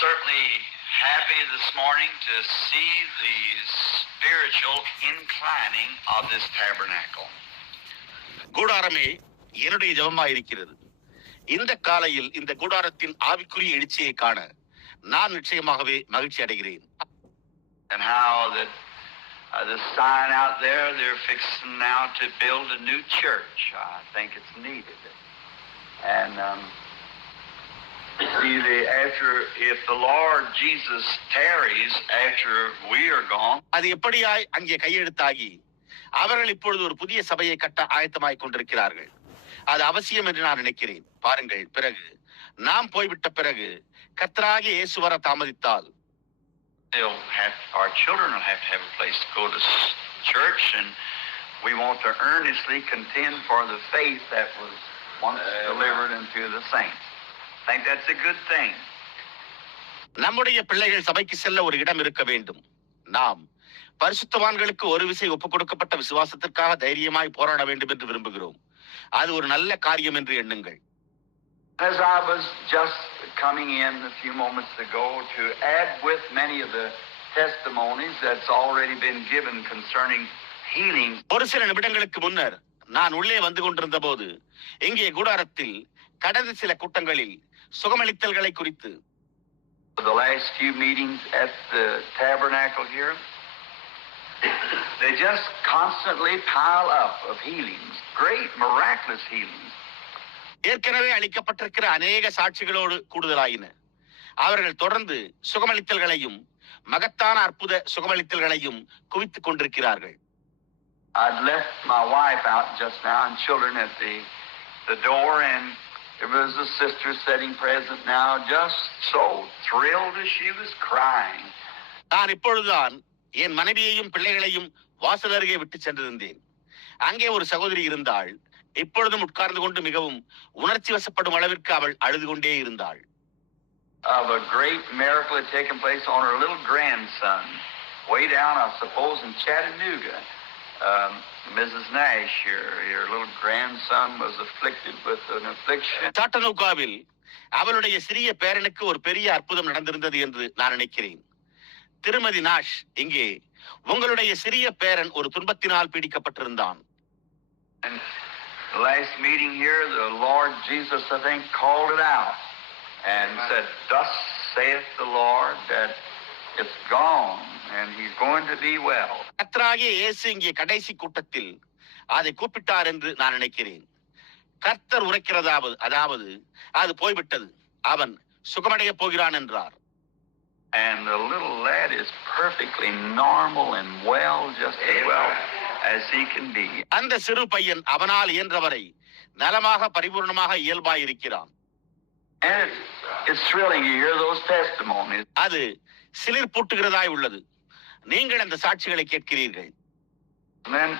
certainly happy this morning to see the spiritual inclining of this tabernacle. கூடாரமே என்னுடைய ஜெபமாயிருக்கிறது. இந்த காலையில் இந்த கூடாரத்தின் ஆவிக்குரிய எழுச்சியை காண நான் நிச்சயமாகவே மகிழ்ச்சி அடைகிறேன். And how that the sign out there, they're fixing now to build a new church. I think it's needed. And see, if the Lord Jesus tarries after we are gone, அது எப்படியாய் அங்கே கையெழுத்தாகி அவர்கள் இப்பொழுது ஒரு புதிய சபையை கட்ட ஆயத்தமாய் கொண்டிருக்கிறார்கள். அது அவசியம் என்று நான் நினைக்கிறேன். பாருங்கள், பிறகு நாம் போய்விட்ட பிறகு கர்த்தராகிய இயேசு வர தாமதித்தால் our children will have to have a place to go to church, and we want to earnestly contend for the faith that was once delivered unto the saints. I think that's a good thing. நம்முடைய பிள்ளைகள் சபைக்கு செல்ல ஒரு இடம் இருக்க வேண்டும். நாம் பரிசுத்தவான்களுக்கு ஒரு விசை ஒப்புக் கொடுக்கப்பட்ட விசுவாசத்திற்காக தைரியமாய் போராட வேண்டும் என்று விரும்புகிறோம். அது ஒரு நல்ல காரியம் என்று எண்ணுங்கள். As I was just coming in a few moments ago to add with many of the testimonies that's already been given concerning healing. ஒரு சில நிமிடங்களுக்கு முன்னர் நான் உள்ளே வந்து கொண்டிருந்த போது இங்கே கூடாரத்தில் கடந்த சில கூட்டங்களில் சுகமளித்தல்களை குறித்து the last few meetings at the tabernacle here, they just constantly pile up of healings, great miraculous healings. ஏற்கனவே அளிக்கப்பட்டிருக்கிற அநேக சாட்சிகளோடு கூடுதலாயின. அவர்கள் தொடர்ந்து சுகமளித்தல்களையும் மகத்தான அற்புத சுகமளித்தல்களையும் குவித்துக் கொண்டிருக்கிறார்கள். I'd left my wife out just now and children at the door, and there was a sister sitting present now, just so thrilled as she was crying. நான் இப்பொழுதுதான் என் மனைவியையும் பிள்ளைகளையும் வாசல் அருகே விட்டு சென்றிருந்தேன். அங்கே ஒரு சகோதரி இருந்தாள். இப்பொழுதும் உட்கார்ந்து கொண்டு மிகவும் உணர்ச்சி வசப்படும் அளவிற்கு அவள் அழுது கொண்டே இருந்தாள். Of a great miracle had taken place on her little grandson, way down, I suppose, in Chattanooga. Mrs. Nash, your little grandson was afflicted with an affliction. சாட்டனூகாவில் அவளுடைய சிறிய பேரனுக்கு ஒரு பெரிய அற்புதம் நடந்திருந்தது என்று நான் நினைக்கிறேன். திருமதி நாஷ், இங்கே உங்களுடைய சிறிய பேரன் ஒரு துன்பத்தினால் பீடிக்கப்பட்டிருந்தான். And the last meeting here, the Lord Jesus, I think, called it out and said, "Thus saith the Lord, that it's gone and he's going to be well." கர்த்தராகிய இயேசு இங்கே கடைசி கூட்டத்தில் அதை கூப்பிட்டார் என்று நான் நினைக்கிறேன். கர்த்தர் உரைக்கிறதாவது, அதாவது அது போய்விட்டது, அவன் சுகமடைய போகிறான் என்றார். And the little lad is perfectly normal and well, just as well as he can be. அந்த சிறு பையன் அவனால் இயன்றவரை நலமாக பரிபூர்ணமாக இயல்பாய் இருக்கிறான். And it's thrilling to hear those testimonies. அது சிலிர் பூட்டுகிறதாய் உள்ளது. நீங்கள் அந்த சாட்சிகளை கேட்கிறீர்கள். And then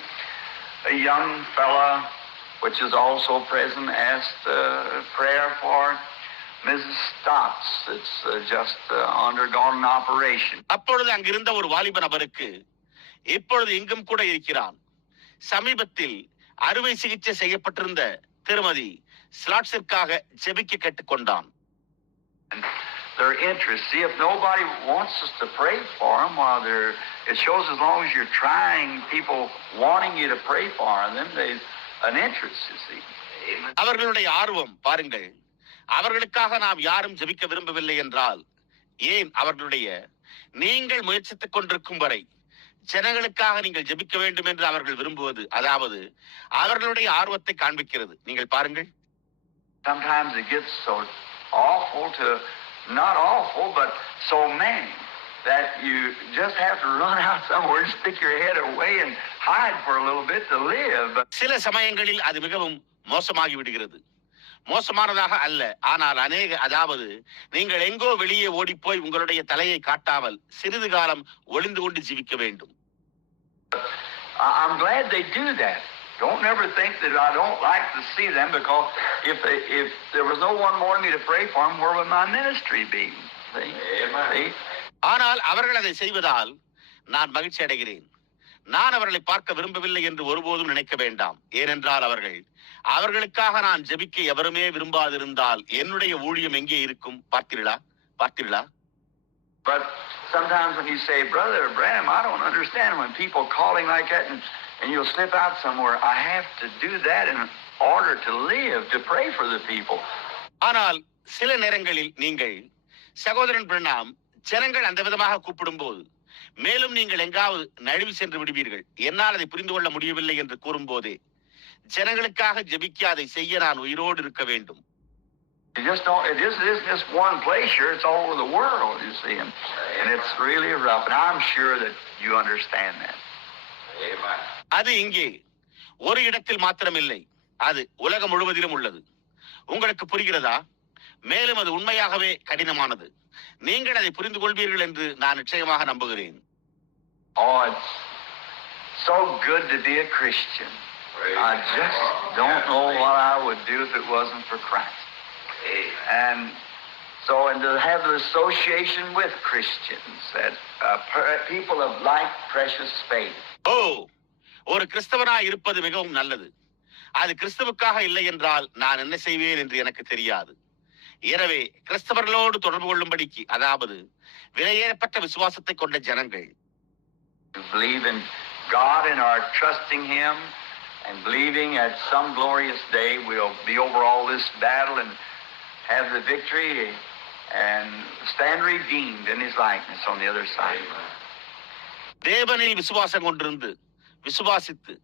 a young fella, which is also present, asked prayer for Mrs. Stotts. It's just undergone an operation. அப்பொழுது அங்கிருந்த ஒரு வாலிப நபருக்கு இப்பொழுது இங்கும் கூட இருக்கிறான். சமீபத்தில் அறுவை சிகிச்சை செய்யப்பட்டிருந்த திருமதி ஸ்லாட்ஸிற்காக ஜெபிக்க கேட்டுக்கொண்டான். Their interest. See, if nobody wants us to pray for them, while it shows as long as you're trying, people wanting you to pray for them, there's an interest, you see. அவர்களுடைய ஆர்வம் பாருங்கள். அவர்களுக்காக நாம் யாரும் ஜெபிக்க விரும்பவில்லை என்றால் ஏன் அவர்களுடைய நீங்கள் முயற்சித்துக் கொண்டிருக்கும் வரை ஜனங்களுக்காக நீங்கள் ஜெபிக்க வேண்டும் என்று அவர்கள் விரும்புவது, அதாவது அவர்களுடைய ஆர்வத்தை காண்பிக்கிறது. நீங்கள் பாருங்கள். Sometimes it gets so awful to not awful, but so many that you just have to run out somewhere and stick your head away and hide for a little bit to live. சில சமயங்களில் அது மிகவும் மோசமாகி விடுகிறது. மோசமானதாக அல்ல, ஆனால் அதாவது நீங்கள் எங்கோ வெளியே ஓடி போய் உங்களுடைய தலையை காட்டாமல் சிறிது காலம் ஒளிந்து கொண்டு ஜீவிக்க வேண்டும். I'm glad they do that. Don't never think that I don't like to see them, because if there was no one wanting me to pray for them, where would my ministry be? See? ஆனால் அவர்கள் அதை செய்வதால் நான் மகிழ்ச்சி அடைகிறேன். நான் அவர்களை பார்க்க விரும்பவில்லை என்று ஒருபோதும் நினைக்க வேண்டாம். ஏனென்றால் அவர்களுக்காக நான் ஜெபிக்க எவருமே விரும்பாதிருந்தால் என்னுடைய ஊழியம் எங்கே இருக்கும்? பார்த்தீர்களா? பார்த்தீர்களா? But sometimes when you say, Brother Branham, I don't understand when people calling like that and you'll slip out somewhere. I have to do that in order to live, to pray for the people. ஆனால் சில நேரங்களில் நீங்கள் சகோதரன் பிரணாம் ஜனங்கள் அந்த விதமாக கூப்பிடும் போது மேலும் நீங்கள் எங்காவது நழுவி சென்று விடுவீர்கள், என்னால் அதை புரிந்து கொள்ள முடியவில்லை என்று கூறும் போதே ஜனங்களுக்காக ஜெபிக்க அதை செய்ய நான் உயிரோடு இருக்க வேண்டும். You just don't, it isn't just one place here, it's all over the world, you see. And it's really rough. And I'm sure that you understand that. Amen. அது இங்கே ஒரு இடத்தில் மாத்திரமில்லை, அது உலகம் முழுவதிலும் உள்ளது. உங்களுக்கு புரிகிறதா? மேலும் அது உண்மையாகவே கடினமானது. நீங்கள் அதை புரிந்து கொள்வீர்கள் என்று நான் நிச்சயமாக நம்புகிறேன். Oh, it's so good to be a Christian. I just don't know what I would do if it wasn't for Christ. And so, and to have the association with Christians, that people of like precious faith. ஓ, ஒரு கிறிஸ்தவனாய் இருப்பது மிகவும் நல்லது. அது கிறிஸ்தவுக்காக இல்லை என்றால் நான் என்ன செய்வேன் என்று எனக்கு தெரியாது. எனவே கிறிஸ்தவர்களோடு தொடர்பு கொள்ளும்படிக்கு, அதாவது விலையேறப்பட்ட விசுவாசத்தை கொண்ட ஜனங்கள், believe in God and are trusting Him and believing at some glorious day we'll be over all this battle and have the victory and stand redeemed in His likeness on the other side. தேவனில் விசுவாசம் கொண்டிருந்து விசுவாசித்து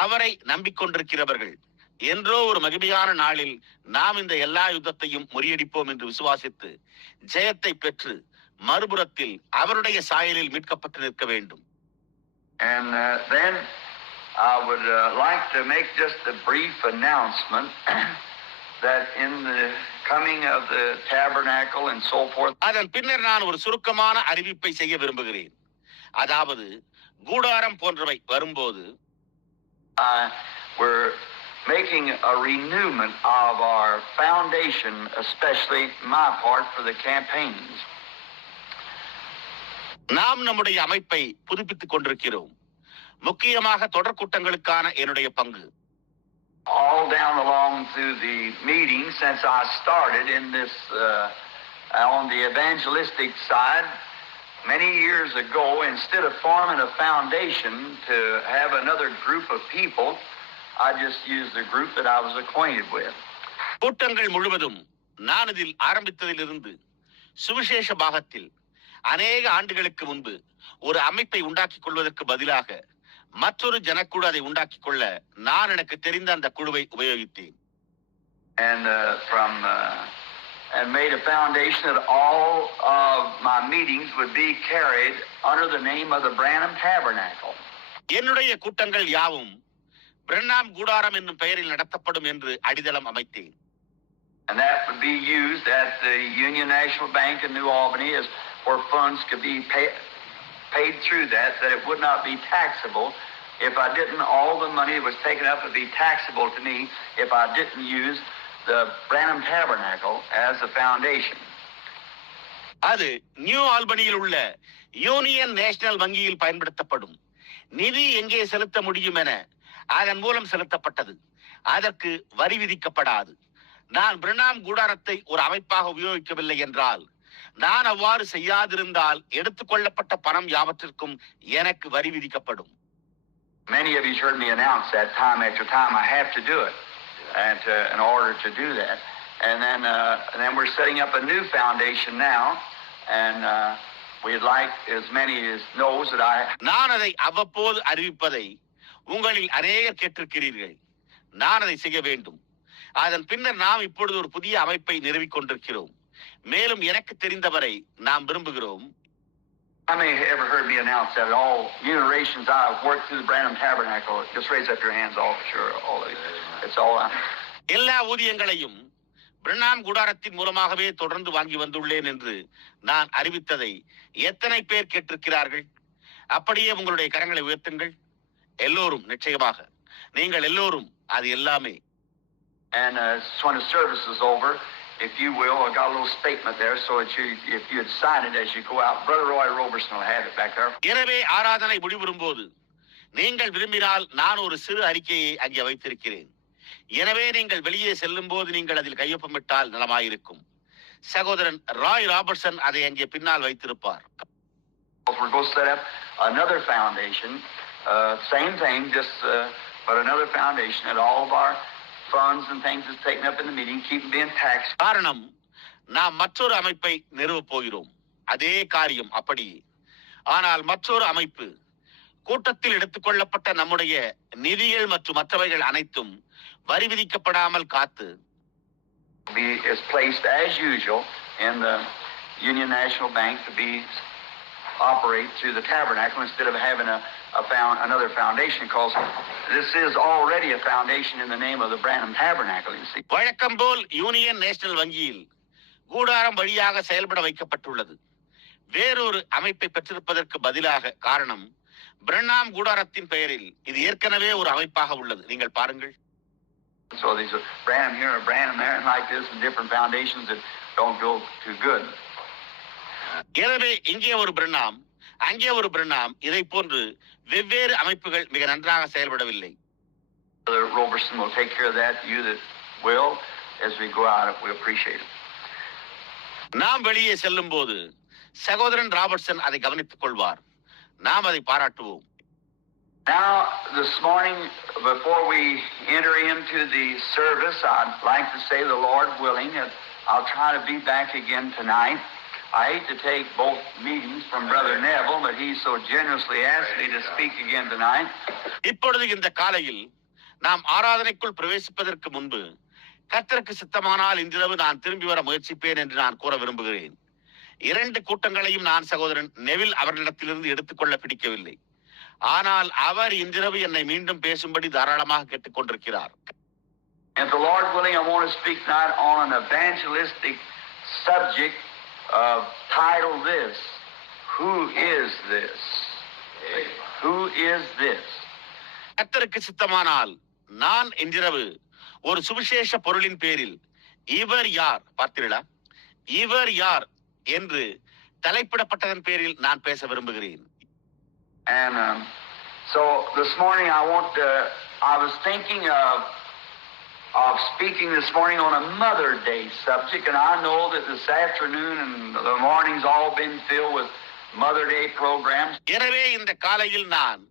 அவரை நம்பிக்கொண்டிருக்கிறவர்கள் என்றோ ஒரு மகிமையான நாளில் நாம் இந்த எல்லா யுத்தத்தையும் முறியடிப்போம் என்று விசுவாசித்து ஜெயத்தை பெற்று மறுபுறத்தில் அவருடைய சாயலில் மீட்கப்பட்டு நிற்க வேண்டும். And then I would like to make just a brief announcement that in the coming of the tabernacle and so forth. அதன் பின்னர் நான் ஒரு சுருக்கமான அறிவிப்பை செய்ய விரும்புகிறேன். அதாவது கூடாரம் போன்றவை வரும்போது we're making a renewment of our foundation, especially my part for the campaigns. நாம் நம்முடைய அமைப்பை புதுப்பித்துக் கொண்டிருக்கிறோம். முக்கியமாக தொடர் கூட்டங்களுக்கான என்னுடைய பங்கு. All down along through the meetings since I started in this on the evangelistic side many years ago, instead of forming a foundation to have another group of people, I just used the group that I was acquainted with. கூட்டங்கள் முழுவதும் நான் இதில் ஆரம்பித்ததிலிருந்து சுவிசேஷ பாகத்தில் அநேக ஆண்டுகளுக்கு முன்பு ஒரு அமைப்பை உண்டாக்கிக் கொள்வதற்கு பதிலாக மற்றொரு ஜனக்குழு அதை உண்டாக்கிக் கொள்ள நான் எனக்கு தெரிந்த அந்த குழுவை உபயோகித்தேன். And made a foundation that all of my meetings would be carried under the name of the Branham Tabernacle. என்னுடைய கூட்டங்கள் யாவும் பிரண்ணாம் கூடாரம் என்னும் பெயரில் நடத்தப்படும் என்று அடித்தளம் அமைத்தேன். And that would be used at the Union National Bank in New Albany as where funds could be paid through that it would not be taxable if I didn't, all the money that was taken up would be taxable to me if I didn't use the Branham Tabernacle as a foundation. அது நியூ ஆல்பனியில் உள்ள union national வங்கியில் பயன்படுத்தப்படும் நிதி எங்கே செலுத்த முடியும் என அதன் மூலம் செலுத்தப்பட்டது. அதற்கு வரி விதிக்கப்படாது. நான் பிரணாம் கூடாரத்தை ஒரு அமைப்பாக உபயோகிக்கவில்லை என்றால், நான் அவ்வாறு செய்யாதிருந்தால் எடுத்துக்கொள்ளப்பட்ட பணம் யாவற்றிற்கும் எனக்கு வரி விதிக்கப்படும். Many of you heard me announce that time after time I have to do it and in order to do that. And then we're setting up a new foundation now and we'd like as many as knows that நான் அதை அவ்வப்போது அறிவிப்பதை உங்களில் அநேகர் கேட்டிருக்கிறீர்கள். நான் அதை செய்ய வேண்டும். அதன் பின்னர் நாம் இப்பொழுது ஒரு புதிய அமைப்பை நிறுவிக் கொண்டிருக்கிறோம். மேலும் எனக்கு தெரிந்தவரை நாம் விரும்புகிறோம். How many have ever heard me announce that at all generations I've worked through the Branham Tabernacle? Just raise up your hands, all sure, all of you. It's all. எல்லா ஊதியங்களையும் பிரணாம் கூடாரத்தின் மூலமாகவே தொடர்ந்து வாங்கி வந்துள்ளேன் என்று நான் அறிவித்ததை எத்தனை பேர் கேட்டிருக்கிறார்கள்? அப்படியே உங்களுடைய கரங்களை உயர்த்துங்கள். எல்லோரும், நிச்சயமாக நீங்கள் எல்லோரும் அது எல்லாமே. And when the service is over, if you will, I got a little statement there, so that if you had signed it as you go out, Brother Roy Roberson will have it back there. எனவே ஆராதனை முடிவுறும் போது நீங்கள் விரும்பினால் நான் ஒரு சிறு அறிக்கையை அங்கே வைத்திருக்கிறேன். எனவே நீங்கள் வெளியே செல்லும் போது நீங்கள் அதில் கையொப்பமிட்டால் நலமாயிருக்கும். சகோதரன் ராய் ராபர்ட்சன் அதை அங்கே பின்னால் வைத்திருப்பார். We're going to set up another foundation, same thing, just but another foundation, and all of our funds and things is taken up in the meeting, keep being taxed. காரணம், நாம் மற்றொரு அமைப்பை நிறுவப் போகிறோம். அதே காரியம் அப்படி. ஆனால் மற்றொரு அமைப்பு, கூட்டத்தில் எடுத்துக்கொள்ளப்பட்ட நம்முடைய நிதிகள் மற்றும் மற்றவைகள் அனைத்தும் வரி விதிக்கப்படாமல் காத்து is placed as usual in the Union National Bank to be operate through the tabernacle instead of having another foundation, because this is already a foundation in the name of the Branham Tabernacle, you see. வழக்கம் போல் union national வங்கியில் கூடாரம் வழியாக செயல்பட வைக்கப்பட்டுள்ளது. வேறொரு அமைப்பை பெற்றிருப்பதற்கு பதிலாக. காரணம், பிரண்ணாம் கூடாரத்தின் பெயரில் இது ஏற்கனவே ஒரு அமைப்பாக உள்ளது. நீங்கள் பாருங்கள். So these are Branham here and Branham there and like this, and different foundations that don't go too good. எனவே இங்கே ஒரு பிரண்ணாம், அங்கே ஒரு பிரண்ணாம், இதை போன்று வெவ்வேறு அமைப்புகள் மிக நன்றாக செயல்படவில்லை. Brother Robertson will take care of that. You that will, as we go out, we appreciate it. நாம் வெளியே செல்லும் போது சகோதரன் ராபர்ட்சன் அதை கவனித்துக் கொள்வார். நாம் அதை பாராட்டுவோம். Now, this morning, before we enter into the service, I'd like to say, the Lord willing, I'll try to be back again tonight. I hate to take both meetings from Brother Neville, but he so generously asked me to speak again tonight. இப்பொழுது இந்த காலையில் நாம் ஆராதனைக்குள் பிரவேசிப்பதற்கு முன்பு, கர்த்தருக்கு சித்தமானால் இன்றிரவு நான் திரும்பி வர முயற்சிப்பேன் என்று நான் கூற விரும்புகிறேன். 2 கூட்டங்களையும் நான் சகோதரன் நெவில் அவர்களிடத்திலிருந்து எடுத்துக்கொள்ள பிடிக்கவில்லை. ஆனால் அவர் இன்றிரவு என்னை மீண்டும் பேசும்படி தாராளமாக கேட்டுக்கொண்டிருக்கிறார். And the Lord willing, I want to speak tonight on an evangelistic subject titled this: Who is this? Who is this? கர்த்தருக்கு சித்தமானால் நான் இன்றிரவு ஒரு சுவிசேஷ பொருளின் பேரில் இவர் யார், பார்த்தீர்களா, இவர் யார் என்று தலைப்பிடப்பட்டதன் பேரில் நான் பேச விரும்புகிறேன். And so this morning I was thinking of speaking this morning on a Mother Day subject, and I know that this afternoon and the morning's all been filled with Mother Day programs. எனவே இந்த காலையில் நான்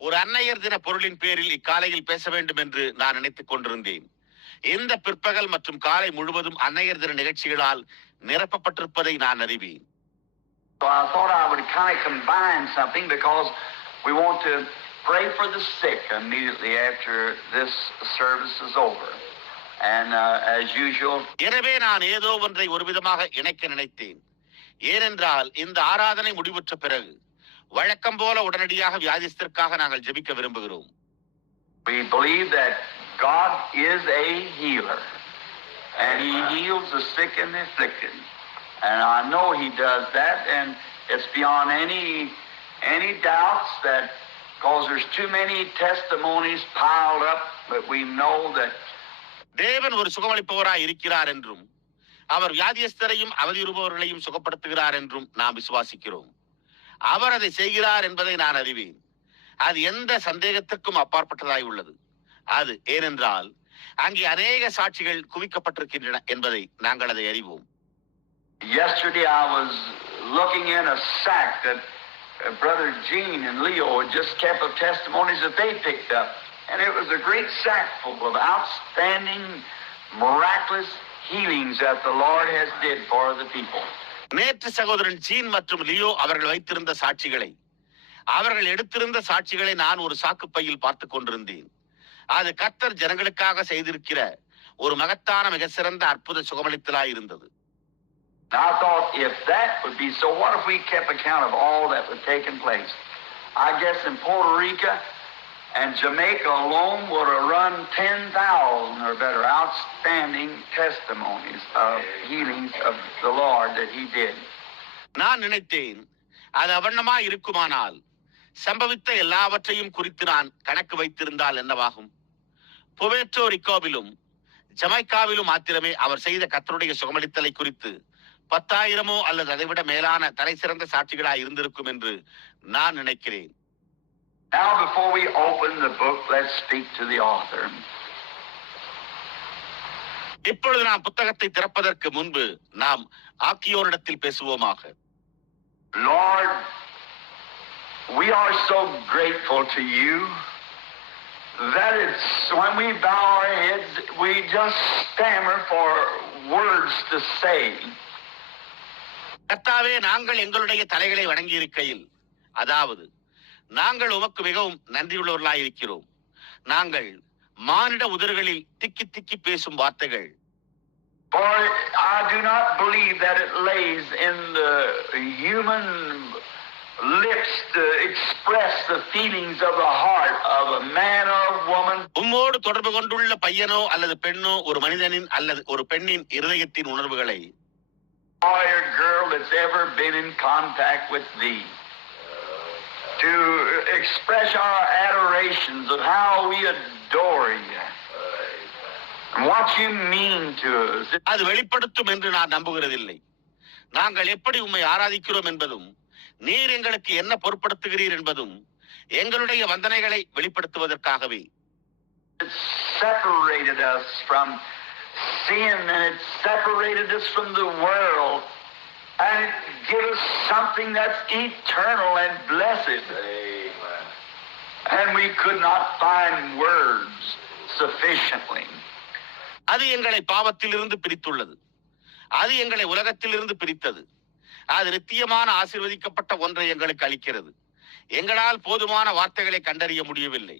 ஒரு அன்னையர் தின பொருளின் பேரில் இக்காலையில் பேச வேண்டும் என்று நான் நினைத்துக் கொண்டிருந்தேன். இந்த பிற்பகல் மற்றும் காலை முழுவதும் அன்னையர் தின நிகழ்ச்சிகளால் நிரப்பப்பட்டிருப்பதை நான் அறிவேன். So I thought I would kind of combine something, because we want to pray for the sick immediately after this service is over. And as usual, எனவே நான் ஏதோ ஒன்றை ஒரு விதமாக இணைக்க நினைத்தேன். ஏனென்றால் இந்த ஆராதனை முடிவுற்ற பிறகு வழக்கம் போல உடனடியாக வியாதிஸ்தருக்காக நாங்கள் ஜெபிக்க விரும்புகிறோம். we believe that God is a healer, and He heals the sick and the afflicted. And I know He does that, and it's beyond any doubts that, because there's too many testimonies piled up, but we know that தேவன் ஒரு சுகமளிப்பவராய் இருக்கிறார் என்றும் அவர் வியாதியஸ்தரையும் அவதியுறுபவர்களையும் சுகப்படுத்துகிறார் என்றும் நாம் விசுவாசிக்கிறோம். அவர் அதை செய்கிறார் என்பதை நான் அறிவேன். அது எந்த சந்தேகத்திற்கும் அப்பாற்பட்டதாய் உள்ளது. அது ஏனென்றால் அங்கே அநேக சாட்சிகள் குவிக்கப்பட்டிருக்கின்றன என்பதை நாங்கள் அதை அறிவோம். Yesterday I was looking in a sack that Brother Gene and Leo had just kept of testimonies that they picked up. And it was a great sack full of outstanding, miraculous healings that the Lord has did for the people. நேற்று சகோதரன் ஜீன் மற்றும் லியோ அவர்கள் வைத்திருந்த சாட்சிகளை, அவர்கள் எடுத்திருந்த சாட்சிகளை நான் ஒரு சாக்குப்பையில் பார்த்து கொண்டிருந்தேன். அது கர்த்தர் ஜனங்களுக்காக செய்திருக்கிற ஒரு மகத்தான மிக சிறந்த அற்புத சுகமளித்தலாய் இருந்தது. I thought, if that would be so, what if we kept account of all that was taking place? I guess in Puerto Rico and Jamaica alone would have run 10,000 or better outstanding testimonies of healings of the Lord that He did. நான் நினைத்தேன், அது அவண்ணமா இருக்குமானால் சம்பவித்த எல்லாவற்றையும் குறித்து நான் கணக்கு வைத்திருந்தால் என்னவாகும். புவேர்ட்டோ ரிக்கோவிலும் ஜமைக்காவிலும் மாத்திரமே அவர் செய்த கர்த்தருடைய சுகமளித்தலை குறித்து 10,000 அல்லது அதைவிட மேலான தலை சிறந்த சாட்சிகளாய் இருந்திருக்கும் என்று நான் நினைக்கிறேன். Now, before we open the book, let's speak to the author. இப்பொழுது நாம் புத்தகத்தை திறப்பதற்கு முன்பு நாம் ஆக்கியோரிடத்தில் பேசுவோமாக. Lord, we are so grateful to you that it's when we bow our heads, we just stammer for words to say. கர்த்தாவே, நாங்கள் எங்களுடைய தலைகளை வணங்கி இருக்கையில், அதாவது நாங்கள் உமக்கு மிகவும் நன்றியுள்ளவர்களாய் இருக்கிறோம். நாங்கள் மானிட உதறுகளில் திக்கி திக்கி பேசும் வார்த்தைகள். For I do not believe that it lays in the human lips to express the feelings of the heart of a man or a woman. உம்மோடு தொடர்பு கொண்டுள்ள பையனோ அல்லது பெண்ணோ ஒரு மனிதனின் அல்லது ஒரு பெண்ணின் இருதயத்தின் உணர்வுகளை, boy or girl that's ever been in contact with thee, to express our adorations of how we adore you and what you mean to us. அது வெளிப்படுத்தும் என்று நான் நம்புகிறதில்லை. நாங்கள் எப்படி உம்மை ஆராதிக்கிறோம் என்பதும் நீர் எங்களுக்கு என்ன பொறுப்படுத்துகிறீர் என்பதும் எங்களுடைய வந்தனைகளை வெளிப்படுத்துவதற்காகவே. It separated us from sin and it separated us from the world and it gives us something that's eternal and blessed. Amen. And we could not find words sufficiently. அது எங்களை பாவத்திலிருந்து பிரித்துள்ளது. அது எங்களை உலகத்திலிருந்து பிரித்தது. அது நித்தியமான ஆசீர்வதிக்கப்பட்ட ஒன்றை எங்களுக்கு அளிக்கிறது. எங்களால் போதுமான வார்த்தைகளை கண்டறிய முடியவில்லை.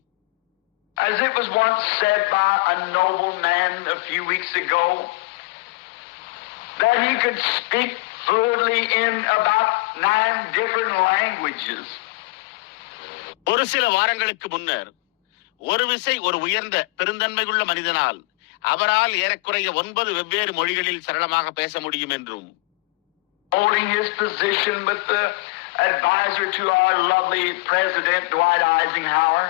As it was once said by a noble man a few weeks ago, that he could speak fluently in about 9 different languages. ஒரு சில வாரங்களுக்கு முன்னர் ஒரு விசை ஒரு உயர்ந்த பெருந்தன்மையுள்ள மனிதனால் அவரால் ஏறக்குறைய 9 வெவ்வேறு மொழிகளில் சரளமாக பேச முடியும் என்றும், holding his position with the advisor to our lovely President Dwight Eisenhower,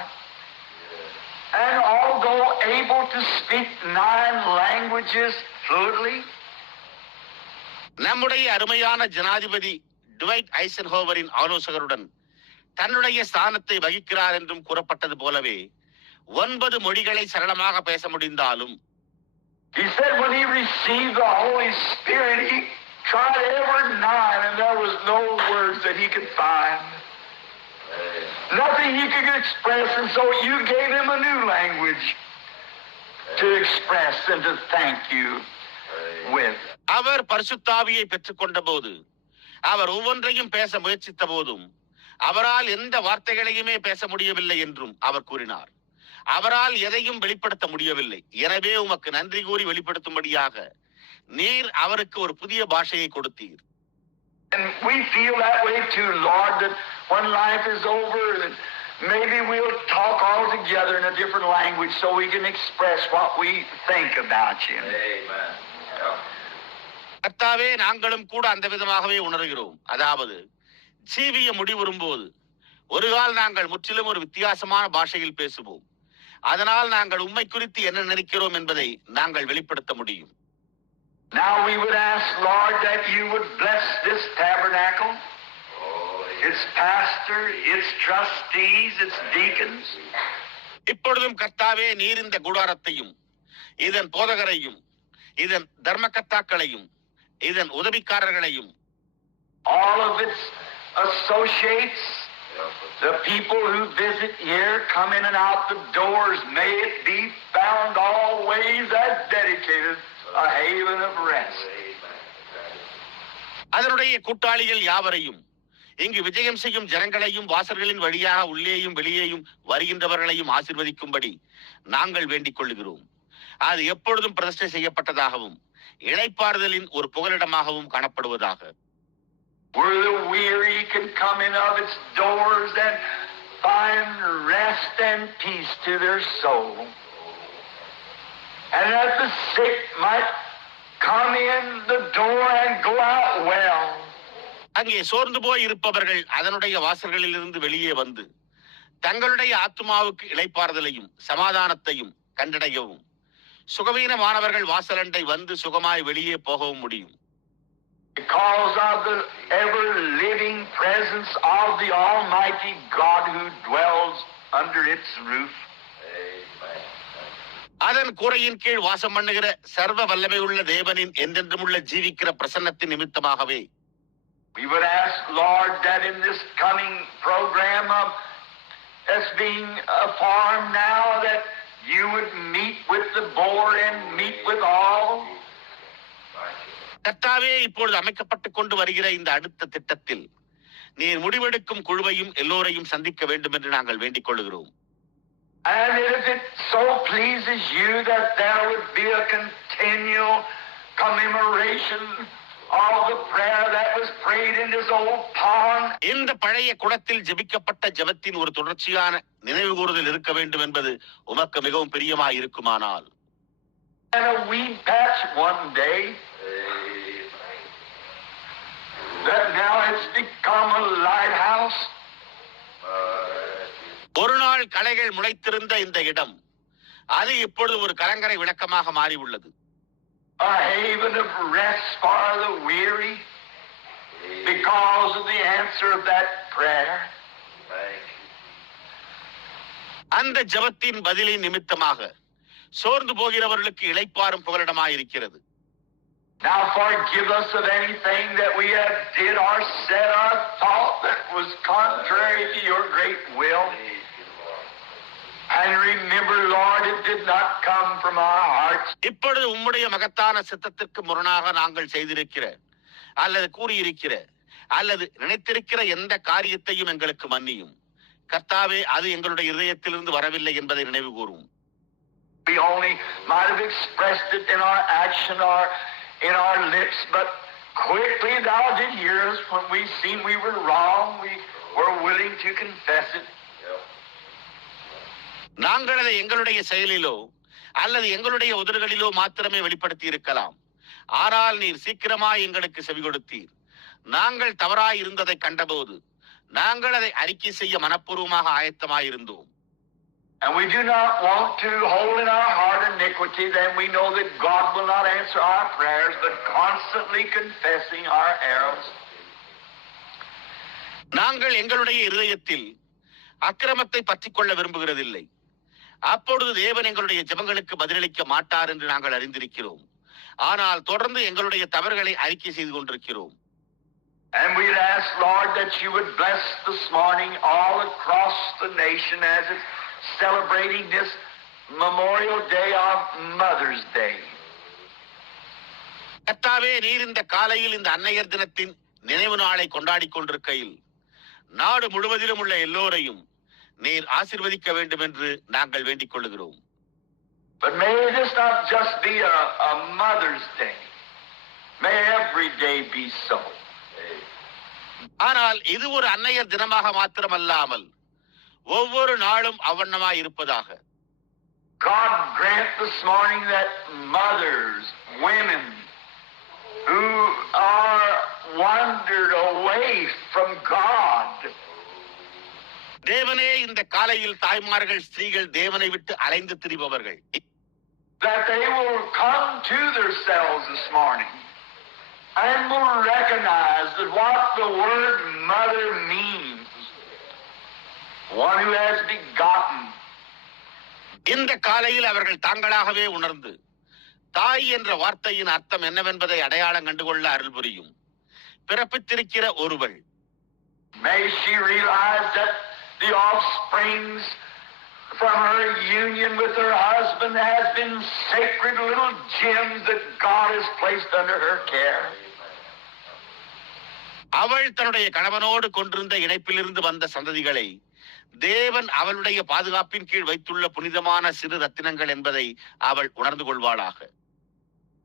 and although able to speak 9 languages fluently, நம்முடைய அருமையான ஜனாதிபதி டுவைட் ஐசன்ஹோவரின் ஆலோசகருடன் தன்னுடைய ஸ்தானத்தை வகிக்கிறார் என்றும் கூறப்பட்டது போலவே 9 மொழிகளை சரளமாக பேச முடிந்தாலும், he said when he received the Holy Spirit, he tried every 9 and there was no words that he could find. Nothing he could express, and so you gave him a new language to express and to thank you with. அவர் பரிசுத்தாவியை பெற்றுக்கொண்ட போது அவர் ஒவ்வொன்றையும் பேச முயற்சித்த போதும் அவரால் எந்த வார்த்தைகளையுமே பேச முடியவில்லை என்றும் அவர் கூறினார். அவரால் எதையும் வெளிப்படுத்த முடியவில்லை. எனவே உமக்கு நன்றி கூறி வெளிப்படுத்தும்படியாக நீர் அவருக்கு ஒரு புதிய பாஷையை கொடுத்தீர். And we feel that way too, Lord, that when life is over, that maybe we'll talk all together in a different language so we can express what we think about you. Amen. கர்த்தாவே, நாங்களும் கூட அந்த விதமாகவே உணர்கிறோம். அதாவது ஜீவிய முடிவுறும்போது ஒரு கால் நாங்கள் முற்றிலும் ஒரு வித்தியாசமான பாஷையில் பேசுவோம். அதனால் நாங்கள் உம்மை குறித்து என்ன நினைக்கிறோம் என்பதை நாங்கள் வெளிப்படுத்த முடியும். Now we would ask, Lord, that you would bless this tabernacle, its pastor, its trustees, its deacons. இப்பொழுதும் கர்த்தாவே, நீர் இந்த கூடாரத்தையும் இதன் போதகரையும் இதன் தர்மகர்த்தாக்களையும் இதன் உதவிக்காரர்களையும், all of its associates, the people who visit here, come in and out the doors, may it be found always as dedicated a haven of rest. அதனுடைய கூட்டாளிகள் யாவரையும், இங்கு விஜயம் செய்யும் ஜனங்களையும், வாசல்களின் வழியாக உள்ளேயும் வெளியேயும் வருகின்றவர்களையும் ஆசீர்வதிக்கும்படி நாங்கள் வேண்டிக் கொள்கிறோம். அது எப்பொழுதும் பிரதிஷ்டை செய்யப்பட்டதாகவும் இளைப்பாறுதலின் ஒரு புகலிடமாகவும் காணப்படுவதாக. Where the weary can come in of its doors and find rest and peace to their soul, and that the sick might come in the door and go out well. அங்கே சோர்ந்து போய் இருப்பவர்கள் அதனுடைய வாசல்களில் இருந்து வெளியே வந்து தங்களுடைய ஆத்துமாவுக்கு இளைப்பாறுதலையும் சமாதானத்தையும் கண்டடையவும், சுகவீனமானவர்கள் வாசலண்டை வந்து சுகமாய் வெளியே போகவும் முடியும். Because of the ever-living presence of the Almighty God who dwells under its roof. அதன் கூரையின் கீழ் வாசம் பண்ணுகிற சர்வ வல்லமை உள்ள தேவனின் என்றென்றுமுள்ள ஜீவிக்கிற பிரசன்னத்தின் நிமித்தமாகவே we would ask, Lord, that in this coming program that's being formed now, that you would meet with the board and meet with all. கர்த்தாவே, இப்பொழுது அமைக்கப்பட்டுக் கொண்டு வருகிற இந்த அடுத்த திட்டத்தில் நீர் முடிவெடுக்கும் குழுவையும் எல்லோரையும் சந்திக்க வேண்டும் என்று நாங்கள் வேண்டிக் கொள்கிறோம். And if it so pleases you that there would be a continual commemoration of the prayer that was prayed in this old pond. இந்த பழைய குளத்தில் ஜெபிக்கப்பட்ட ஜெபத்தின் ஒரு தொடர்ச்சியான நினைவு கூறுதல் இருக்க வேண்டும் என்பது உமக்கு மிகவும் பிரியமாய் இருக்குமானால், And a weed patch one day that now it's become a lighthouse. ஒரு நாள் களைகள் முளைத்திருந்த இந்த இடம் அது இப்பொழுது ஒரு கலங்கரை விளக்கமாக மாறி உள்ளது. A haven of rest for the weary because of the answer of that prayer. அந்த ஜெபத்தின் பதிலின் நிமித்தமாக சோர்ந்து போகிறவர்களுக்கு இளைப்பாறும் புகலிடமாயிருக்கிறது. Now forgive us of anything that we have did or said or thought that was contrary to your great will. And remember, Lord, it did not come from our hearts. இப்பொழுது உம்முடைய மகத்தான சித்தத்திற்கு முரணாக நாங்கள் செய்திருக்கிற அல்லது கூறியிருக்கிற அல்லது நினைத்திருக்கிற எந்த காரியத்தையும் எங்களுக்கு மன்னியும். கர்த்தாவே, அது எங்களுடைய இதயத்திலிருந்து வரவில்லை என்பதை நினைவு கூறும். We only might have expressed it in our action or in our lips, but quickly thou did hear us when we seen we were wrong. We were willing to confess it. நாங்கள் அதை எங்களுடைய செயலிலோ அல்லது எங்களுடைய உதடுகளிலோ மாத்திரமே வெளிப்படுத்தி இருக்கலாம். ஆனால் நீர் சீக்கிரமாய் எங்களுக்கு செவி கொடுத்தீர். நாங்கள் தவறாய் இருந்ததை கண்டபோது நாங்கள் அதை அறிக்கை செய்ய மனப்பூர்வமாக ஆயத்தமாயிருந்தோம். And we do not want to hold in our heart iniquity, then we know that God will not answer our prayers, but constantly confessing our errors. நாங்கள் எங்களுடைய இருதயத்தில் அக்கிரமத்தை பற்றிக் கொள்ள விரும்புகிறதில்லை. அப்பொழுது தேவன் எங்களுடைய ஜெபங்களுக்கு பதிலளிக்க மாட்டார் என்று நாங்கள் அறிந்திருக்கிறோம். ஆனால் தொடர்ந்து எங்களுடைய தவறுகளை அறிக்கை செய்து கொண்டிருக்கிறோம். And we'd ask, Lord, that you would bless this morning all across the nation as it's celebrating this Memorial Day of Mother's Day. கர்த்தாவே, நீர் இந்த காலையில் இந்த அன்னையர் தினத்தின் நினைவு நாளை கொண்டாடி கொண்டிருக்கையில் நாடு முழுவதிலும் உள்ள எல்லோரையும் நீர் ஆசீர்வதிக்க வேண்டும் என்று நாங்கள் வேண்டிக் கொள்கிறோம். But may this not just be a Mother's Day. May every day be so. ஆனால் இது ஒரு அன்னையர் தினமாக மாத்திரமல்லாமல் ஒவ்வொரு நாளும் அவ்வண்ணமாய் இருப்பதாக. God grant this morning that mothers, women who are wandered away from God, தேவனே, இந்த காலையில் தாய்மார்கள், ஸ்திரீகள் தேவனை விட்டு அலைந்து திரிபவர்கள், that they will come to themselves this morning and will recognize that what the word mother means, one who has begotten. இந்த காலையில் அவர்கள் தாங்களாகவே உணர்ந்து தாய் என்ற வார்த்தையின் அர்த்தம் என்னவென்பதை அடையாளம் கண்டுகொள்ள அருள் புரியும். பிறப்பித்திருக்கிற ஒருவள். May she realize that the offsprings from her union with her husband has been sacred little gems that God has placed under her care. அவள் தன்னுடைய கணவனோடு கொண்டிருந்த இணைப்பிலிருந்து வந்த சந்ததிகளை தேவன் அவளுடைய பாதுகாப்பின் கீழ் வைத்துள்ள புனிதமான சிறு ரத்தினங்கள் என்பதை அவள் உணர்ந்து கொள்வாளாக.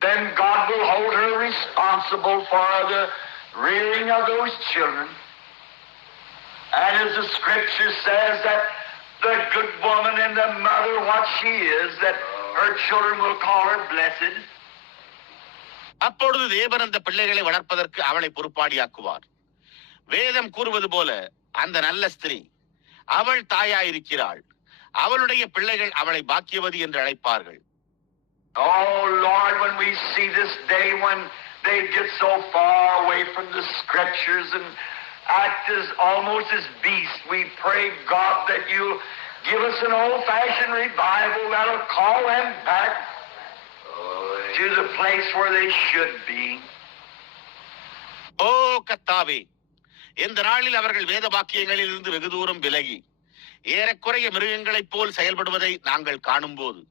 Then God will hold her responsible for the rearing of those children. And as the scripture says that the good woman and the mother, what she is, that her children will call her blessed. அப்பொழுது தேவன் அந்த பிள்ளைகளை வளர்ப்பதற்கு அவளை பொறுப்பாளியாக்குவார். வேதம் கூறுவது போல அந்த நல்ல ஸ்திரீ அவள் தாயாயிருக்கிறாள். அவளுடைய பிள்ளைகள் அவளை பாக்கியவதி என்று அழைப்பார்கள். Oh Lord, when we see this day when they get so far away from the scriptures and act as almost as beasts, we pray, God, that you give us an old-fashioned revival that'll call them back to the place where they should be. ஓ கர்த்தாவே, இந்த நாளில் அவர்கள் வேத வாக்கியங்களில் இருந்து வெகு தூரம் விலகி ஏறக்குறைய மிருகங்களைப் போல் செயல்படுவதை நாங்கள் காணும்போது,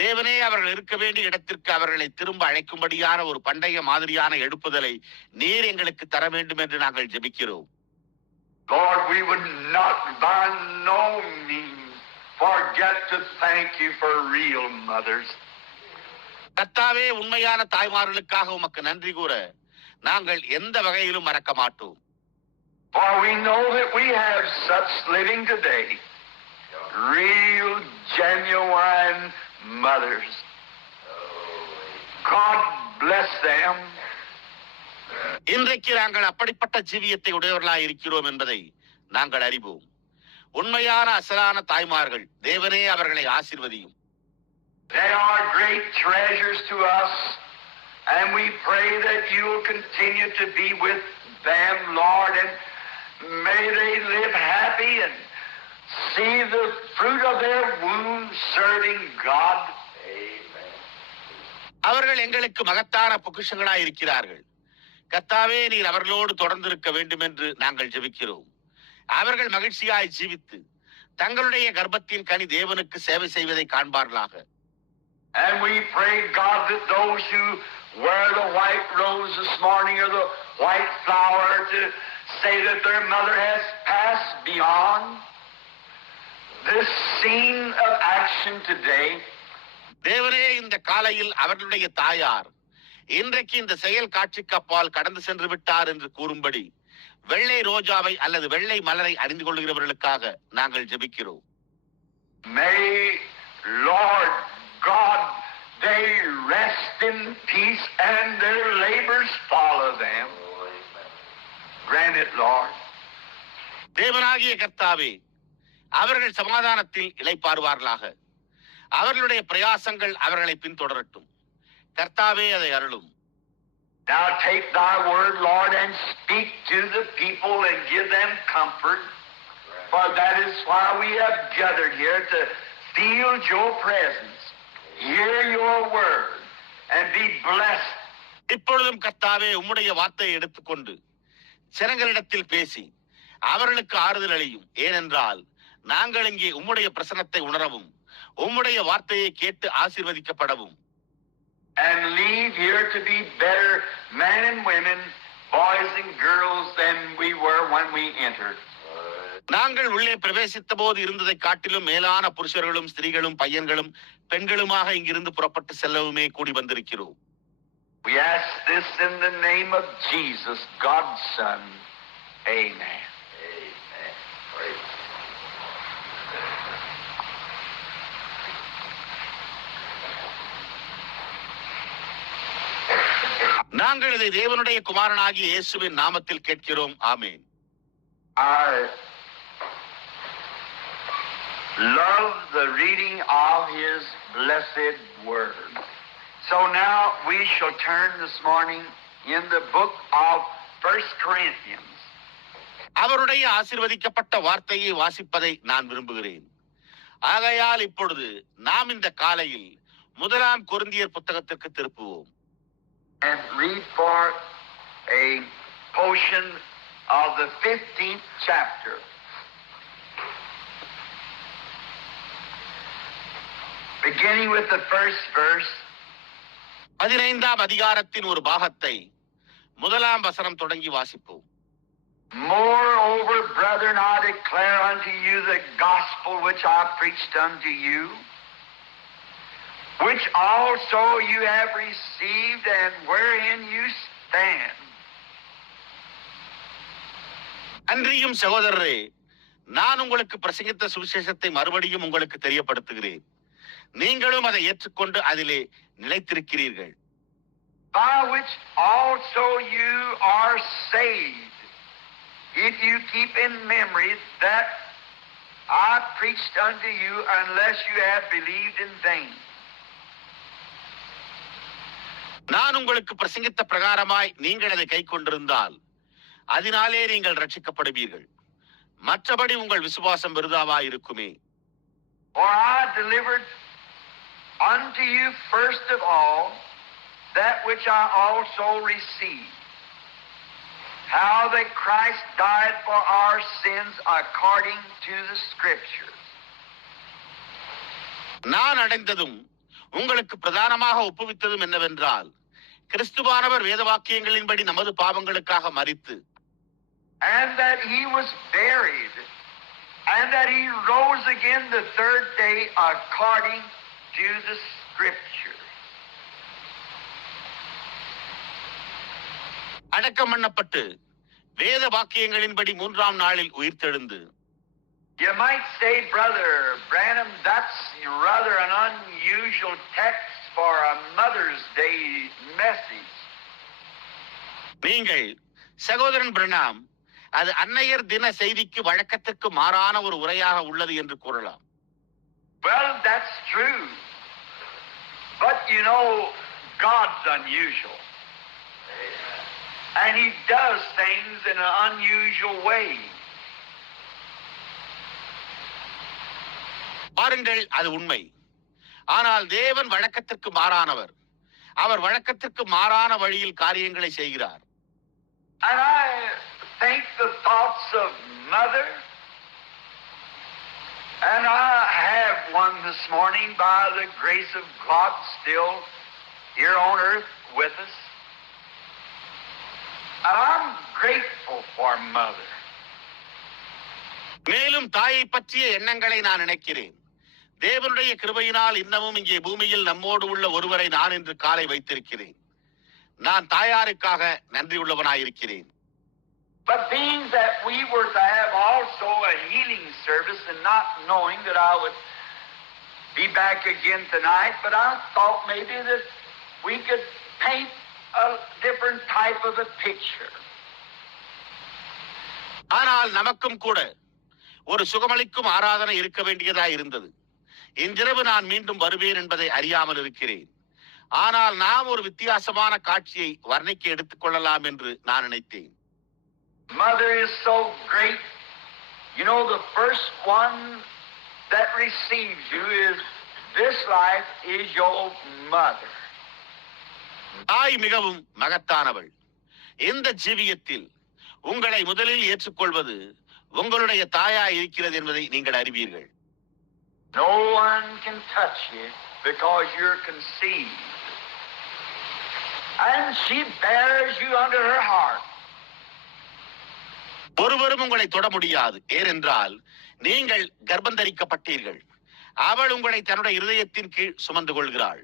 தேவனே அவர்கள் இருக்க வேண்டிய இடத்திற்கு அவர்களை திரும்ப அழைக்கும்படியான ஒரு பண்டைய மாதிரியான எழுப்புதலை நீர் எங்களுக்கு தர வேண்டும் என்று நாங்கள் ஜெபிக்கிறோம். Lord, we would not by no means forget to thank you for real mothers. கர்த்தாவே, உண்மையான தாய்மார்களுக்காக உமக்கு நன்றி கூற நாங்கள் எந்த வகையிலும் மறக்க மாட்டோம். For we know that we have such living today, real, genuine mothers. God bless them. இன்றைக்கு நாங்கள் அப்படிப்பட்ட ஜீவியத்தை உடையவர்களாய் இருக்கிறோம் என்பதை நாங்கள் அறிவோம். உண்மையான அசலான தாய்மார்கள், தேவனே அவர்களை ஆசீர்வதியும். They are great treasures to us, and we pray that you will continue to be with them, Lord, and may they live happy and see the fruit of their womb serving God. Amen. அவர்கள் எங்களுக்கு மகத்தான பொக்கிஷங்களாய் இருக்கிறார்கள். கர்த்தாவே, நீர் அவர்களோடு தொடர்ந்து இருக்க வேண்டும் என்று நாங்கள் ஜெபிக்கிறோம். அவர்கள் மகிழ்ச்சியாய் ஜீவித்து தங்களுடைய கர்ப்பத்தின் கனி தேவனுக்கு சேவை செய்வதை காண்பார்களாக. And we pray, God, that those who wear the white rose this morning or the white flower to say that their mother has passed beyond this scene of action today. தேவனே, இந்த காலையில் அவர்களுடைய தாயார் இன்றைக்கு இந்த செயல் காட்சிக்கு அப்பால் கடந்து சென்று விட்டார் என்று கூறும்படி வெள்ளை ரோஜாவை அல்லது வெள்ளை மலரை அறிந்து கொள்கிறவர்களுக்காக நாங்கள் ஜெபிக்கிறோம். May Lord God, they rest in peace and their labors follow them. Grant it, Lord. தேவனாகிய கர்த்தாவே, அவர்கள் சமாதானத்தில் இளைப்பாறுவார்களாக. அவர்களுடைய பிரயாசங்கள் அவர்களை பின்தொடரட்டும். கர்த்தாவே, அதை அருளும். Now take thy word, Lord, and speak to the people and give them comfort. For that is why we have gathered here, to feel your presence, hear your word, and be blessed. இப்பொழுதும் கர்த்தாவே, உம்முடைய வார்த்தையை எடுத்துக்கொண்டு ஜனங்களிடத்தில் பேசி அவர்களுக்கு ஆறுதல் அளியும். ஏனென்றால் நாங்கள் இங்கே உம்முடைய பிரசன்னத்தை உணரவும் உம்முடைய வார்த்தையை கேட்டு ஆசீர்வதிக்கப்படவும், and leave here to be better men and women, boys and girls than we were when we entered. நாங்கள் உள்ளே பிரவேசித்த போது இருந்ததை காட்டிலும் மேலான புருஷர்களும் ஸ்திரீகளும் பையன்களும் பெண்களுமாக இங்கிருந்து புறப்பட்டு செல்லவுமே கூடி வந்திருக்கிறோம். We ask this in the name of Jesus, God's Son. Amen. Amen. Praise. நாங்கள் இதை தேவனுடைய குமாரனாகிய இயேசுவின் நாமத்தில் கேட்கிறோம். ஆமென். I love the reading of his blessed word. So now we shall turn this morning in the book of 1 Corinthians. அவருடைய ஆசீர்வதிக்கப்பட்ட வார்த்தையை வாசிப்பதை நான் விரும்புகிறேன். ஆகையால் இப்பொழுது நாம் இந்த காலையில் முதலாம் கொரிந்தியர் புத்தகத்திற்கு திருப்புவோம். And read for a portion of the 15th chapter. Beginning with the first verse. 15ஆம் அதிகாரத்தின் ஒரு பாகத்தை முதலாம் வசனம் தொடங்கி வாசிப்போம். Moreover, brethren, I declare unto you the gospel which I preached unto you, which also you have received, and wherein you stand. அன்றியும் சகோதரரே, நான் உங்களுக்கு பிரசங்கித்த சுவிசேஷத்தை மறுபடியும் உங்களுக்கு தெரியப்படுத்துகிறேன். நீங்களும் அதை ஏற்றுக்கொண்டு அதிலே நிலைத்திருக்கிறீர்கள். By which also you are saved, if you keep in memory that I preached unto you, unless you have believed in vain. நான் உங்களுக்கு பிரசங்கித்த பிரகாரமாய் நீங்கள் அதை கை கொண்டிருந்தால் அதனாலே நீங்கள் ரட்சிக்கப்படுவீர்கள். மற்றபடி உங்கள் விசுவாசம் விருதாவாய் இருக்குமே. For I delivered unto you first of all that which I also received, how that Christ died for our sins according to the Scriptures. நான் அடைந்ததும் உங்களுக்கு பிரதானமாக ஒப்புவித்ததும் என்னவென்றால், கிறிஸ்துவானவர் வேத வாக்கியங்களின்படி நமது பாவங்களுக்காக மரித்து, and that he was buried, and that he rose again the third day according to the Scriptures. அடக்கம் பண்ணப்பட்டு வேத வாக்கியங்களின்படி மூன்றாம் நாளில் உயிர்த்தெழுந்து. You might say, Brother Branham, that's rather an unusual text for a Mother's Day message. நீங்கள் சகோதரன் பிரணாம், அது அன்னையர் தின செய்திக்கு வழக்கத்திற்கு மாறான ஒரு உரையாக உள்ளது என்று கூறலாம். Well, that's true. But you know, God's unusual. And he does things in an unusual way. பாருங்கள், அது உண்மை. ஆனால் தேவன் வழக்கத்திற்கு மாறானவர். அவர் வழக்கத்திற்கு மாறான வழியில் காரியங்களை செய்கிறார். And I think the thoughts of Mother, and I have one this morning by the grace of God still here on earth with us. And I'm grateful for Mother. மேலும் தாயை பற்றிய எண்ணங்களை நான் நினைக்கிறேன். தேவனுடைய கிருபையினால் இன்னமும் இங்கே பூமியில் நம்மோடு உள்ள ஒருவரை நான் இன்று காலை வைத்திருக்கிறேன். நான் தாயாருக்காக நன்றியுள்ளவனாயிருக்கிறேன். But being that we were to have also a healing service, and not knowing that I would be back again tonight, but I thought maybe that we could paint a different type of a picture. ஆனால் நமக்கும் கூட ஒரு சுகமளிக்கும் ஆராதனை இருக்க வேண்டியதாய் இருந்தது. இன்றிரவு நான் மீண்டும் வருவேன் என்பதை அறியாமல் இருக்கிறேன். ஆனால் நாம் ஒரு வித்தியாசமான காட்சியை வர்ணிக்க எடுத்துக் கொள்ளலாம் என்று நான் நினைத்தேன். Mother is so great. You know, the first one that receives you is this life is your mother. தாய் மிகவும் மகத்தானவள். இந்த ஜீவியத்தில் உங்களை முதலில் ஏற்றுக்கொள்வது உங்களுடைய தாயாய் இருக்கிறது என்பதை நீங்கள் அறிவீர்கள். No one can touch you because you're conceived. And she bears you under her heart. ஒருவரும் உங்களை தொட முடியாது, ஏனென்றால் நீங்கள் கர்ப்பந்தரிக்கப்பட்டீர்கள். அவள் உங்களை தன்னுடைய இருதயத்தின் கீழ் சுமந்து கொள்கிறாள்.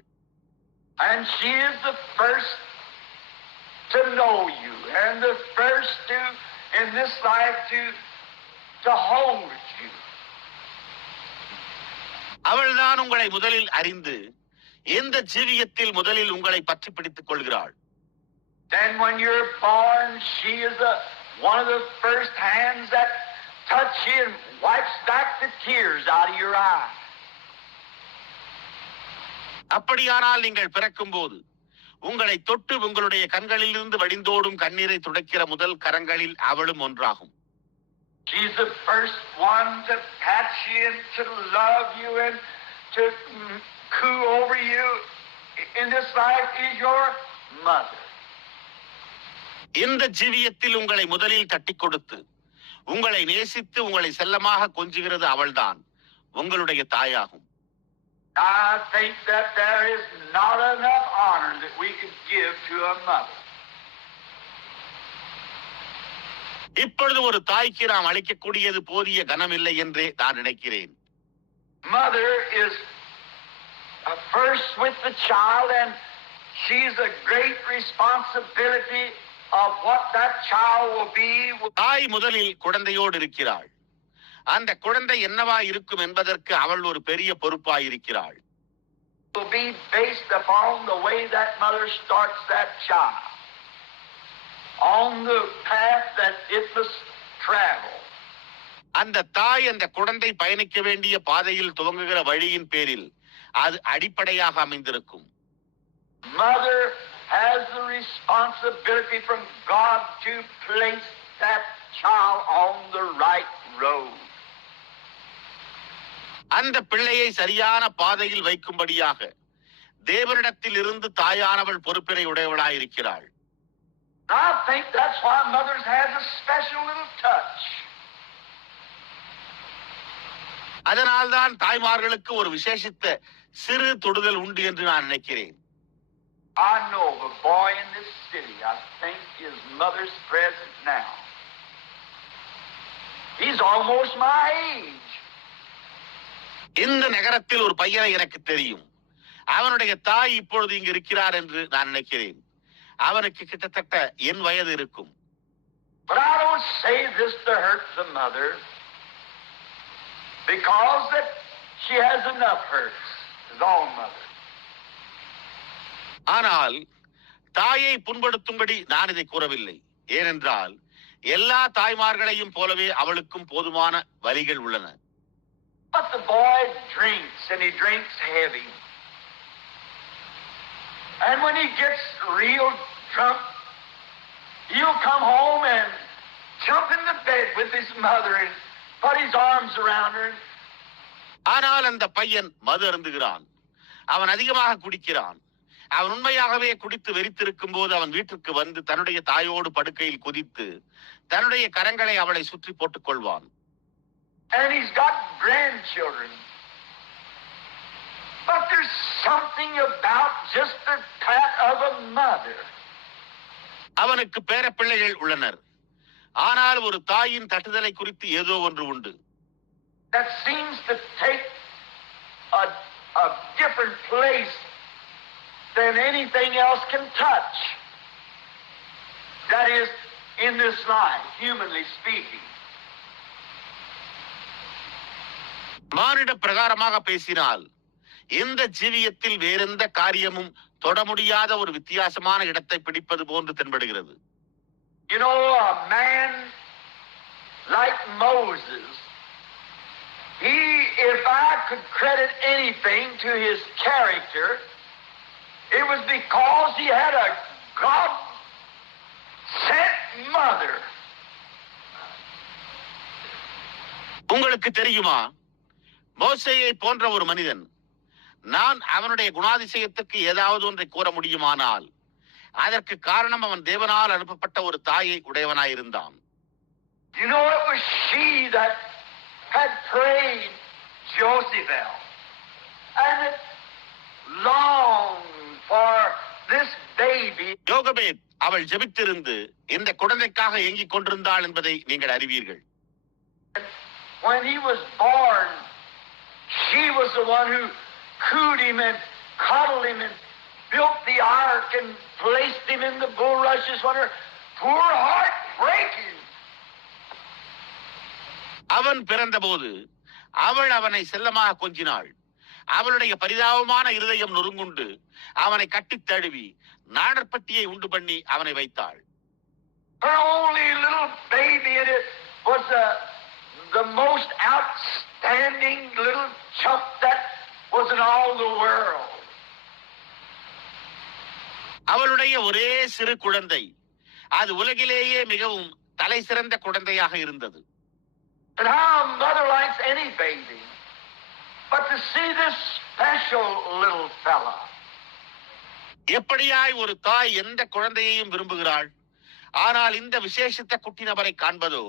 And she is the first to know you, and the first to, in this life, to hold you. அவள்தான் உங்களை முதலில் அறிந்து இந்த ஜீவியத்தில் முதலில் உங்களை பற்றி பிடித்துக் கொள்கிறாள். Then when you're born, she is one of the first hands that touch you and wipes back the tears out of your eyes. அப்படியானால் நீங்கள் பிறக்கும் போது உங்களை தொட்டு உங்களுடைய கண்களில் இருந்து வடிந்தோடும் கண்ணீரை துடைக்கிற முதல் கரங்களில் அவளும் ஒன்றாகும். She's the first one to pat you and to love you and to coo over you. In this life is your mother. இந்த ஜீவியத்தில் உங்களை முதலில் தட்டி கொடுத்து உங்களை நேசித்து உங்களை செல்லமாக கொஞ்சுகிறது அவள்தான், உங்களுடைய தாயாகும். I think that there is not enough honor that we could give to a mother. இப்பொழுது ஒரு தாய்க்கு நாம் அளிக்கக்கூடியது போதிய கனமில்லை என்றே நான் நினைக்கிறேன். Mother is first with the child, and she's a great responsibility of what that child will be. தாய் முதலில் குழந்தையோடு இருக்கிறாள். அந்த குழந்தை என்னவா இருக்கும் என்பதற்கு அவள் ஒரு பெரிய பொறுப்பாய் இருக்கிறாள். Will be based upon the way that mother starts that child on the path that it must travel. அந்த தாய் அந்த குழந்தை பயணிக்க வேண்டிய பாதையில் துவங்குகிற வழியின் பேரில் அது அடிப்படையாக அமைந்திருக்கும். Mother has the responsibility from God to place that child on the right road. அந்த பிள்ளையை சரியான பாதையில் வைக்கும்படியாக தேவனிடத்தில் இருந்து தாயானவள் பொறுப்பினை உடையவளாயிருக்கிறாள். I think that's why mothers has a special little touch. அதனால்தான் தாய்மார்களுக்கு ஒரு விசேஷித்த சிறு தொடுதல் உண்டு என்று நான் நினைக்கிறேன். I know of a boy in this city, I think his mother's present now. He's almost my age. இந்த நகரத்தில் ஒரு பையனை எனக்கு தெரியும். அவனுடைய தாய் இப்பொழுது இங்கு இருக்கிறார் என்று நான் நினைக்கிறேன். அவனுக்கு கிட்டத்தட்ட என் வயது இருக்கும். But I don't say this to hurt the mother, because that she has enough hurts, his own mother. ஆனால் தாயை புண்படுத்தும்படி நான் இதை கூறவில்லை. ஏனென்றால் எல்லா தாய்மார்களையும் போலவே அவளுக்கும் போதுமான வலிகள் உள்ளன. But the boy drinks, and he drinks heavy. And when he gets real drunk, he'll come home and jump in the bed with his mother and put his arms around her. ஆனால் அந்த பையன் மது அருந்துகிறான். அவன் அதிகமாக குடிக்கிறான். அவன் உண்மையாகவே குடித்து வெறித்திருக்கும் போது அவன் வீட்டுக்கு வந்து தன்னுடைய தாயோடு படுக்கையில் குதித்து தன்னுடைய கரங்களை அவளை சுற்றி போட்டுக் கொள்வான். And he's got grandchildren. But there's something about just the pat of a mother. அவனுக்கு பேர பிள்ளைகள் உள்ளனர். ஆனால் ஒரு தாயின் தட்டுதலை குறித்து ஏதோ ஒன்று உண்டு. That seems to take a different place than anything else can touch. That is, in this life, humanly speaking. மானிட பிரகாரமாக பேசினால் இந்த ஜீவியத்தில் வேறெந்த காரியமும் தொட முடியாத ஒரு வித்தியாசமான இடத்தை பிடிப்பது போன்று தென்படுகிறது. You know, a man like Moses, if I could credit anything to his character, it was because he had a God-sent mother. உங்களுக்கு தெரியுமா, மோசேயை போன்ற ஒரு மனிதன், நான் அவனுடைய குணாதிசயத்துக்கு ஏதாவது ஒன்றை கூற முடியுமானால் அதற்கு காரணம் அவன் தேவனால் அனுப்பப்பட்ட ஒரு தாயை உடையவனாயிருந்தான். You know, it was she that had prayed Josephel and it longed for this baby. யோகபேத் அவள் ஜெபித்திருந்து இந்த குழந்தைக்காக ஏங்கிக் கொண்டிருந்தாள் என்பதை நீங்கள் அறிவீர்கள். When he was born, she was the one who cooed him and cuddled him and built the ark and placed him in the bulrushes when her poor heart breaking. அவன் பிறந்தபோது அவள் அவனை செல்லமாக கொஞ்சினாள். அவளுடைய பரிதாபமான இருதயம் நொறுங்குண்டு அவனை கட்டித் தழுவி நாடற்பட்டியை உண்டு பண்ணி அவனை வைத்தாள். Her only little baby in it was the most outstanding little chump that was in all the world. அவளுடைய ஒரே சிறு குழந்தை அது உலகிலேயே மிகவும் தலை சிறந்த குழந்தையாக இருந்தது. And how a mother likes any baby, but to see this special little fella. எப்படியாய் ஒரு தாய் எந்த குழந்தையையும் விரும்புகிறாள், ஆனால் இந்த விசேஷித்த குட்டி நபரை காண்பதோ.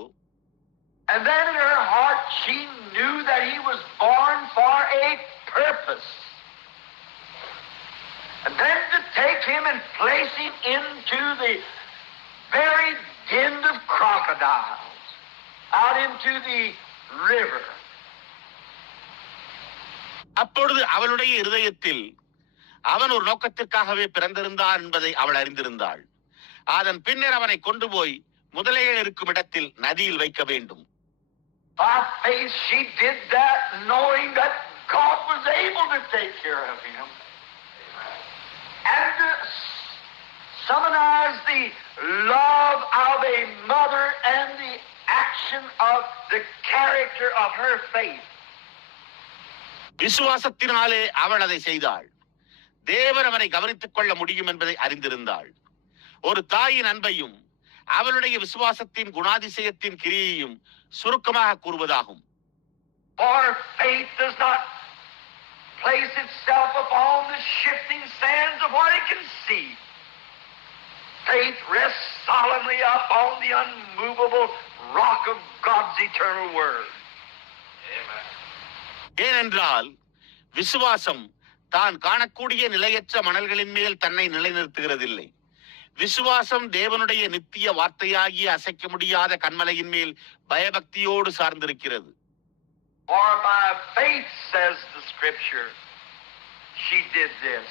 And then in her heart she knew that he was born for a purpose. And then to take him and place him into the very den of crocodiles, out into the river. அப்பொழுது அவளுடைய இருதயத்தில் அவன் ஒரு நோக்கத்திற்காகவே பிறந்திருந்தான் என்பதை அவள் அறிந்திருந்தாள். அதன் பின்னர் அவனை கொண்டு போய் முதலைகள் இருக்கும் இடத்தில் நதியில் வைக்க வேண்டும். By faith she did that, knowing that God was able to take care of him. And to summarize the love of a mother and the action of the character of her faith. விசுவாசத்தினாலே அவள் அதை செய்தாள். தேவன் அவனை கவனித்துக் கொள்ள முடியும் என்பதை அறிந்திருந்தாள். ஒரு தாயின் அன்பையும் அவளுடைய விசுவாசத்தின் குணாதிசயத்தின் கிரியையும் சுருக்கமாக கூறுவதாகும். For faith does not place itself upon the shifting sands of what it can see. Faith rests solemnly upon the unmovable rock of God's eternal word. Amen. ஏனென்றால் விசுவாசம் தான் காணக்கூடிய நிலையற்ற மணல்களின் மேல் தன்னை நிலைநிறுத்துகிறதில்லை. விசுவாசம் தேவனுடைய நித்திய வார்த்தையாகிய அசைக்க முடியாத கன்மலையின் மேல் பயபக்தியோடு சார்ந்திருக்கிறது. For by faith, says the scripture, she did this.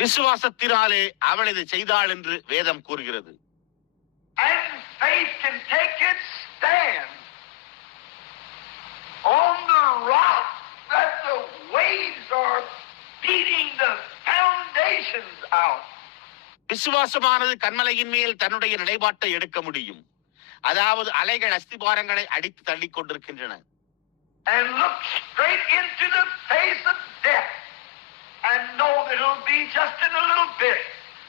விசுவாசத்தினாலே அவள் இதை செய்தாள் என்று வேதம் கூறுகிறது. And faith can take its stand on the rock that the waves are beating the foundations out. விசுவாசமானது கன்மலையின் மேல் தன்னுடைய நிலைப்பாட்டை எடுக்க முடியும். அதாவது அலைகள் அஸ்திபாரங்களை அடித்து தள்ளிக் கொண்டிருக்கின்றன. And look straight into the face of death and know that it'll be just in a little bit.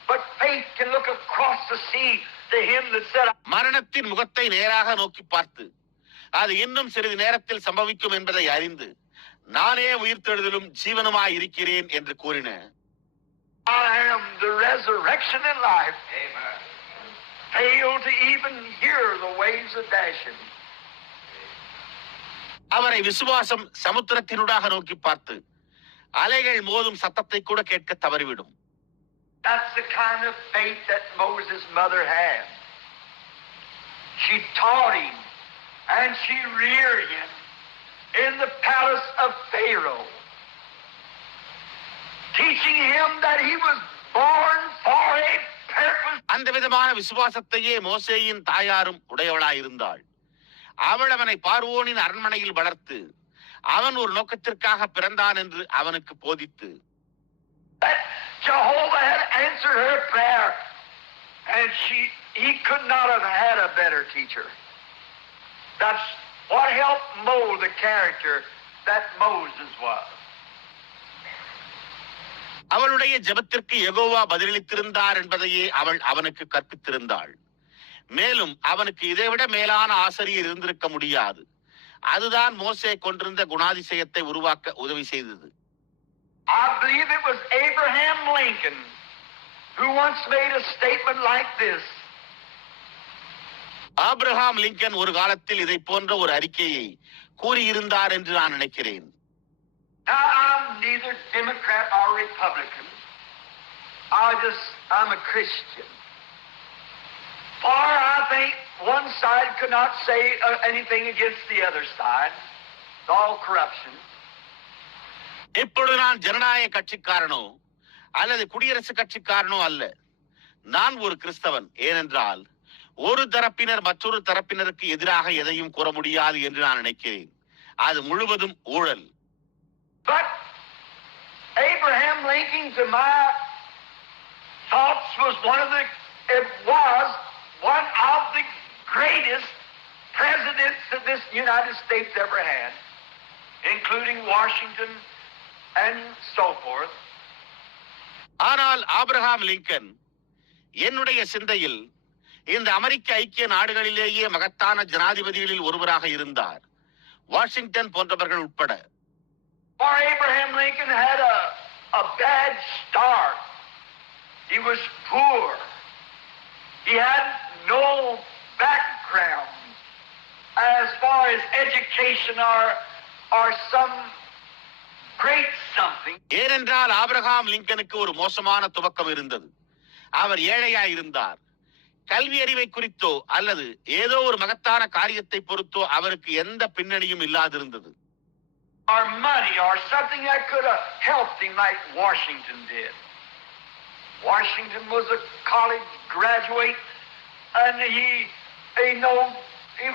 But faith can look across the sea to him that said, மரணத்தின் முகத்தை நேராக நோக்கி பார்த்து அது இன்னும் சிறிது நேரத்தில் சம்பவிக்கும் என்பதை அறிந்து நானே உயிர்த்தெழுதலும் ஜீவனுமாய் இருக்கிறேன் என்று கூறின. I am the resurrection and life. Amen. Fail to even hear the waves of dashing. அவரை விசுவாசம் சமுத்திரத்தினூடாக நோக்கி பார்த்து அலைகள் மோதும் சத்தத்தை கூட கேட்க தவறிவிடும். That's the kind of faith that Moses' mother had. She taught him and she reared him in the palace of Pharaoh, teaching him that he was born for a purpose. அந்த விதமான விசுவாசத்தையே மோசேயின் தாயாரும் உடையவளாயிருந்தாள். அவள் அவனை பார்வோனின் அரண்மனையில் வளர்த்து அவன் ஒரு நோக்கத்திற்காக பிறந்தான் என்று அவனுக்கு போதித்து that Jehovah had answered her prayer and he could not have had a better teacher. That's what helped mold the character that Moses was. அவளுடைய ஜெபத்திற்கு யெகோவா பதிலளித்திருந்தார் என்பதையே அவள் அவனுக்கு கற்பித்திருந்தாள். மேலும் அவனுக்கு இதைவிட மேலான ஆசிரியர் இருந்திருக்க முடியாது. அதுதான் மோசே கொண்டிருந்த குணாதிசயத்தை உருவாக்க உதவி செய்தது. I believe it was Abraham Lincoln who once made a statement like this. Abraham Lincoln ஒரு காலத்தில் இதை போன்ற ஒரு அறிக்கையை கூறியிருந்தார் என்று நான் நினைக்கிறேன். Now, I'm neither Democrat or Republican. I'm a Christian. For I think one side could not say anything against the other side. It's all corruption. இப்பொழுது நான் ஜனநாயக கட்சிக்காரனோ அல்லது குடியரசுக் கட்சிக்காரனோ அல்ல. நான் ஒரு கிறிஸ்தவன். ஏனென்றால் ஒரு தரப்பினர் மற்றொரு தரப்பினருக்கு எதிராக எதையும் கூற முடியாது என்று நான் நினைக்கிறேன். அது முழுவதும் ஊழல். But Abraham Lincoln, to my thoughts, was one of the greatest presidents that this United States ever had, including Washington and so forth. ஆனால் ஆபிரகாம் லிங்கன் என்னுடைய சிந்தையில் இந்த அமெரிக்க ஐக்கிய நாடுகளிலேயே மகத்தான ஜனாதிபதிகளில் ஒருவராக இருந்தார், வாஷிங்டன் போன்றவர்கள் உட்பட. For Abraham Lincoln had a bad start. He was poor. He had no background as far as education or some great something. ஏனென்றால் ஆபிரகாம் லிங்கனுக்கு ஒரு மோசமான துவக்கம் இருந்தது. அவர் ஏழையாய் இருந்தார். கல்வி அறிவை குறித்தோ அல்லது ஏதோ ஒரு மகத்தான காரியத்தை பொறுத்தோ அவருக்கு எந்த பின்னணியும் இல்லாதிருந்தது. Or money or something that could have helped him like Washington did. Washington was a college graduate and he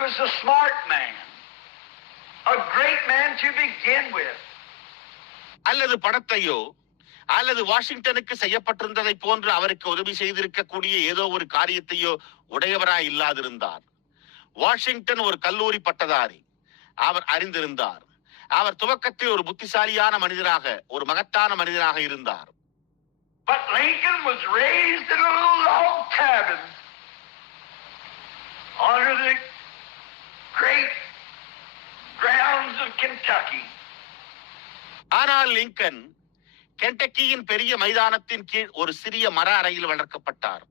was a smart man. A great man to begin with. அல்லது பணத்தையோ அல்லது வாஷிங்டனுக்கு செய்யப்பட்டிருந்ததை போன்று அவருக்கு உதவி செய்திருக்கக்கூடிய ஏதோ ஒரு காரியத்தையோ உடையவராய் இல்லாதிருந்தார். வாஷிங்டன் ஒரு கல்லூரி பட்டதாரி. அவர் அறிந்திருந்தார். அவர் துவக்கத்தில் ஒரு புத்திசாலியான மனிதராக, ஒரு மகத்தான மனிதராக இருந்தார். But Lincoln was raised in a little log cabin under the grounds of Kentucky. ஆனால் லிங்கன் கென்டக்கியின் பெரிய மைதானத்தின் கீழ் ஒரு சிறிய மர அறையில் வளர்க்கப்பட்டார்.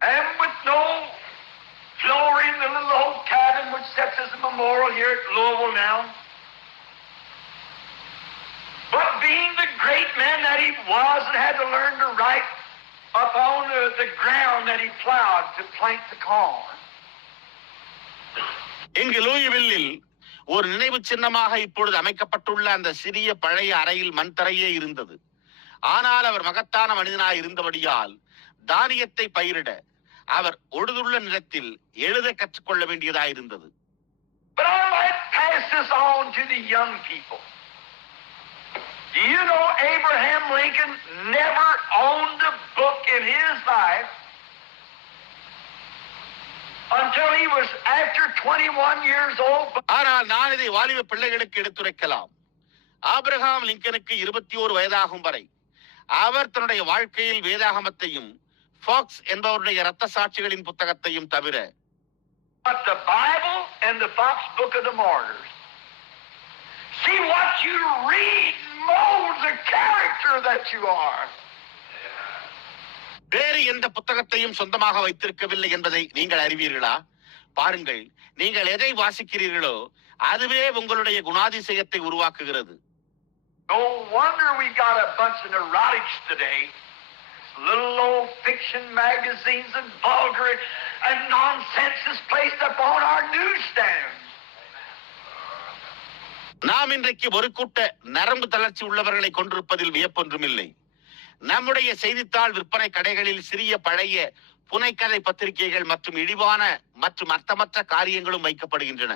And with no floor in the little old cabin which sets as a memorial here at Louisville now. But being the great man that he was and had to learn to write upon the ground that he plowed to plant the corn. இங்கு லூயிவில்லில் ஒரு நினைவு சின்னமாக இப்பொழுது அமைக்கப்பட்டுள்ள அந்த சிறிய பழைய அறையில் மண் தரையே இருந்தது. ஆனால் அவர் மகத்தான மனிதனாய் இருந்தபடியால் தானியத்தை பயிரிட அவர் ஒடுதுள்ள நிலத்தில் எழுத கற்றுக்கொள்ள வேண்டியதாயிருந்தது. But I might pass this on to the young people. Do you know Abraham Lincoln never owned a book in his life until he was after 21 years old? ஆனால் நான் இதை வாலிப பிள்ளைகளுக்கு எடுத்துரைக்கலாம். ஆபிரகாம் லிங்கனுக்கு 21 வயதாகும் வரை அவர் தன்னுடைய வாழ்க்கையில் வேதாகமத்தையும் ஃபாக்ஸ் என்பவருடைய இரத்த சாட்சிகளின் புத்தகத்தையும் தவிர But the Bible and the Fox Book of the Martyrs. See, what you read molds the character that you are. வேறு எந்த புத்தகத்தையும் சொந்தமாக வைத்திருக்கவில்லை என்பதை நீங்கள் அறிவீர்களா? பாருங்கள், நீங்கள் எதை வாசிக்கிறீர்களோ அதுவே உங்களுடைய குணாதிசயத்தை உருவாக்குகிறது. No wonder we got a bunch of neurotics today. Little old fiction magazines and vulgar and nonsense is placed upon our newsstands. நாம் இன்றைக்கு ஒரு கூட்ட நரம்பு தளர்ச்சி உள்ளவர்களை கொண்டிருப்பதில் வியப்பொன்றுமில்லை. நம்முடைய செய்தித்தாள் விற்பனை கடைகளில் சிறிய பழைய புனைக்கதை பத்திரிகைகள் மற்றும் இழிவான மற்றும் அர்த்தமற்ற காரியங்களும் வைக்கப்படுகின்றன.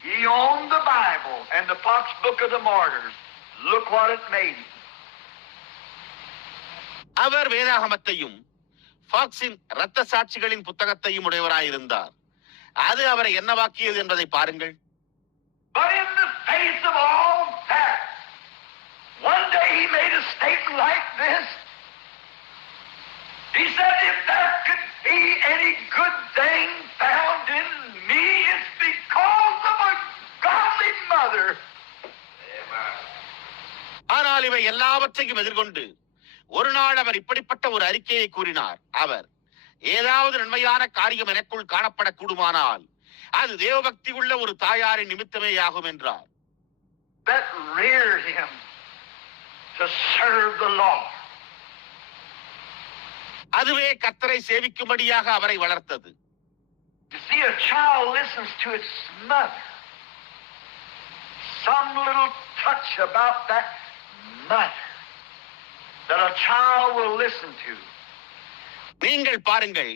He owned the Bible and the Fox Book of the Martyrs. Look what it made him. அவர் வேதாகமத்தையும் ஃபாக்ஸின் இரத்த சாட்சிகளின் புத்தகத்தையும் உடையவராயிருந்தார். அது அவரை என்னவாக்கியது என்பதை பாருங்கள். But in the face of all that, one day he made a statement like this. He said, if there could be any good thing found in me, it's because of a godly mother. ஆனால் இவை எல்லாவற்றையும் எதிர்கொண்டு ஒரு நாள் அவர் இப்படிப்பட்ட ஒரு அறிக்கையை கூறினார். அவர், ஏதாவது நன்மையான காரியம் எனக்குள் காணப்படக்கூடுமானால் அது தேவபக்தி உள்ள ஒரு தாயாரின் நிமித்தமே ஆகும் என்றார். That reared him to serve the Lord. அதுவே கர்த்தரை சேவிக்கும்படியாக அவரை வளர்த்தது. You see, a child listens to its mother. Some little touch about that mother that a child will listen to. நீங்கள் பாருங்கள்,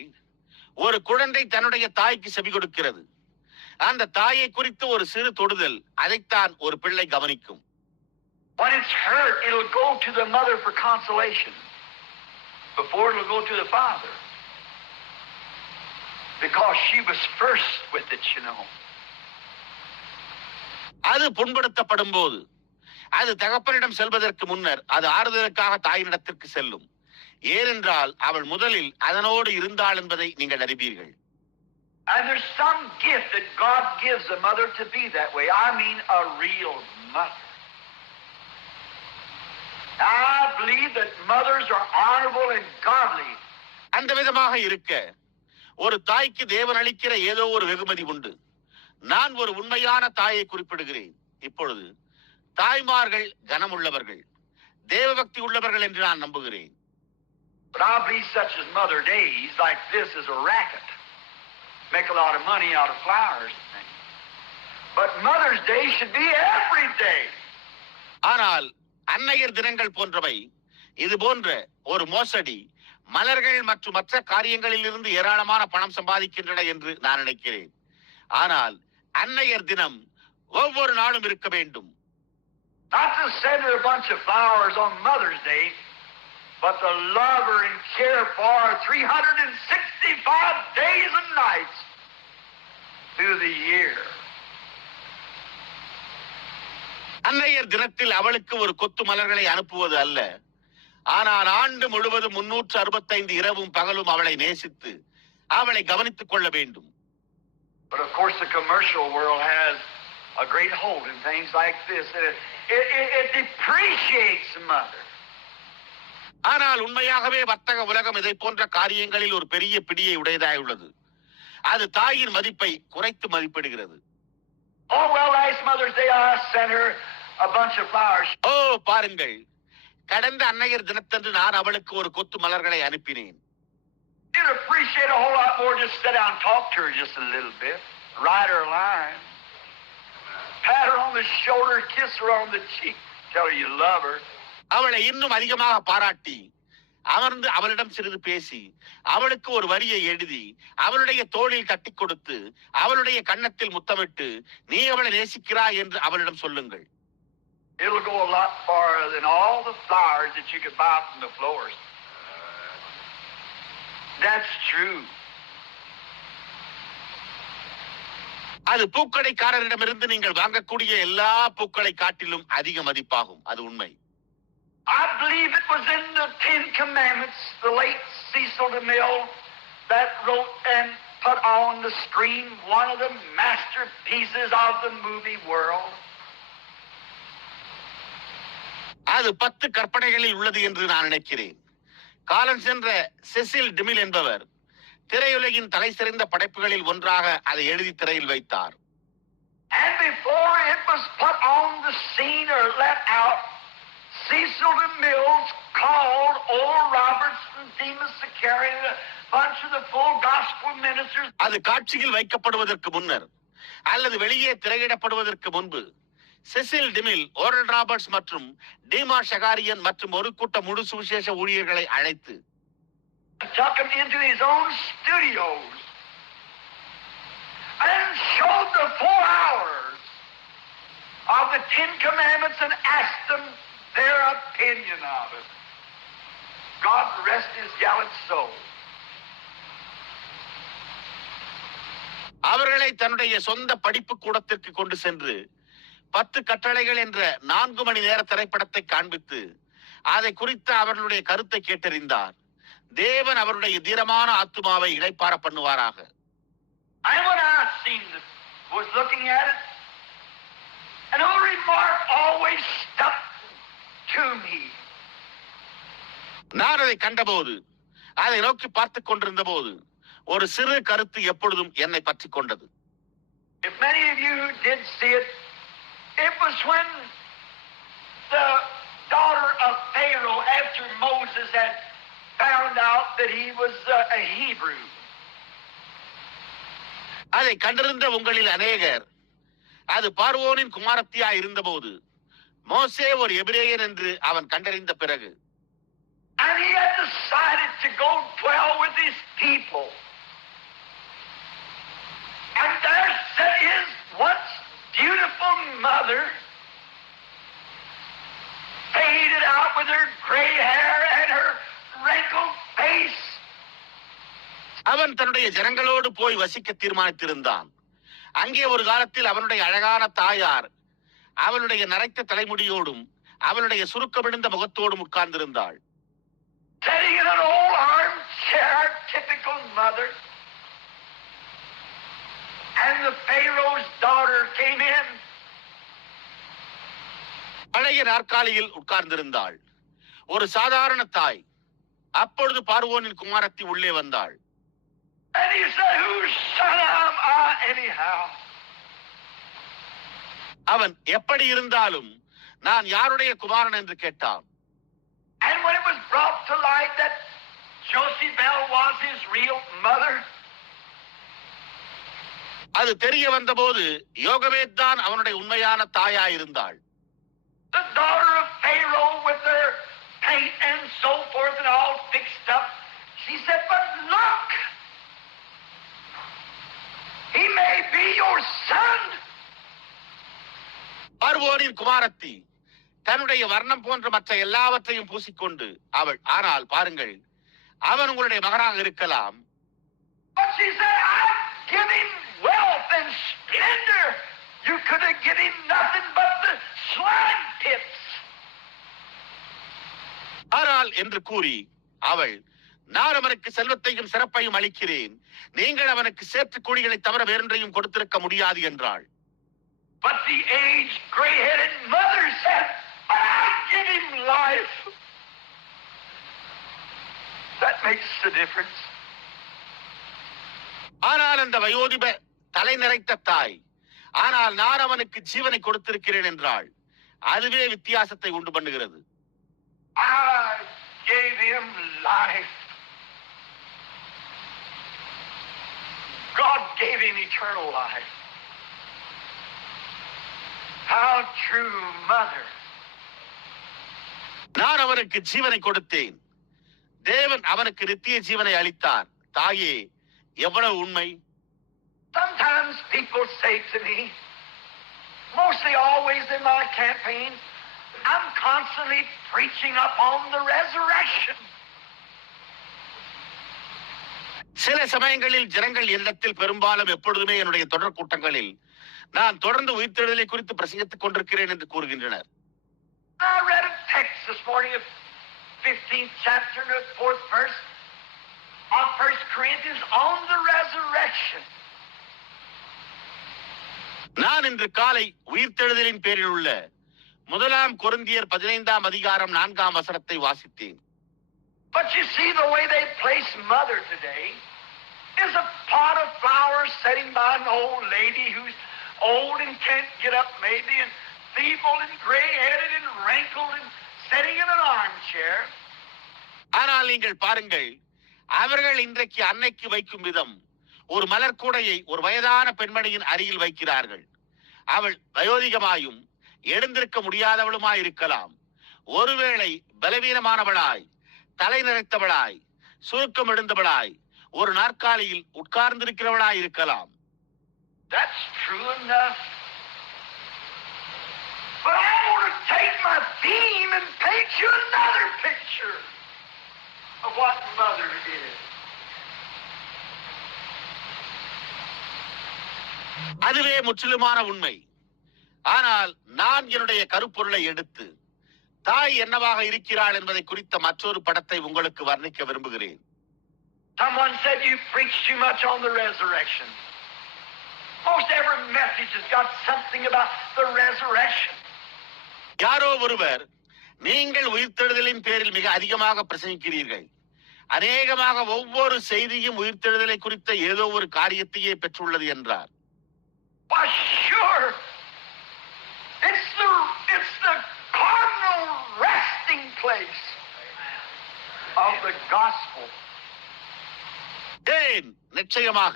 ஒரு குழந்தை தன்னுடைய தாய்க்கு செவி கொடுக்கிறது. அந்த தாயை குறித்து ஒரு சிறு தொடுதல், அதைத்தான் ஒரு பிள்ளை கவனிக்கும். When it's hurt, it'll go to the mother for consolation before it'll go to the father. Because she was first with it, you know. அது புண்படுத்தப்படும் போது அது தகப்பனிடம் செல்வதற்கு முன்னர் அது ஆறுதலுக்காக தாயினிடத்திற்கு செல்லும். ஏனென்றால் அவள் முதலில் அதனோடு இருந்தாள் என்பதை நீங்கள் அறிவீர்கள். And there's some gift that God gives a mother to be that way. I mean a real mother. I believe that mothers are honorable and godly. அந்த விதமாக இருக்க ஒரு தாய்க்கு தேவன் அளிக்கிற ஏதோ ஒரு வெகுமதி உண்டு. நான் ஒரு உண்மையான தாயை குறிப்பிடுகிறேன். இப்பொழுது தாய்மார்கள் கனமுள்ளவர்கள், தேவபக்தி உள்ளவர்கள் என்று நான் நம்புகிறேன். But I believe such as Mother Days like this is a racket. Make a lot of money out of flowers and things. But Mother's Day should be every day. ஆனால் அன்னையர் தினங்கள் போன்றவை இது போன்ற ஒரு மோசடி, மலர்கள் மற்றும் மற்ற காரியங்களில் இருந்து ஏராளமான பணம் சம்பாதிக்கின்றன என்று நான் நினைக்கிறேன். ஆனால் அன்னையர் தினம் ஒவ்வொரு நாளும் இருக்க வேண்டும். Not to send her a bunch of flowers on Mother's Day, but to love her and care for her 365 days and nights through the year. அன்னையர் தினத்தில் அவளுக்கு ஒரு கொத்து மலர்களை அனுப்புவது அல்ல, ஆனால் ஆண்டு முழுவதும் 365 இரவும் பகலும் அவளை நேசித்து அவளை கவனித்துக் கொள்ள வேண்டும். But of course the commercial world has a great hold in things like this. It depreciates the mother. ஆனால் உண்மையாகவே வர்த்தக உலகம் இதை போன்ற காரியங்களில் ஒரு பெரிய பிடியை உடையதாய் உள்ளது. அது தாயின் மதிப்பை குறைத்து மதிப்பிடுகிறது. Oh well, last Mother's Day I sent her a bunch of flowers. பாருங்கள், கடந்த அன்னையர் தினத்தன்று நான் அவளுக்கு ஒரு கொத்து மலர்களை அனுப்பினேன். You'd appreciate a whole lot more just sit down and talk to her just a little bit. Write her a line. Pat her on the shoulder, kiss her on the cheek, tell her you love her. அவளை இன்னும் அதிகமாக பாராட்டி அமர்ந்து அவளிடம் சிறிது பேசி அவளுக்கு ஒரு வரியை எழுதி அவளுடைய தோளில் தட்டி கொடுத்து அவளுடைய கன்னத்தில் முத்தமிட்டு நீ அவளை நேசிக்கிறாய் என்று அவளிடம் சொல்லுங்கள். It'll go a lot farther than all the flowers that you could buy from the florist. That's true. அது பூக்கடைக்காரரிடமிருந்து நீங்கள் வாங்கக்கூடிய எல்லா பூக்களை காட்டிலும் அதிக மதிப்பாகும். அது உண்மை. I believe it was in the Ten Commandments, the late Cecil DeMille that wrote and put on the screen one of the masterpieces of the movie world. அது 10 கற்பனைகளில் உள்ளது என்று நான் நினைக்கிறேன். காலம் சென்ற செசில் டிமில் என்பவர் திரையுலகின் தலை சிறந்த படைப்புகளில் ஒன்றாக அதை எழுதி திரையில் வைத்தார். And before it was put on the scene or let out, Cecil DeMille called Oral Roberts and Demas Zacharias, a bunch of the full gospel ministers. அது காட்சியில் வைக்கப்படுவதற்கு முன்னர் அல்லது வெளியே திரையிடப்படுவதற்கு முன்பு செசில் டிமில், ஓரல் ராபர்ட்ஸ் மற்றும் டீமா ஷகாரியன் மற்றும் ஒரு கூட்ட முழு சுவிசேஷ ஊழியர்களை அழைத்து took him into his own studios and showed the 4 hours of the Ten Commandments and asked them their opinion of it. God rest his gallant soul. அவர்களை தன்னுடைய சொந்த படிப்பு கூடத்திற்கு கொண்டு சென்று 10 கட்டளைகள் என்ற 4 மணி நேர திரைப்படத்தை காண்பித்து அதை குறித்த அவர்களுடைய கருத்தை கேட்டறிந்தார். தேவன் அவருடைய தீரமான ஆத்துமாவை இளைப்பாற பண்ணுவாராக. I when I seen it, was looking at it, and a remark always stuck to me. நான் அதை கண்டபோது, அதை நோக்கி பார்த்துக் கொண்டிருந்த போது ஒரு சிறு கருத்து எப்பொழுதும் என்னை பற்றி கொண்டது. If many of you did see it, it was when the daughter of Pharaoh, after Moses had found out that he was a Hebrew. அதை கண்டிருந்த உங்களில் அநேகர் அது பார்வோனின் குமாரத்தியாய் இருந்தபோது மோசே ஒரு எபிரேயன் என்று அவன் கண்டறிந்த பிறகு and he had decided to go dwell with his people. And there sat his once beautiful mother, faded out with her gray hair and her wrinkled face. அவன் தன்னுடைய ஜனங்களோடு போய் வசிக்க தீர்மானித்திருந்தான். அங்கே ஒரு காலத்தில் அவனுடைய அழகான தாயார் அவளுடைய நரைத்த தலைமுடியோடும் அவளுடைய சுருக்கமிழந்த முகத்தோடும் உட்கார்ந்திருந்தாள். Sitting in an old armchair, typical mother. And the Pharaoh's daughter came in. பழைய நாற்காலியில் உட்கார்ந்திருந்தாள். ஒரு சாதாரண தாய். அப்பொழுது பார்வோனின் குமாரத்தி உள்ளே வந்தாள். And he said, whose son am I anyhow? அவன் எப்படி இருந்தாலும் நான் யாருடைய குமாரன் என்று கேட்டான். And when it was brought to light that Jochebed was his real mother, அது தெரிய வந்தபோது யோகவேத் தான் அவனுடைய உண்மையான தாயாயிருந்தாள். the daughter of Pharaoh with her paint and so forth and all fixed up, she said, but look, he may be your son. பார்வோனின் குமாரத்தி தன்னுடைய வர்ணம் போன்ற மற்ற எல்லாவற்றையும் பூசிக்கொண்டு அவள், ஆனால் பாருங்கள், அவன் உங்களுடைய மகனாக இருக்கலாம். But she said, I'm giving wealth and splendor. You could have given him nothing but the slime pits. ஆனால் என்று கூறி அவள், நான் அவனுக்கு செல்வத்தையும் சிறப்பையும் அளிக்கிறேன், நீங்கள் அவனுக்கு சேற்று குழிகளை தவிர வேறொன்றையும் கொடுத்திருக்க முடியாது என்றாள். But the aged, gray-headed mother said, "But I'll give him life." That makes the difference. ஆனால் அந்த வயோதிப தலை நிறைத்த தாய், ஆனால் நான் அவனுக்கு ஜீவனை கொடுத்திருக்கிறேன் என்றாள். அதுவே வித்தியாசத்தை உண்டு பண்ணுகிறது. I gave him life. God gave him eternal life. How true, mother. நான் அவனுக்கு ஜீவனை கொடுத்தேன். தேவன் அவனுக்கு நித்திய ஜீவனை அளித்தார். தாயே, எவ்வளவு உண்மை! Sometimes people say to me, mostly always in my campaigns, I'm constantly preaching upon the resurrection. சில சமயங்களில் ஜனங்கள் என்னிடத்தில் பெரும்பாலும் எப்பொழுதுமே என்னுடைய தொடர் கூட்டங்களில் நான் தொடர்ந்து உயிர்த்தெழுதலை குறித்து பிரசங்கித்துக் கொண்டிருக்கிறேன் என்று கூறுகின்றனர். I read a text this morning of 15th chapter and the 4th verse of 1 Corinthians on the resurrection. நான் இன்று காலை உயிர்த்தெழுதலின் பேரில் உள்ள 1 கொரிந்தியர் 15ஆம் அதிகாரம் 4ஆம் வசனத்தை வாசித்தேன். But you see, the way they place mother today is a pot of flowers sitting by an old lady who's old and can't get up maybe, and feeble and gray-headed and wrinkled and sitting in an armchair. ஆனால் நீங்கள் பாருங்கள், அவர்கள் இன்றைக்கு அன்னைக்கு வைக்கும் விதம் ஒரு மலர் கூடையை ஒரு வயதான பெண்மணியின் அருகில் வைக்கிறார்கள். அவள் வயோதிகமாயும் எழுந்திருக்க முடியாதவளுமாய் இருக்கலாம். ஒருவேளை பலவீனமானவளாய், தலை நிறைத்தவளாய், சுருக்கம் எழுந்தவளாய், ஒரு நாற்காலியில் உட்கார்ந்திருக்கிறவளாய் இருக்கலாம். That's true enough. But I want to take my theme and paint you another picture of what mother is. அதுவே முற்றிலுமான உண்மை. ஆனால் நான் என்னுடைய கருப்பொருளை எடுத்து தாய் என்னவாக இருக்கிறாள் என்பதை குறித்த மற்றொரு படத்தை உங்களுக்கு வர்ணிக்க விரும்புகிறேன். Someone said you preach too much on the resurrection. Most every message has got something about the resurrection. யாரோ ஒருவர், நீங்கள் உயிர்த்தெழுதலின் பேரில் மிக அதிகமாக பிரசங்கிக்கிறீர்கள், அநேகமாக ஒவ்வொரு செய்தியும் உயிர்த்தெழுதலை குறித்த ஏதோ ஒரு காரியத்தையே பெற்றுள்ளது என்றார். Why, sure. It's the cardinal resting place of the gospel. ஏன்? நிச்சயமாக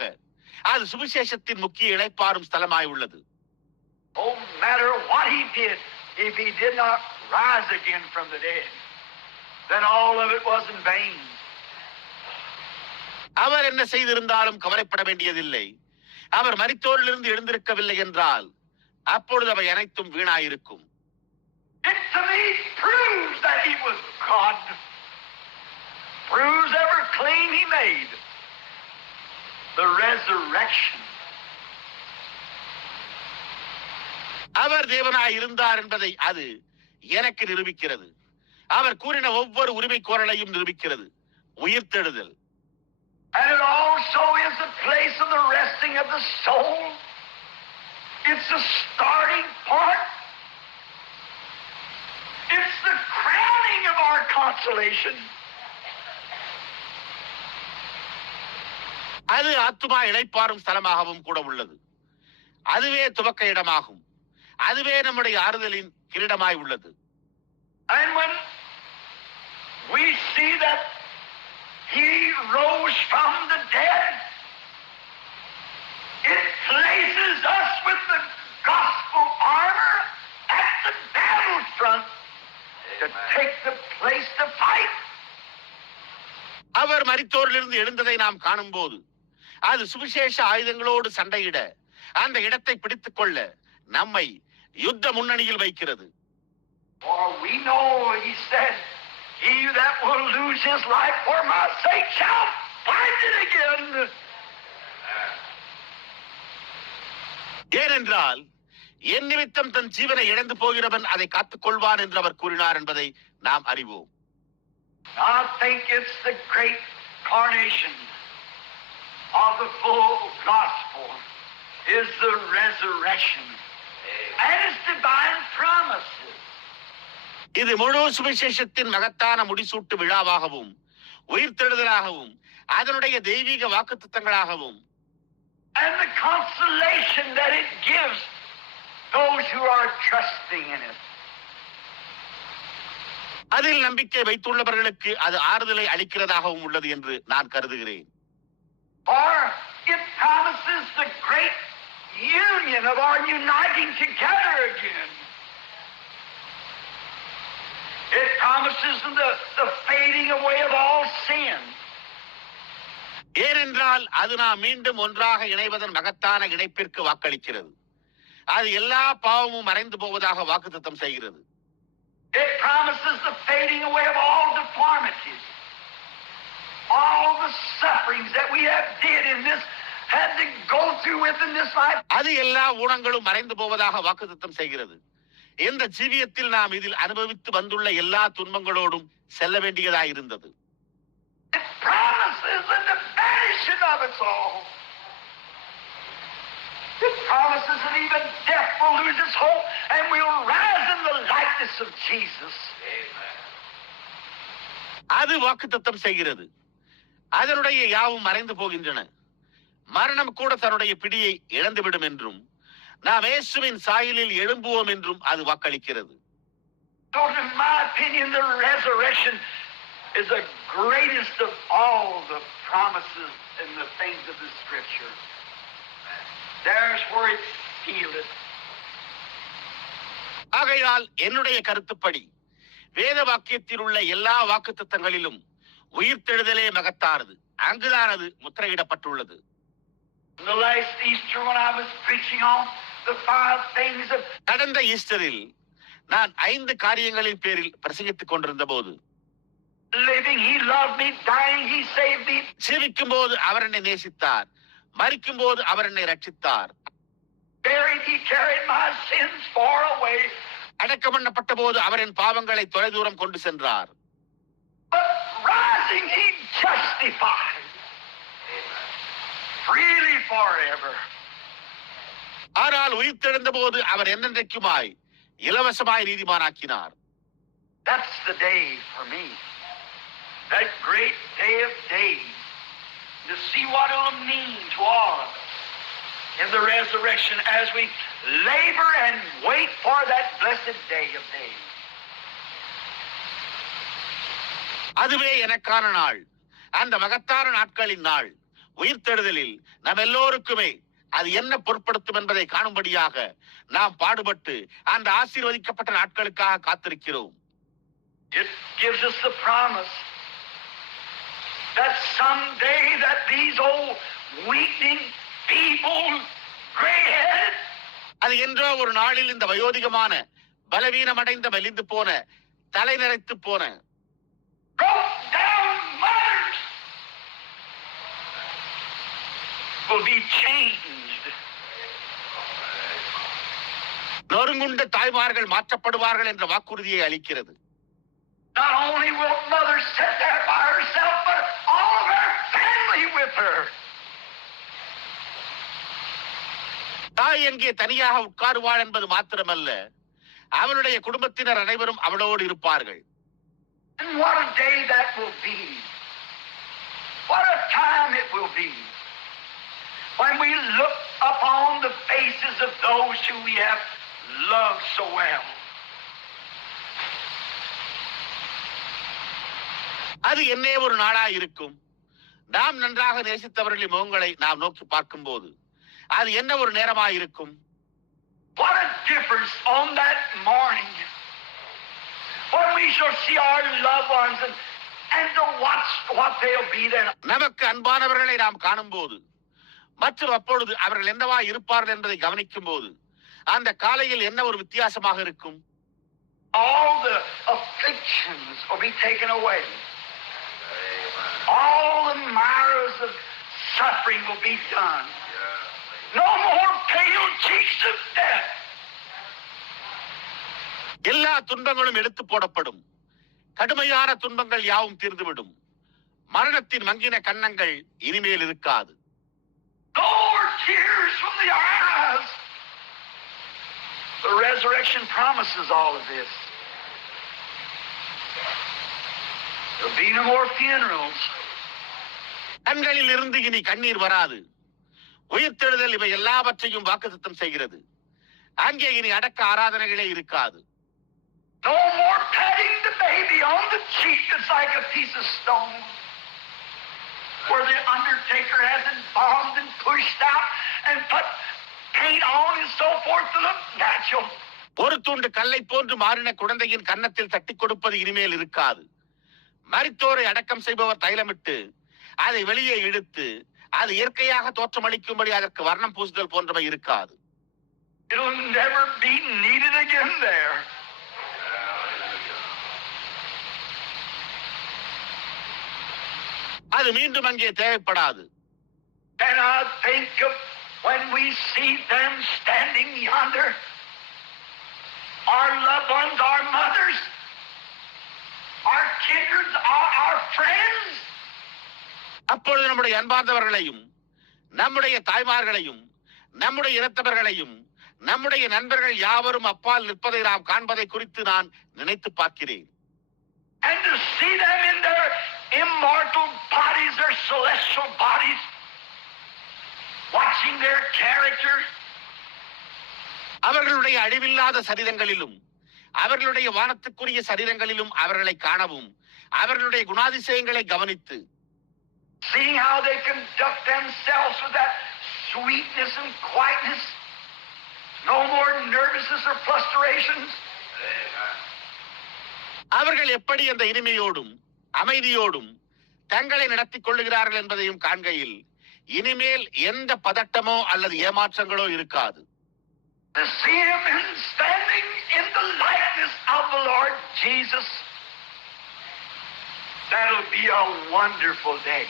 அது சுவிசேஷத்தின் முக்கிய இளைப்பாறும் ஸ்தலமாய் உள்ளது. No matter what he did, if he did not rise again from the dead, then all of it was in vain. அவர் என்ன செய்திருந்தாலும் கவலைப்பட வேண்டியதில்லை. அவர் மரித்தோரிலிருந்து எழுந்திருக்கவில்லை என்றால் அப்பொழுது அவை அனைத்தும் வீணாயிருக்கும். It to me proves that he was God. Proves every claim he made. The resurrection. அவர் தேவனாய் இருந்தார் என்பதை அது எனக்கு நிரூபிக்கிறது. அவர் கூறின ஒவ்வொரு உரிமை கோரலையும் நிரூபிக்கிறது. உயிர்த்தெழுதல். And it also is the place of the resting of the soul. It's the starting part. It's the crowning of our consolation. அது ஆத்துமா இளைப்பாறும் ஸ்தலமாகவும் கூட உள்ளது. அதுவே துவக்க இடமாகும். அதுவே நம்முடைய ஆறுதலின் கிரீடமாய் உள்ளது. And when we see that he rose from the dead, it places us with the gospel armor at the battlefront to take the place to fight. அவர் மரித்தோரிலிருந்து எழுந்ததை நாம் காணும் போது அது சுவிசேஷ ஆயுதங்களோடு சண்டையிட, அந்த இடத்தை பிடித்துக் கொள்ள நம்மை யுத்த முன்னணியில் வைக்கிறது. For we know, he said, he that will lose his life for my sake shall find it again. ஏனென்றால் என் நிமித்தம் தன் ஜீவனை இழந்து போகிறவன் அதை காத்துக் கொள்வான் என்று அவர் கூறினார் என்பதை நாம் அறிவோம். I think it's the great carnation of the full gospel is the resurrection. and its divine promises. இது முழு சுவிசேஷத்தின் மகத்தான முடிசூட்டு விழாவாகவும் உயிர்த்தெழுதலாகவும் அதனுடைய தெய்வீக வாக்குத்தத்தங்களாகவும் And the consolation that it gives those who are trusting in it. அதில் நம்பிக்கை வைத்துள்ளவர்களுக்கு அது ஆறுதலை அளிக்கிறதாகவும் உள்ளது என்று நான் கருதுகிறேன். For it promises the great union of our uniting together again. It promises the fading away of all sin. ஏனென்றால் அது நாம் மீண்டும் ஒன்றாக இணைவதன் மகத்தான இணைப்பிற்கு வாக்களிக்கிறது. அது எல்லா பாவமும் மறைந்து போவதாக வாக்குத்தத்தம் செய்கிறது. It promises the fading away of all deformities, all the sufferings that we have had to go through within this life. அது எல்லா ஊனங்களும் மறைந்து போவதாக வாக்குத்தத்தம் செய்கிறது. இந்த ஜீவியத்தில் நாம் இதில் அனுபவித்து வந்துள்ள எல்லா துன்பங்களோடும் செல்ல வேண்டியதாயிருந்தது. It promises the vanishing of it all. It promises that even death will lose its hold and we'll rise in the likeness of Jesus. அது வாக்குத்தத்தம் செய்கிறது. அதனுடைய யாவும் மறைந்து போகின்றன. மரணம் கூட தன்னுடைய பிடியை இழந்துவிடும் என்றும் நாம் இயேசுவின் சாயலில் எழும்புவோம் என்றும் அது வாக்களிக்கிறது. So in my opinion, the resurrection is the greatest of all the promises and the things of the Scripture. There's where it's sealed. ஆகையால் என்னுடைய கருத்துப்படி வேத வாக்கியத்தில் உள்ள எல்லா வாக்குத்தத்தங்களிலும் உயிர்த்தெழுதலே மகத்தானது. அங்குதான் அது முத்திரையிடப்பட்டுள்ளது. The last Easter when I was preaching on the 5 things of கடந்த ஈஸ்டரில் நான் 5 காரியங்களின் பேரில் பிரசங்கித்துக் கொண்டிருந்த போது, living he loved me, dying he saved me, ஜீவிக்கும் போது அவர் என்னை நேசித்தார், மரிக்கும் போது அவர் என்னை ரட்சித்தார், buried he carried my sins far away, அடக்கம் பண்ணப்பட்ட போது அவர் என் பாவங்களை தொலைதூரம் கொண்டு சென்றார், but rising he justified freely forever. ஆனால் உயிர்த்தெழுந்த போது அவர் என்னென்றைக்குமாய் இலவசமாய் நீதிமானாக்கினார். That's the day for me. That great day of days. To see what it will mean to all of us in the resurrection as we labor and wait for that blessed day of days. அதுவே எனக்கான நாள், அந்த மகத்தான நாட்களின் நாள். உயிர்த்தெழுதலில் நம் எல்லோருக்குமே அது என்ன பொருட்படுத்தும் என்பதை காணும்படியாக நாம் பாடுபட்டு அந்த ஆசீர்வதிக்கப்பட்ட நாட்களுக்காக காத்திருக்கிறோம். It gives us the promise that someday that these old weakling people, gray-headed, அது என்றோ ஒரு நாளில் இந்த வயோதிகமான பலவீனமடைந்த மெலிந்து போன தலை நிறைத்து போன broke down mothers will be changed. நொறுங்குண்ட தாய்மார்கள் மாற்றப்படுவார்கள் என்ற வாக்குறுதியை அளிக்கிறது. Not only will mother sit there by herself, but all of her family with her. தாய் எங்கே தனியாக உட்காருவாள் என்பது மாத்திரமல்ல, அவளுடைய குடும்பத்தினர் அனைவரும் அவளோடு இருப்பார்கள். And what a day that will be. What a time it will be. When we look upon the faces of those who we have loved so well. அது என்னே ஒரு நாளாய் இருக்கும். நாம் நன்றாக நேசித்தவர்களின் முகங்களை நாம் நோக்கி பார்க்கும் போது அது என்ன ஒரு நேரமாய் இருக்கும். What a difference on that morning when we shall see our loved ones and to watch what they'll be then. நமக்கு அன்பானவர்களை நாம் காணும் போது மற்றும் அப்பொழுது அவர்கள் என்னவா இருப்பார்கள் என்பதை கவனிக்கும் போது அந்த காலையில் என்ன ஒரு வித்தியாசமாக இருக்கும். All the afflictions will be taken away. All the mires of suffering will be done. No more pale cheeks of death. எல்லா துன்பங்களும் எடுத்து போடப்படும். கடுமையான துன்பங்கள் யாவும் தீர்ந்துவிடும். மரணத்தின் மங்கின கன்னங்கள் இனிமேல் இருக்காது. No more tears from the eyes. The resurrection promises all of this. There'll be no more funerals. கண்களில் இருந்து இனி கண்ணீர் வராது. உயிர்த்தெழுதல் இவை எல்லாவற்றையும் வாக்குத்தத்தம் செய்கிறது. அங்கே இனி அடக்க ஆராதனைகளே இருக்காது. No more patting the baby on the cheek that's like a piece of stone, where the undertaker has embalmed and pushed out and put paint on and so forth to look natural. ஒரு துண்டு கல்லை போன்று மாறின குழந்தையின் கன்னத்தில் தட்டி கொடுப்பது இனிமேல் இருக்காது. மரித்தோரை அடக்கம் செய்பவர் தைலமிட்டு அதை வெளியே இழுத்து அது இயற்கையாக தோற்றமளிக்கும்படி அதற்கு வர்ணம் பூசுதல் போன்றவை இருக்காது. It'll never be needed again there. அது மீண்டும் அங்கே தேவைப்படாது. And I think of when we see them standing yonder, our loved ones, our mothers, our kindreds, our friends. அப்பொழுது நம்முடைய அன்பார்ந்தவர்களையும் நம்முடைய தாய்மார்களையும் நம்முடைய இனத்தவர்களையும் நம்முடைய நண்பர்கள் யாவரும் அப்பால் நிற்பதை நாம் காண்பதை குறித்து நான் நினைத்து பார்க்கிறேன். And to see them in their immortal bodies, their celestial bodies, watching their characters. அவர்களுடைய அழிவில்லாத சரீரங்களிலும் அவர்களுடைய வானத்துக்குரிய சரீரங்களிலும் அவர்களை காணவும் அவர்களுடைய குணாதிசயங்களை கவனித்து seeing how they conduct themselves with that sweetness and quietness, no more nervousness or frustrations. அவர்கள் எப்படி அந்த இனிமையோடும் அமைதியோடும் தங்களை நடத்திக் கொள்ளுகிறார்கள் என்பதையும் காண்கையில் இனிமேல் எந்த பதட்டமோ அல்லது ஏமாற்றங்களோ இருக்காது. To see him standing in the likeness of the Lord Jesus, that'll be a wonderful day.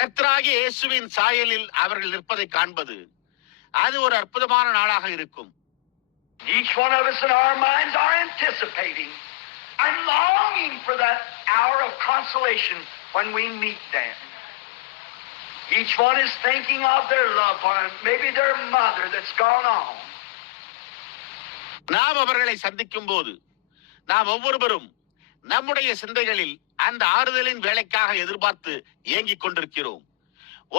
கர்த்தராகிய இயேசுவின் சாயலில் அவர்கள் நிற்பதை காண்பது அது ஒரு அற்புதமான நாளாக இருக்கும். Each one of us in our minds are anticipating and longing for that hour of consolation when we meet them. Each one is thinking of their loved one, maybe their mother that's gone on. நாம் அவர்களை சந்திக்கும் போது நாம் ஒவ்வொருவரும் நம்முடைய சிந்தைகளில் அந்த ஆறுதலின் வேலைக்காக எதிர்பார்த்து ஏங்கிக் கொண்டிருக்கிறோம்.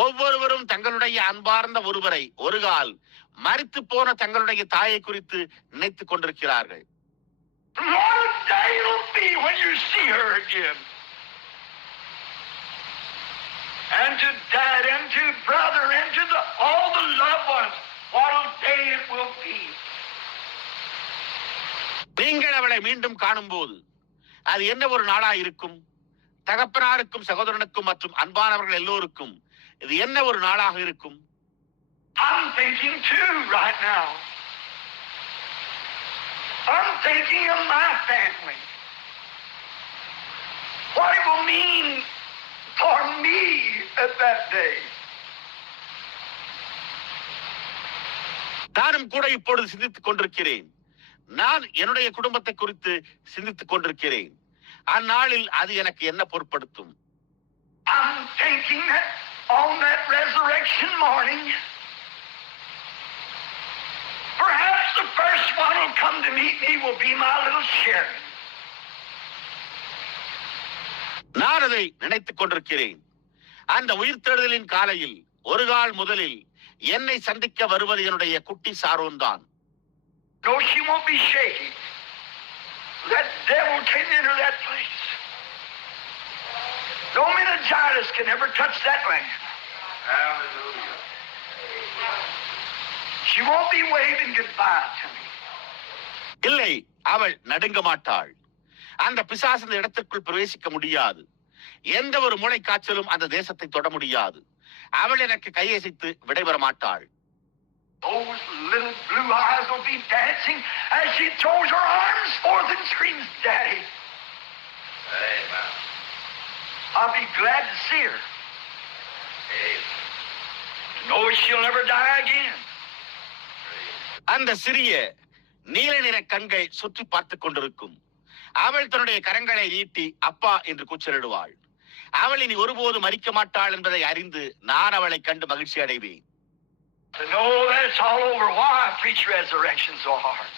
ஒவ்வொருவரும் தங்களுடைய அன்பார்ந்த ஒருவரை ஒருகால் மரித்து போன தங்களுடைய தாயை குறித்து நினைத்துக் கொண்டிருக்கிறார்கள். What a day it'll be when you see her again. And to dad and to brother and to all the loved ones, what a day it will be. நீங்கள் அவளை மீண்டும் காணும் போது அது என்ன ஒரு நாளா இருக்கும். தகப்பனாருக்கும் சகோதரனுக்கும் மற்றும் அன்பானவர்கள் எல்லோருக்கும் இது என்ன ஒரு நாளாக இருக்கும். I'm thinking too right now. I'm thinking of my family. What it will mean for me at that day. நானும் கூட இப்பொழுது சிந்தித்துக் கொண்டிருக்கிறேன். நான் என்னுடைய குடும்பத்தை குறித்து சிந்தித்துக் கொண்டிருக்கிறேன். அந்நாளில் அது எனக்கு என்ன பொருட்படுத்தும். I'm thinking that on that resurrection morning, perhaps the first one who'll come to meet me will be my little Sharon. நான் அதை நினைத்துக் கொண்டிருக்கிறேன். அந்த உயிர்த்தெழுதலின் காலையில் ஒரு கால் முதலில் என்னை சந்திக்க வருவது என்னுடைய குட்டி சாரோன் தான். No, she won't be shaky. That devil came into that place. No meningitis can ever touch that land. Hallelujah. She won't be waving goodbye to me. இல்லை, அவள் நடுங்க மாட்டாள். அந்த பிசாசு அந்த இடத்திற்குள் பிரவேசிக்க முடியாது. எந்த ஒரு மூளை காய்ச்சலும் அந்த தேசத்தை தொட முடியாது. அவள் எனக்கு கையசைத்து விடைபெற மாட்டாள். Those little blue eyes will be dancing as she throws her arms forth and screams, Daddy. Amen. I'll be glad to see her. Amen. To know she'll never die again. அந்த சிறிய நீல நிற கண்கள் சுற்றி பார்த்துக் கொண்டிருக்கும். அவள் தன்னுடைய கரங்களை நீட்டி அப்பா என்று கூச்சலிடுவாள். அவள் இனி ஒருபோது மரிக்க மாட்டாள் என்பதை அறிந்து நான் அவளை கண்டு மகிழ்ச்சி அடைவேன். To know that it's all over, why I preach resurrection so hard.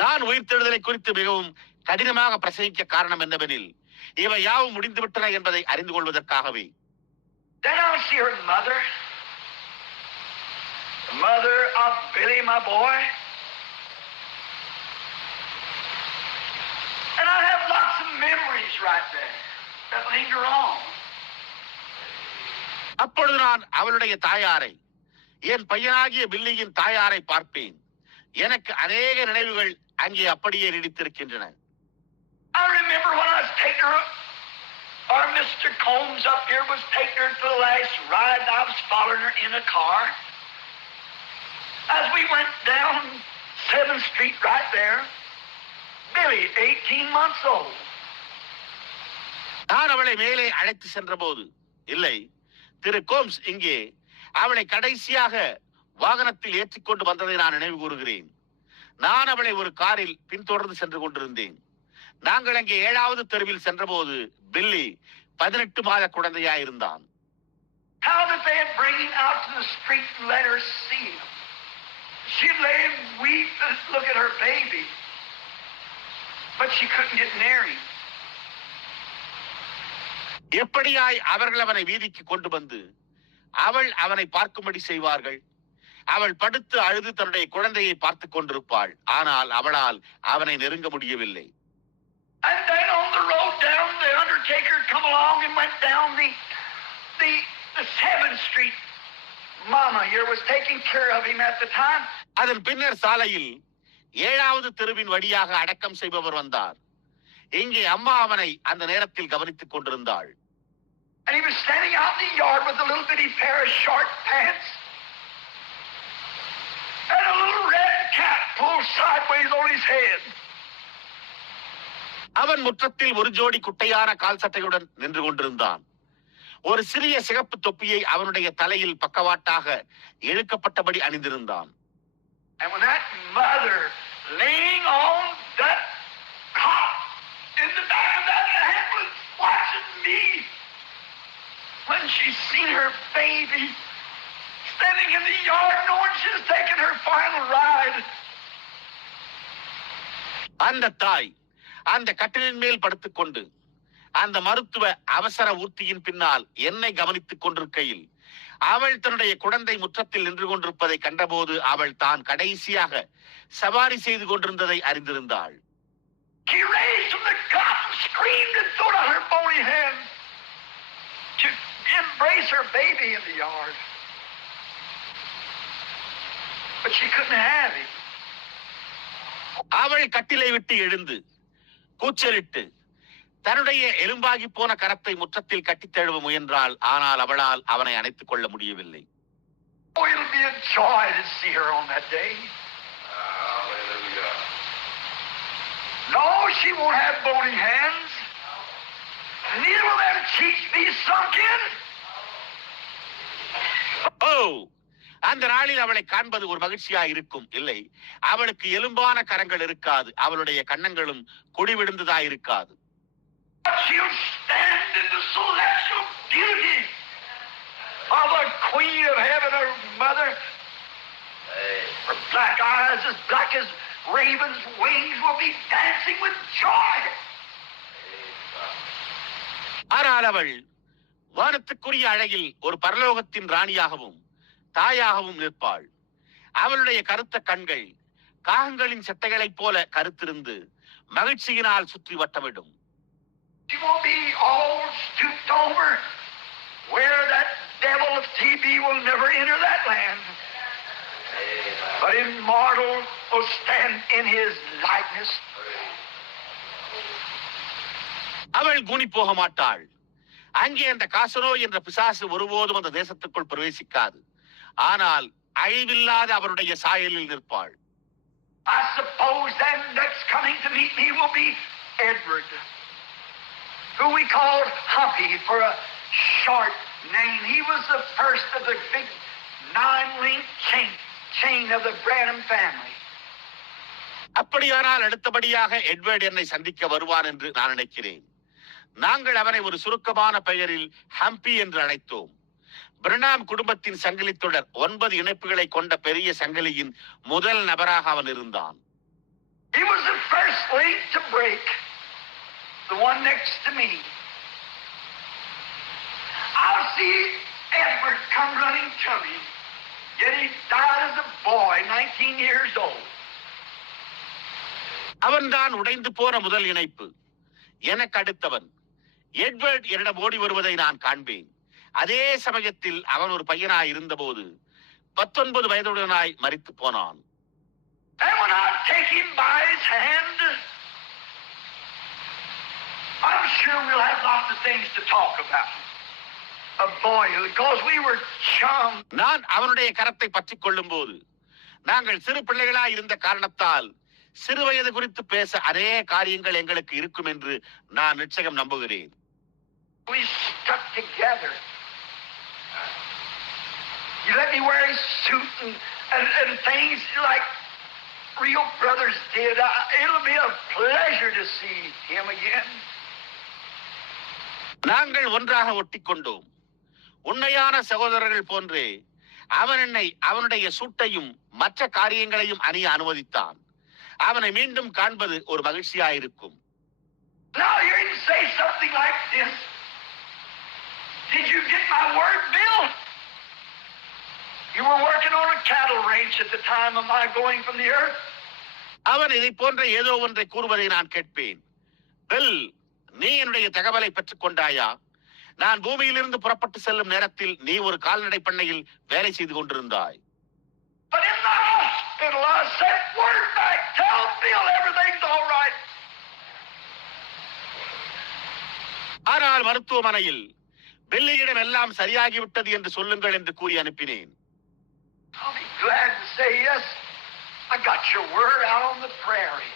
நான் உயிர்த்தெழுதலை குறித்து மிகவும் கடினமாக பிரசங்கிக்க காரணம் என்னவெனில் இவை யாவும் முடிந்துவிட்டன என்பதை அறிந்து கொள்வதற்காகவே. Then I'll see her mother, the mother of Billy, my boy, and I have lots of memories right there that linger on. அப்பொழுது நான் அவளுடைய தாயாரை, என் பையனாகிய பில்லியின் தாயாரை பார்ப்பேன். எனக்கு அநேக நினைவுகள் அங்கே அப்படியே நீடித்திருக்கின்றன. I remember when I was taking her, or Mr. Combs up here was taking her to the last ride. I was following her in a car. As we went down 7th Street right there, Billy, 18 months old. நான் அவளை மேலே அழைத்து சென்ற போது, இல்லை, திரு கோம்ஸ் இங்கே அவளை கடைசியாக வாகனத்தில் ஏற்றிக்கொண்டு வந்ததை நான் நினைவு கூறுகிறேன். நான் அவளை ஒரு காரில் பின்தொடர்ந்து சென்று கொண்டிருந்தேன். நாங்கள் அங்கே 7வது தெருவில் சென்றபோது பில்லி 18 மாத குழந்தையாயிருந்தான். How that they had bring him out to the street and let her see him. She'd lay and weep and look at her baby, but she couldn't get near him. எப்படியாய் அவர்கள் அவனை வீதிக்கு கொண்டு வந்து அவள் அவனை பார்க்கும்படி செய்வார்கள். அவள் படுத்து அழுது தன்னுடைய குழந்தையை பார்த்துக் கொண்டிருப்பாள். ஆனால் அவளால் அவனை நெருங்க முடியவில்லை. And then on the road down, the undertaker come along and went down the 7th Street. Mama here was taking care of him at the time. அதன் பின்னர் சாலையில் 7வது தெருவின் வழியாக அடக்கம் செய்பவர் வந்தார். இங்கே அம்மா அவனை அந்த நேரத்தில் கவனித்துக் கொண்டிருந்தாள். And he was standing out in the yard with a little bitty pair of short pants and a little red cap pulled sideways on his head. அவன் முற்றத்தில் ஒரு ஜோடி குட்டையான கால் சட்டையுடன் நின்று கொண்டிருந்தான். ஒரு சிறிய சிகப்பு தொப்பியை அவனுடைய தலையில் பக்கவாட்டாக இழுக்கப்பட்டபடி அணிந்திருந்தான். And when that mother laying on that cot in the back of that ambulance watching me, when she seen her baby standing in the yard knowing she was taking her final ride. அந்த தாய் அந்த கட்டிலின் மேல் படுத்துக்கொண்டு அந்த மருத்துவ அவசர ஊர்த்தியின் பின்னால் என்னை கவனித்துக் கொண்டிருக்கையில் அவள் தன்னுடைய குழந்தை முற்றத்தில் நின்று கொண்டிருப்பதை கண்டபோது அவள் தான் கடைசியாக சவாரி செய்து கொண்டிருந்ததை அறிந்திருந்தாள். She raised from the cot and screamed and threw out her bony hands to embrace her baby in the yard. But she couldn't have him. அவள் கட்டிலை விட்டு எழுந்து கூச்சலிட்டு தன்னுடைய எலும்பாகி போன கரத்தை முற்றத்தில் கட்டித் தழுவ முயன்றாள். ஆனால் அவளால் அவனை அணைத்துக் கொள்ள முடியவில்லை. Oh, it'll be a joy to see her on that day. Hallelujah. No, she won't have bony hands. Neither will them cheeks be sunk in. Oh, அந்த நாளில் அவளை காண்பது ஒரு மகிழ்ச்சியா இருக்கும். இல்லை, அவளுக்கு எலும்பான கரங்கள் இருக்காது. அவளுடைய கன்னங்களும் குடிவிடுந்ததா இருக்காது. She'll stand in the celestial beauty of the Queen of Heaven, her mother. Her black eyes as black as ravens' wings will be dancing with joy. ஆனால் அவள் வானத்துக்குரிய அழகில் ஒரு பரலோகத்தின் ராணியாகவும் தாயாகவும் நிற்பாள். அவளுடைய கருத்த கண்கள் காகங்களின் சட்டைகளைப் போல கருத்திருந்து மகிழ்ச்சியினால் சுற்றி வட்டமிடும். She won't be all stooped over where that devil of TB will never enter that land. But immortal will stand in his likeness. அவள் கூனி போக மாட்டாள். அங்கே அந்த காசனோ என்ற பிசாசு ஒருபோதும் அந்த தேசத்துக்குள் பிரவேசிக்காது. ஆனால் அழிவில்லாத அவருடைய சாயலில் நிற்பாள். I suppose then next coming to meet me will be Edward, who we called Humpy for a short name. He was the first of the big 9-link chain of the Branham family. அப்படியானால் அடுத்தபடியாக எட்வர்ட் என்னை சந்திக்க வருவான் என்று நான் நினைக்கிறேன். நாங்கள் அவனை ஒரு சுருக்கமான பெயரில் ஹம்பி என்று அழைத்தோம். பிரணாம் குடும்பத்தின் சங்கிலி தொடர் 9 இணைப்புகளை கொண்ட பெரிய சங்கிலியின் முதல் நபராக அவன் இருந்தான். He was the first link to break. The one next to me. I'll see Edward come running to me. Yet he died as a boy, 19 years old. அவன்தான் உடைந்து போன முதல் இணைப்பு. எனக்கு அடுத்தவன் எட்வர்ட் என்னிடம் ஓடி வருவதை நான் காண்பேன். அதே சமயத்தில் அவன் ஒரு பையனாய் இருந்தபோது 19 வயதுடனாய் மரித்து போனான். And when I take him by his hand, I'm sure we'll have lots of things to talk about. Of boyhood, because we were chums. நான் அவனுடைய கரத்தை பற்றிக் கொள்ளும் போது நாங்கள் சிறு பிள்ளைகளாய் இருந்த காரணத்தால் சிறு வயது குறித்து பேச அநேக காரியங்கள் எங்களுக்கு இருக்கும் என்று நான் நிச்சயம் நம்புகிறேன். We stuck together. You let me wear his suit and things like real brothers did. It'll be a pleasure to see him again. நாங்கள் ஒன்றாக ஒட்டிக்கொண்டோம். உண்மையான சகோதரர்கள் போன்றே அவன் என்னை அவனுடைய சூட்டையும் மற்ற காரியங்களையும் அணிய அனுமதித்தான். அவனை மீண்டும் காண்பது ஒரு மகிழ்ச்சியாயிருக்கும். Now you can say something like this. Did you get my word, Bill? You were working on a cattle ranch at the time of my going from the earth. அவன் இதை போன்ற ஏதோ ஒன்றை கூறுவதை நான் கேட்பேன். பில், நீ என்னுடைய தகவலை பெற்றுக் கொண்டாயா? நான் பூமியிலிருந்து புறப்பட்டு செல்லும் நேரத்தில் நீ ஒரு கால்நடை பண்ணையில் வேலை செய்து கொண்டிருந்தாய். But in the hospital, I sent word back. Tell Bill everything's all right. ஆனால் மருத்துவமனையில் பில்லியிடம் எல்லாம் சரியாகிவிட்டது என்று சொல்லுங்கள் என்று கூறி அனுப்பினேன். I'll be glad to say yes. I got your word out on the prairie.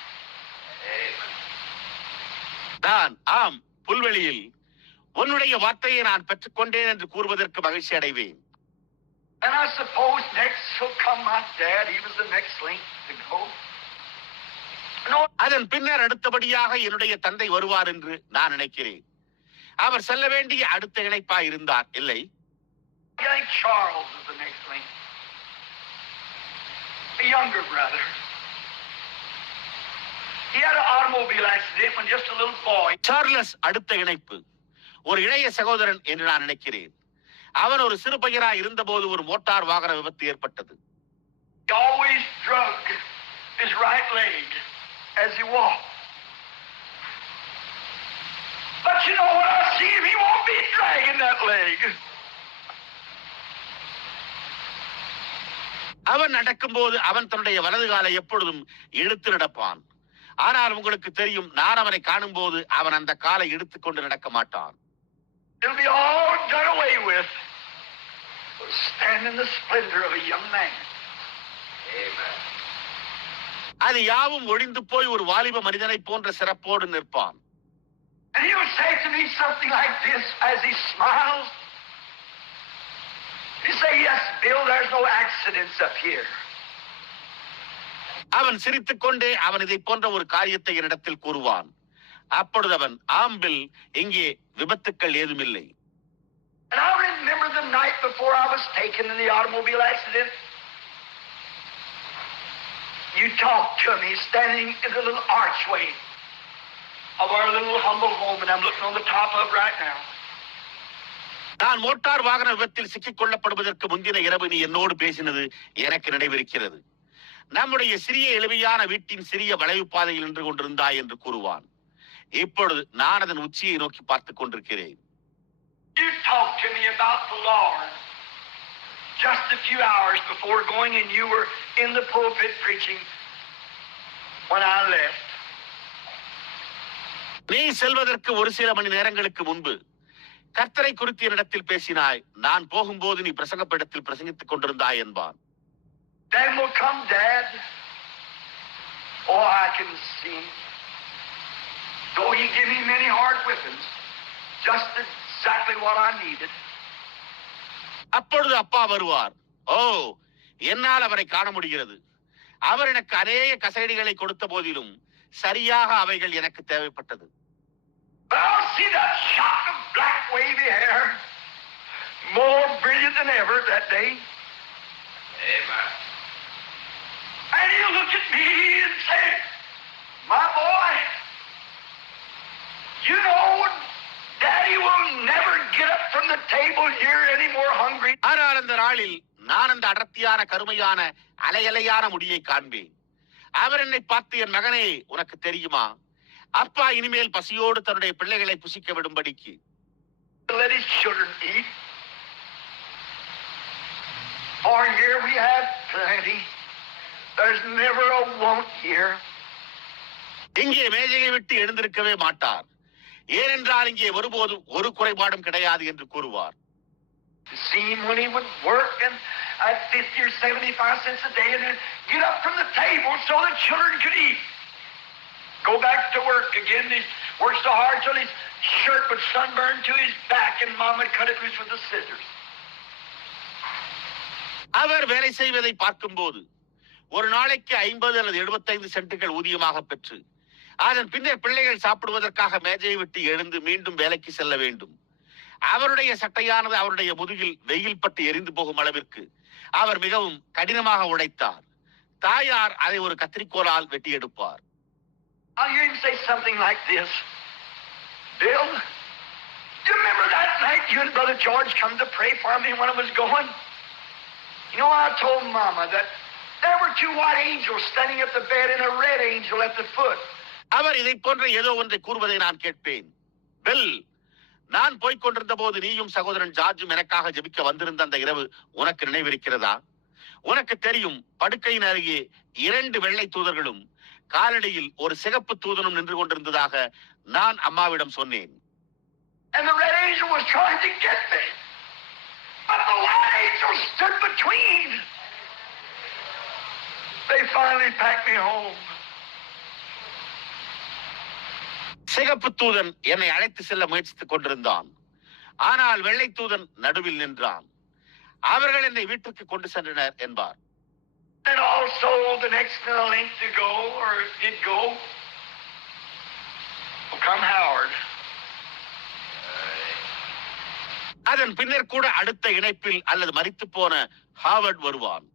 நான் ஆம் புல்வெளியில் உன்னுடைய வார்த்தையை நான் பெற்றுக்கொண்டேன் என்று கூறுவதற்கு மகிழ்ச்சி அடைவேன். And I suppose next will come my dad. He was the next link to go. No, அதன் பின்னர் அடுத்தபடியாக என்னுடைய தந்தை வருவார் என்று நான் நினைக்கிறேன். அவர் செல்ல வேண்டிய அடுத்த இணைப்பாய் இருந்தார், இல்லை? I think Charles is the next link. A younger brother. He had an automobile accident when just a little boy. Charles அடுத்த இணைப்பு, ஒரு இளைய சகோதரன் என்று நான் நினைக்கிறேன். அவன் ஒரு சிறு பையனாய் இருந்தபோது ஒரு மோட்டார் வாகன விபத்து ஏற்பட்டது. He always drug his right leg as he walked. But you know what I see him, he won't be dragging that leg. அவன் நடக்கும்போது அவன் தன்னுடைய வலது காலை எப்பொழுதும் இழுத்து நடப்பான். ஆனால் உங்களுக்கு தெரியும், நான் அவனை காணும் போது அவன் அந்த காலை இழுத்துக்கொண்டு நடக்க மாட்டான். It'll be all done away with. Stand in the splendor of a young man. Amen. அது யாவும் ஒழிந்து போய் ஒரு வாலிப மனிதனை போன்ற சிறப்போடு நிற்பான். And he would say to me something like this as he smiles. He say, yes, Bill, there's no accidents up here. அவன் சிரித்துக் கொண்டே அவன் இதை போன்ற ஒரு காரியத்தை என்னிடத்தில் கூறுவான். அப்பொழுது அவன், ஆம் பில், இங்கே விபத்துக்கள் ஏதுமில்லை. And I remember the night before I was taken in the automobile accident. You talked to me standing in the little archway of our little humble home, and I'm looking on the top of right now. நான் மோட்டார் வாகன விபத்தில் சிக்கிக் கொள்ளப்படுவதற்கு முந்தின இரவு நீ என்னோடு பேசினது எனக்கு நினைவிருக்கிறது. நம்முடைய சிறிய எளிமையான வீட்டின் சிறிய வளைவு பாதையில் நின்று கொண்டிருந்தாய் என்று கூறுவான். இப்பொழுது நான் அதன் உச்சியை நோக்கி பார்த்துக் கொண்டிருக்கிறேன். You talked to me about the Lord just a few hours before going, and you were in the pulpit preaching when I left. நீ செல்வதற்கு ஒரு சில மணி நேரங்களுக்கு முன்பு கர்த்தரை குறித்து என்னிடத்தில் பேசினாய். நான் போகும்போது நீ பிரசங்கப்படத்தில் பிரசங்கித்துக் கொண்டிருந்தாய் என்பான். Then will come Dad. Oh, I can see. Though he gave me many hard whippings, just exactly what I needed. அப்பொழுது அப்பா வருவார். ஓ, என்னால் அவரை காண முடிகிறது. அவர் எனக்கு அநேக கசைடிகளை கொடுத்த போதிலும் சரியாக அவைகள் எனக்கு தேவைப்பட்டது. I'll see that shock of black wavy hair, more brilliant than ever that day. Amen. And he'll look at me and say, my boy, you know, Daddy will never get up from the table here any more hungry. ஆனால் அந்த நாளில் நான் அந்த அடர்த்தியான கருமையான அலையலையான முடியை காண்பேன். அவர் என்னை பார்த்து, என் மகனே, உனக்கு தெரியுமா, அப்பா இனிமேல் பசியோடு தன்னுடைய பிள்ளைகளை புசிக்க விடும்படிக்கு let his children eat. For here we have plenty. There's never a want here. இங்கே மேஜையை விட்டு எழுந்திருக்கவே மாட்டார், ஏனென்றால் இங்கே ஒருபோதும் ஒரு குறைபாடும் கிடையாது என்று கூறுவார். To see him when he would work and at 50 or 75 cents a day and then get up from the table so the children could eat. Go back to work again. He worked so hard till his shirt would sunburn to his back and Mom would cut it loose with the scissors. அவர் வேலை செய்வதை பார்க்கும்போது ஒரு நாளைக்கு 50 அல்லது 75 சென்ட்டுகள் ஊதியமாக பெற்று அதன் பின்னர் பிள்ளைகள் சாப்பிடுவதற்காக மேஜையை விட்டு எழுந்து மீண்டும் வேலைக்கு செல்ல வேண்டும். அவருடைய சட்டையானது அவருடைய முதுகில் வெயில் பட்டு எரிந்து போகும் அளவிற்கு அவர் மிகவும் கடினமாக உழைத்தார். தாயார் அதை ஒரு கத்திரிக்கோலால் வெட்டி எடுப்பார். I'll hear him say something like this. Bill, do you remember that night you and Brother George come to pray for me when I was going? You know, I told Mama that there were 2 white angels standing at the bed and a red angel at the foot. அவர் இதை போன்ற ஏதோ ஒன்றை கூறுவதை நான் கேட்பேன். பில், நான் போய்கொண்டிருந்த போது நீயும் சகோதரன் ஜார்ஜும் எனக்காக ஜெபிக்க வந்திருந்த அந்த இரவு உனக்கு நினைவிருக்கிறதா? உனக்கு தெரியும், படுக்கையின் அருகே 2 வெள்ளை தூதர்களும் காலடியில் ஒரு சிகப்பு தூதனும் நின்று கொண்டிருந்ததாக நான் அம்மாவிடம் சொன்னேன். And the red angel was trying to get me, but the white angel stood between. They finally packed me home. சிகப்பு தூதன் என்னை அழைத்து செல்ல முயற்சித்துக் கொண்டிருந்தான், ஆனால் வெள்ளை தூதன் நடுவில் நின்றான். அவர்கள் என்னை வீட்டுக்கு கொண்டு சென்றனர் என்பார். And also the next length to go, or did go, will come Howard. அதன் பின்னர் கூட அடுத்த இணைப்பில் அல்லது மரித்து போன ஹாவர்ட் வருவான்.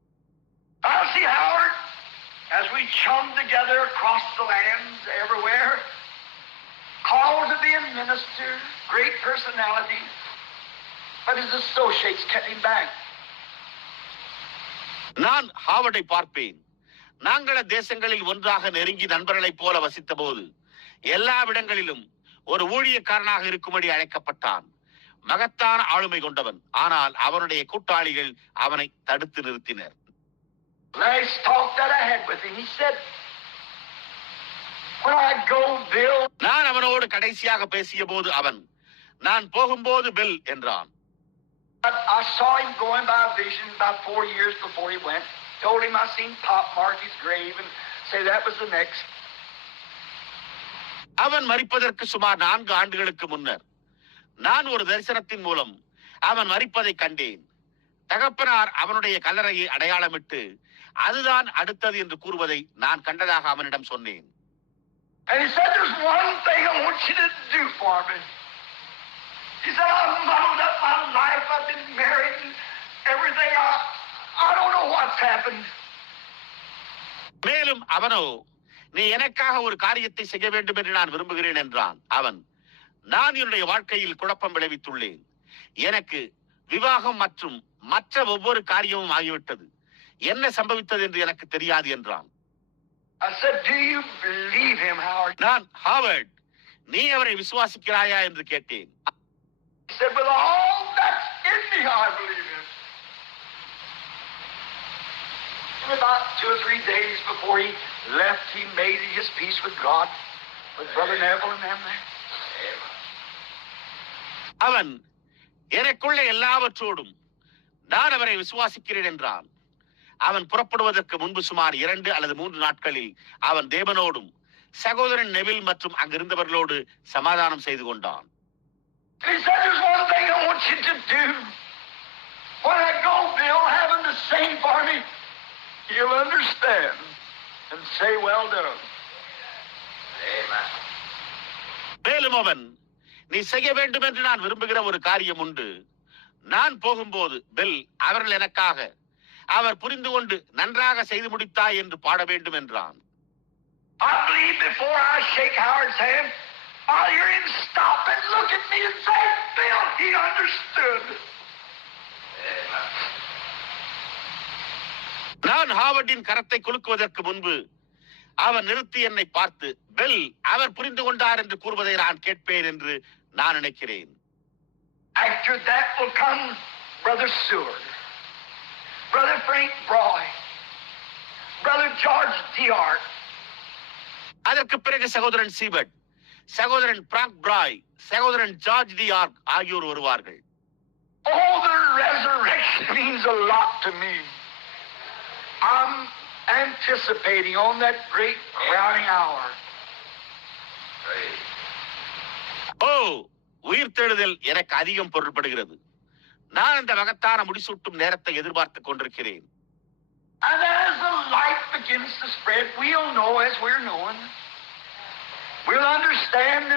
I'll see Howard as we chum together across the lands everywhere. Called to be a minister, great personality, but his associates kept him back. நான் ஹாவர்டை பார்ப்பேன். நாங்கள தேசங்களில் ஒன்றாக நெருங்கி நண்பர்களைப் போல வசித்த போது எல்லா இடங்களிலும் ஒரு ஊழியக்காரனாக இருக்கும்படி அழைக்கப்பட்டான். மகத்தான ஆளுமை கொண்டவன், ஆனால் அவனுடைய கூட்டாளிகள் அவனை தடுத்து நிறுத்தினர். Last talk that I had with him, he said, when I go, Bill. நான் அவனோடு கடைசியாக பேசிய போது அவன், நான் போகும்போது பில் என்றான். I saw him going by a vision about 4 years before he went. Told him I seen Pop mark his grave and say that was the next. அவன் மரிப்பதற்கு சுமார் 4 ஆண்டுகளுக்கு முன்னர் நான் ஒரு தரிசனத்தின் மூலம் அவன் மரிப்பதை கண்டேன். தகப்பனார் அவனுடைய கல்லறையை அடையாளமிட்டு அதுதான் அடுத்தது என்று கூறுவதை நான் கண்டதாக அவனிடம் சொன்னேன். And he said, there's one thing I want you to do for me. He said, I've muddled up my life. I've been married and everything. I don't know what's happened. மேலும் அவனோ, நீ எனக்காக ஒரு காரியத்தை செய்ய வேண்டும் என்று நான் விரும்புகிறேன் என்றான். அவன், நான் என்னுடைய வாழ்க்கையில் குழப்பம் விளைவித்துள்ளேன். எனக்கு விவாகம் மற்றும் மற்ற ஒவ்வொரு காரியமும் ஆகிவிட்டது. என்ன சம்பவித்தது என்று எனக்கு தெரியாது என்றான். I said, do you believe him, Howard? நான், ஹாவர்ட், நீ அவரை விசுவாசிக்கிறாயா என்று கேட்டேன். He said, with all that's in me, I believe him. And about 2 or 3 days before he left, he made his peace with God, with Brother Neville and them there. அவன் எனக்குள்ள எல்லாவற்றோடும் நான் அவரை விசுவாசிக்கிறேன் என்றான். அவன் புறப்படுவதற்கு முன்பு சுமார் 2 அல்லது 3 நாட்களில் அவன் தேவனோடும் சகோதரன் நெவில் மற்றும் அங்கிருந்தவர்களோடு சமாதானம் செய்து கொண்டான். He said, there's one thing I want you to do. When I go, Bill, having to sing for me, you'll understand and say, well done. Amen. மேலும் அவன், நீ செய்ய வேண்டும் என்று நான் விரும்புகிற ஒரு காரியம் உண்டு. நான் போகும்போது பெல் அவர்கள் எனக்காக அவர் புரிந்து கொண்டு நன்றாக செய்து முடித்தாய் என்று பாட வேண்டும் என்றான். I believe before I shake Howard's hand, I'll hear him stop and look at me and say, Bill, he understood. நான் ஹாவர்டின் கரத்தை குலுக்குவதற்கு முன்பு அவர் நிறுத்தி என்னை பார்த்து, பெல் அவர் புரிந்து கொண்டார் என்று கூறுவதை நான் கேட்பேன் என்று நான் நினைக்கிறேன். After that will come Brother Seward, Brother Frank Broy, Brother George Diart. அதற்கு பிறகு சகோதரன் சீபர்ட், சகோதரன் பிராங்க் பிராய், சகோதரன் ஜார்ஜ் தி ஆர்க் ஆகியோர் வருவார்கள். Oh, the resurrection means a lot to me. I'm anticipating on that great crowning hour. ஓ, உயிர்த்தெழுதல் எனக்கு அதிகம் பொருள்படுகிறது. நான் அந்த மகத்தான முடிசூட்டும் நேரத்தை எதிர்பார்த்துக் கொண்டிருக்கிறேன். And as the light begins to spread, we'll know as we're knowing. We'll understand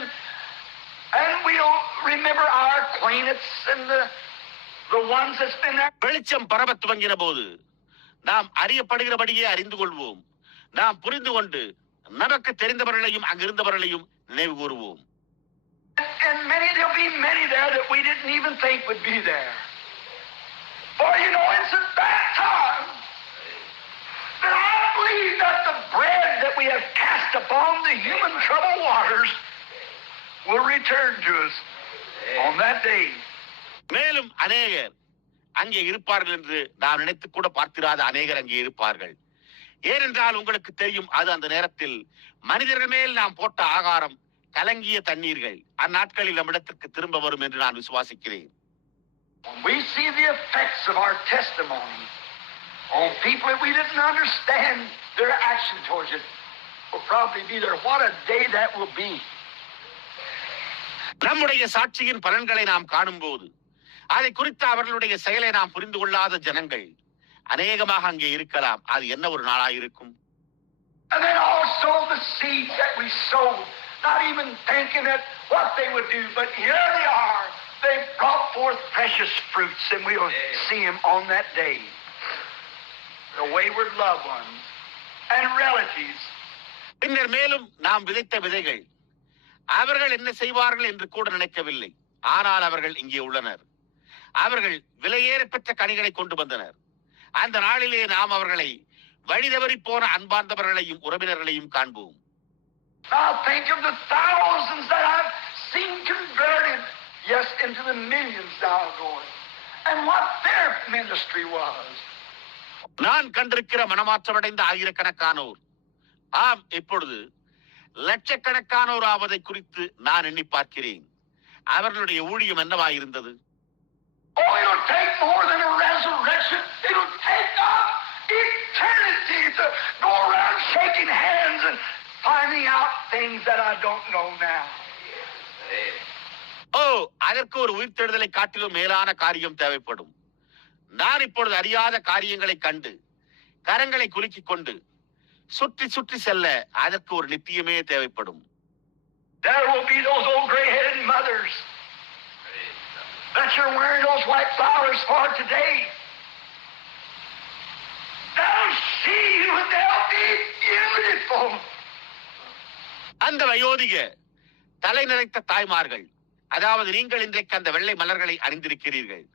and we'll remember our acquaintance and the ones that's been there. வெளிச்சம் பரவ துவங்கின போது நாம் அறியப்படுகிறபடியே அறிந்து கொள்வோம். நாம் புரிந்து கொண்டு நமக்கு தெரிந்தவர்களையும் அங்கிருந்தவர்களையும் நினைவு கூறுவோம். And there'll be many there that we didn't even think would be there. For you know, it's at that time that I believe that the bread that we have cast upon the human troubled waters will return to us on that day. மேலும் அநேகர் அங்கே இருப்பார்கள் என்று நாம் நினைத்து கூட பார்த்திராத அநேகர் அங்கே இருப்பார்கள். ஏனென்றால் உங்களுக்கு தெரியும், அது அந்த நேரத்தில் மனிதர்கள் மேல் நாம் போட்ட ஆகாரம், கலங்கிய தண்ணீர்கள் அந்நாட்களில் நம்மிடத்திற்கு திரும்ப வரும் என்று நான் விசுவாசிக்கிறேன். We see the effects of our testimony on people that we didn't understand their action towards it will probably be there. What a day that will be. நம்முடைய சாட்சியின் பலன்களை நாம் காணும்போது அதை குறித்து அவர்களுடைய செயலை நாம் புரிந்து கொள்ளாத ஜனங்கள் அநேகமாக அங்கே இருக்கலாம். அது என்ன ஒரு நாளாயிருக்கும். And then also the seeds that we sowed, not even thinking that what they would do, but here they are. They brought forth precious fruits, and we'll see them on that day. The wayward loved ones and relatives. பின்னர் மேலும் நாம் விதைத்த விதைகள் அவர்கள் என்ன செய்வார்கள் என்று கூட நினைக்கவில்லை. ஆனால் அவர்கள் இங்கே உள்ளனர். அவர்கள் விலையேற பெற்ற கனிகளை கொண்டு வந்தனர். அந்த நாளிலே நாம் அவர்களை வழிதவறி போன அன்பார்ந்தவர்களையும் உறவினர்களையும் காண்போம். Now think of the thousands that I've seen converted, yes, into the millions now going, and what their ministry was. நான் கண்டிருக்கிற மனமாற்றமடைந்த ஆயிரக்கணக்கானோர், ஆம், இப்பொழுது லட்சக்கணக்கானோர் ஆவதை குறித்து நான் எண்ணி பார்க்கிறேன். அவர்களுடைய ஊழியம் என்னவாயிருந்தது? Oh, it'll take more than a resurrection. It'll take up eternity to go around shaking hands and finding out things that I don't know now. ஓ, அதற்கு ஒரு உயிர்த்தெழுதலை காட்டிலும் மேலான காரியம் தேவைப்படும். நான் இப்பொழுது அறியாத காரியங்களை கண்டு கரங்களை குலுக்கிக் கொண்டு சுற்றி சுற்றி செல்ல அதற்கு ஒரு நித்தியமே தேவைப்படும். There will be those old gray-headed mothers that you're wearing those white flowers for today. They'll see you and they'll be beautiful. அந்த வயோதிக தலை நிறைத்த தாய்மார்கள், அதாவது நீங்கள் இன்றைக்கு அந்த வெள்ளை மலர்களை அணிந்திருக்கிறீர்கள்,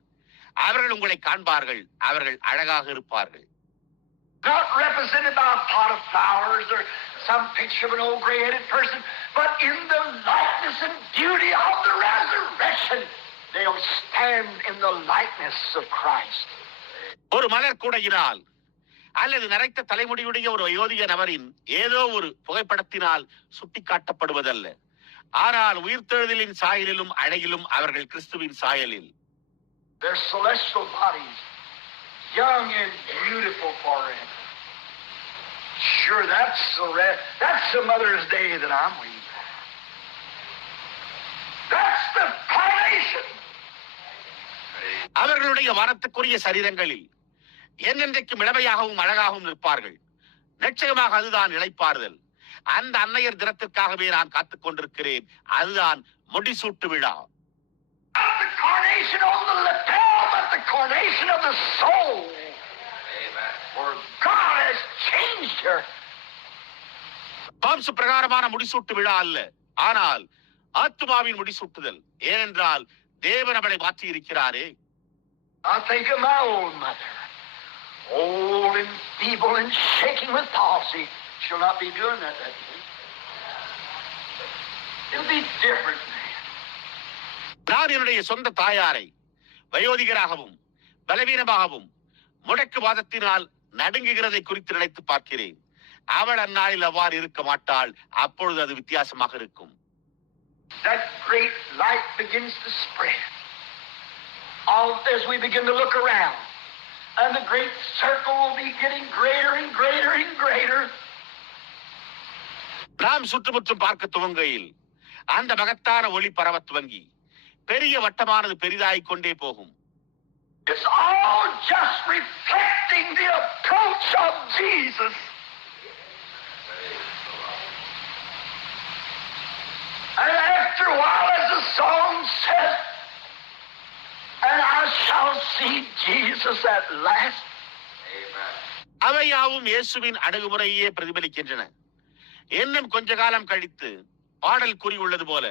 அவர்கள் உங்களை காண்பார்கள். அவர்கள் அழகாக இருப்பார்கள். Not represented by a pot of flowers or some picture of an old gray-headed person, but in the likeness and beauty of the resurrection. They'll stand in the likeness of Christ. ஒரு மலர் கூடையினால் அல்லது நரைத்த தலைமுடியுடைய ஒரு வயோதிக நபரின் ஏதோ ஒரு புகைப்படத்தினால் சுட்டிக்காட்டப்படுவதல்ல. ஆனால் உயிர்த்தெழுதலின் சாயலிலும் அழகிலும் அவர்கள் கிறிஸ்துவின் சாயலில். Their celestial bodies, young and beautiful forever. Sure, that's the Mother's Day that I'm waiting for. That's the carnation. அவர்களுடைய வானத்துக்குரிய சரீரங்களில் என்னென்றைக்கும் இளமையாகவும் அழகாகவும் நிற்பார்கள். நிச்சயமாக அதுதான் இளைப்பாறுதல். அந்த அன்னையர் தினத்திற்காகவே நான் காத்துக் கொண்டிருக்கிறேன். அதுதான் முடிசூட்டு விழா. Not the coronation on the lapel, but the coronation of the soul. Amen. Where God has changed her. மாம்ச பிரகாரமான முடிசூட்டு விழா அல்ல, ஆனால் ஆத்துமாவின் முடிசூட்டுதல். ஏனென்றால் தேவன் அவளை மாற்றி இருக்கிறாரே. I think of my own mother, old and feeble and shaking with palsy. She'll not be doing that day. It'll be different, man. நான் என்னுடைய சொந்த தாயாரை வயோதிகராகவும் பலவீனமாகவும் முடக்கு வாதத்தினால் நடுங்குகிறதை குறித்து நினைத்து பார்க்கிறேன். அவள் அந்நாளில் அவ்வாறு இருக்க மாட்டாள். அப்பொழுது அது வித்தியாசமாக இருக்கும். That great light begins to spread. All as we begin to look around, and the great circle will be getting greater and greater and greater. நாம் சுற்றுமுற்றும் பார்க்க துவங்கையில் அந்த மகத்தான ஒளி பரவ துவங்கி பெரிய வட்டமானது பெரிதாகிக் கொண்டே போகும். It's all just reflecting the approach of Jesus. And after a while, as the song says, and I shall see Jesus at last. அவையாவும் இயேசுவின் அணுகுமுறையே பிரதிபலிக்கின்றன. இன்னும் கொஞ்ச காலம் கழித்து பாடல் கூறியுள்ளது போல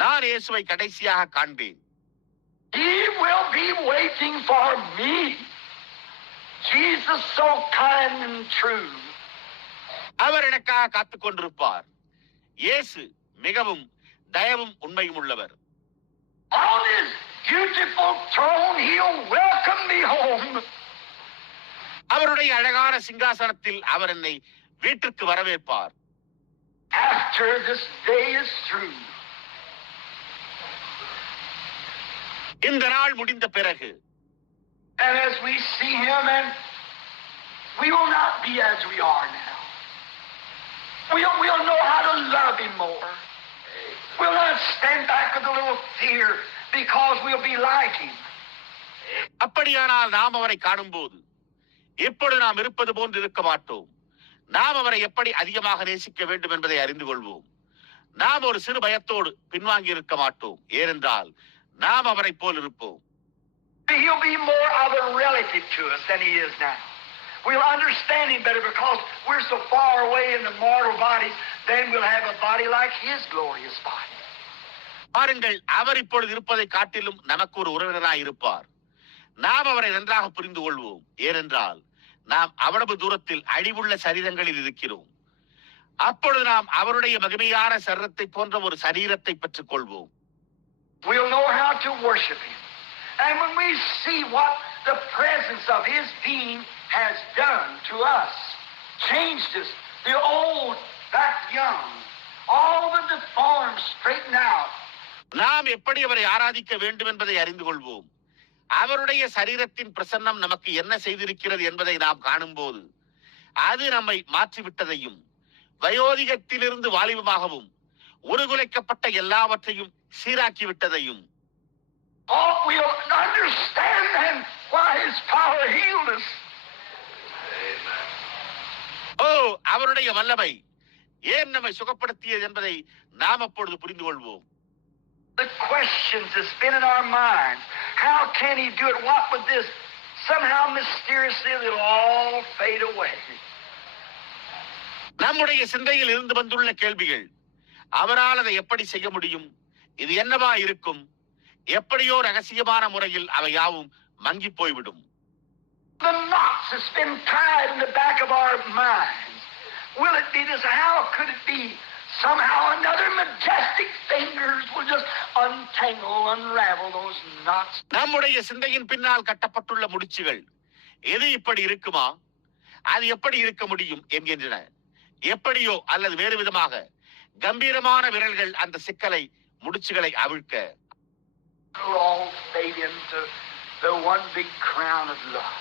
நான் இயேசுவை கடைசியாக காண்பேன். He will be waiting for me. Jesus so kind and true. அவர் எனக்காக காத்துக் கொண்டிருப்பார். இயேசு மிகவும் தயவும் உண்மையும் உள்ளவர். On his beautiful throne, he'll welcome me home. அவருடைய அழகான சிங்காசனத்தில் அவர் என்னை வீட்டிற்கு வரவேற்பார். After this day is through. இந்த நாள் முடிந்த பிறகு. And as we see him, and we will not be as we are now. We'll know how to love him more. We'll not stand back with a little fear because we'll be like him. அப்படியானால் நாம் அவரை காணும்போது எப்பொழுது நாம் இருப்பது போன்று இருக்க மாட்டோம். நாம் அவரை எப்படி அதிகமாக நேசிக்க வேண்டும் என்பதை அறிந்து கொள்வோம். நாம் ஒரு சிறு பயத்தோடு பின்வாங்கி இருக்க மாட்டோம். ஏனென்றால் நாம் அவரை போல் இருப்போம். He'll be more of a relative to us than he is now. We'll understand him better because we're so far away in the mortal bodies. Then we'll have a body like his glorious body. பாருங்கள், அவர் இப்பொழுது இருப்பதை காட்டிலும் நமக்கு ஒரு உறவினராய் இருப்பார். நாம் அவரை நன்றாக புரிந்து கொள்வோம். ஏனென்றால் நாம் அவ்வளவு தூரத்தில் அழிவுள்ள சரீரங்களில் இருக்கிறோம். அப்பொழுது நாம் அவருடைய மகிமையான சரீரத்தை போன்ற ஒரு சரீரத்தை பெற்றுக் கொள்வோம். We'll know how to worship him. And when we see what the presence of his being has done to us, changed us, the old back young, all the deformed straightened out. நாம் எப்படி அவரை ஆராதிக்க வேண்டும் என்பதை அறிந்து கொள்வோம். அவருடைய சரீரத்தின் பிரசன்னம் நமக்கு என்ன செய்திருக்கிறது என்பதை நாம் காணும்போது அது நம்மை மாற்றிவிட்டதையும் வயோதிகத்திலிருந்து வாலிபமாகவும் உருகுலைக்கப்பட்ட எல்லாவற்றையும் சீராக்கி விட்டதையும் Oh, we'll understand then why his power healed us. அவருடைய வல்லமை ஏன் நம்மை சுகப்படுத்தியது என்பதை நாம் அப்பொழுது புரிந்து கொள்வோம். The questions that's been in our minds, how can he do it? What would this? Somehow mysteriously it'll all fade away. நம்முடைய சிந்தையில் இருந்து வந்துள்ள கேள்விகள், அவரால் அதை எப்படி செய்ய முடியும், இது என்னவா இருக்கும், எப்படியோ ரகசியமான முறையில் அவை யாவும் மங்கி போய்விடும். The knots that's been tied in the back of our minds. Will it be this? How could it be? Somehow another majestic fingers will just untangle, unravel those knots. நம்முடைய சிந்தையின் பின்னால் கட்டப்பட்டுள்ள முடிச்சுகள் எது இப்படி இருக்குமா, அது எப்படி இருக்க முடியும் என்கின்றன. எப்படியோ அல்லது வேறு விதமாக கம்பீரமான விரல்கள் அந்த சிக்கலை முடிச்சுகளை அவிழ்க்க all fade into the one big crown of love.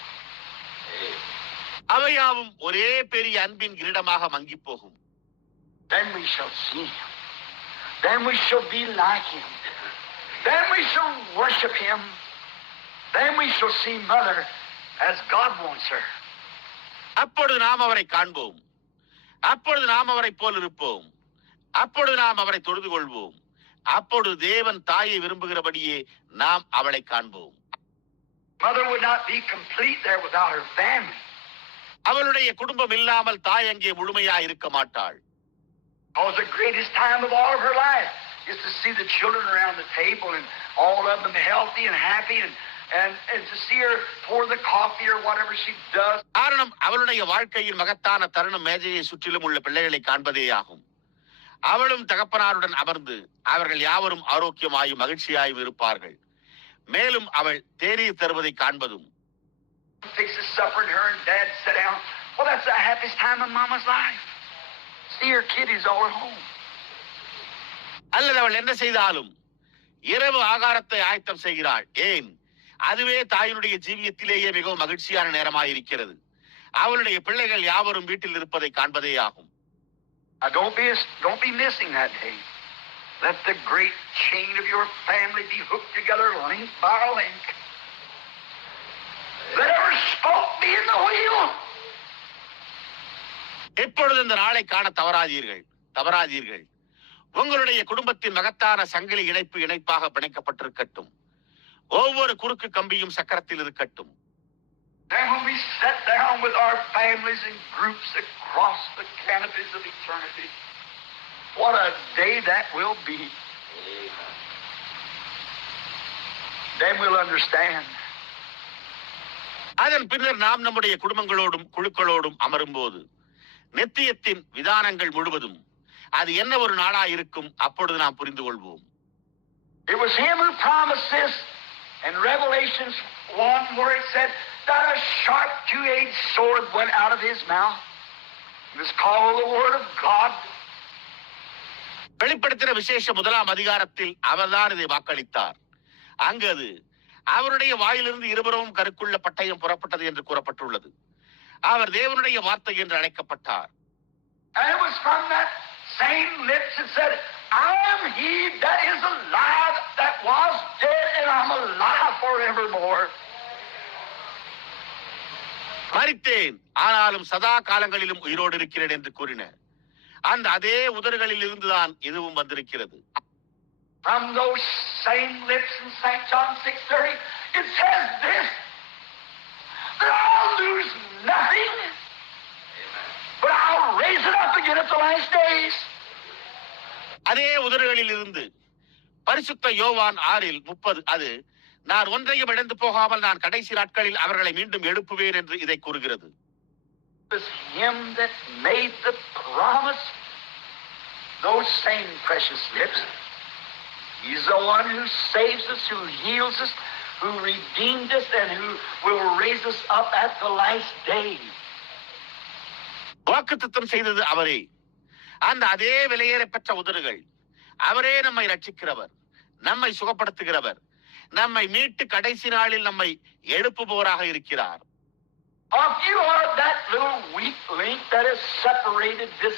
அவையாவும் ஒரே பெரிய அன்பின் கிரீடமாக மங்கி போகும். Then we shall see him. Then we shall be like him. Then we shall worship him. Then we shall see Mother as God wants her. அப்பொழுது நாம் அவரை காண்போம். அப்பொழுது நாம் அவரை போல் இருப்போம். அப்பொழுது நாம் அவரை தொழுது கொள்வோம். அப்பொழுது தேவன் தாயை விரும்புகிறபடியே நாம் அவளை காண்போம். Mother would not be complete there without her family. அவளுடைய குடும்பம் இல்லாமல் தாய் அங்கே முழுமையாய் இருக்க மாட்டாள். Because the greatest time of all of her life is to see the children around the table and all of them healthy and happy and to see her pour the coffee or whatever she does. காரணம் அவளுடைய வாழ்க்கையின் மகத்தான தருணம் மேஜையை சுற்றிலும் உள்ள பிள்ளைகளை காண்பதே ஆகும். அவளும் தகப்பனாருடன் அமர்ந்து அவர்கள் யாவரும் ஆரோக்கியமாயும் மகிழ்ச்சியாயும் இருப்பார்கள். மேலும் அவள் தேநீர் தருவதை காண்பதும். Fixes supper and her and dad sit down. Well, that's the happiest time of Mama's life. See her kiddies all at home. அல்லது அவள் என்ன செய்தாலும் இரவு ஆகாரத்தை ஆயத்தம் செய்கிறாள். ஏன்? அதுவே தாயினுடைய ஜீவியத்திலேயே மிகவும் மகிழ்ச்சியான நேரமாயிருக்கிறது. அவளுடைய பிள்ளைகள் யாவரும் வீட்டில் இருப்பதை காண்பதே ஆகும். Don't be missing that day. Let the great chain of your family be hooked together link by link. Let every spoke be in the wheel. எப்பொழுது இந்த நாளை காண தவறாதீர்கள். உங்களுடைய குடும்பத்தின் மகத்தான சங்கிலி இணைப்பாக பிணைக்கப்பட்டிருக்கட்டும். ஒவ்வொரு குறுக்கு கம்பியும் சக்கரத்தில் இருக்கட்டும். Then when we sit down with our families in groups across the canopies of eternity, what a day that will be. Then we'll understand. அதன் பின்னர் நாம் நம்முடைய குடும்பங்களோடும் குழுக்களோடும் அமரும்போது நித்தியத்தின் விதானங்கள் முழுவதும் அது என்ன ஒரு நாளா இருக்கும், அப்பொழுது நாம் புரிந்து கொள்வோம். It was him who promised this in Revelations 1 where it said that a sharp two-edged sword went out of his mouth. It was called the Word of God. வெளிப்படுத்தின விசேஷ 1ஆம் அதிகாரத்தில் அவர்தான் இதை வாக்களித்தார். அங்கு அது அவருடைய வாயிலிருந்து இருபுறமும் கருக்குள்ள பட்டயம் புறப்பட்டது என்று கூறப்பட்டுள்ளது. அவர் தேவனுடைய வார்த்தை என்று அழைக்கப்பட்டார். And it was from that same lips that said, I am he that is alive, that was dead, and I'm alive forevermore. மரித்தேன், ஆனாலும் சதா காலங்களிலும் உயிரோடு இருக்கிறேன் என்று கூறின அந்த அதே உதடுகளில் இருந்துதான் இதுவும் வந்திருக்கிறது. From those same lips in St. John 6:30, it says this, that I'll lose nothing, but I'll raise it up again at the last days. அதே உதடுகளில் இருந்து பரிசுத்த யோவான் 6:30 அது நான் ஒன்றையும் இழந்து போகாமல் நான் கடைசி நாட்களில் அவர்களை மீண்டும் எழுப்புவேன் என்று இதை கூறுகிறது. It was him that made the promise. Those same precious lips. He's the one who saves us, who heals us, who redeemed us, and who will raise us up at the last day. வாக்குத்தத்தம் செய்தது அவரே. அந்த அதே விலையேற பெற்ற உதடுகள். அவரே நம்மை ரட்சிக்கிறவர், நம்மை சுகப்படுத்துகிறவர், நம்மை மீட்டு கடைசி நாளில் நம்மை எழுப்புபவராக இருக்கிறார். If you are that little weak link that has separated this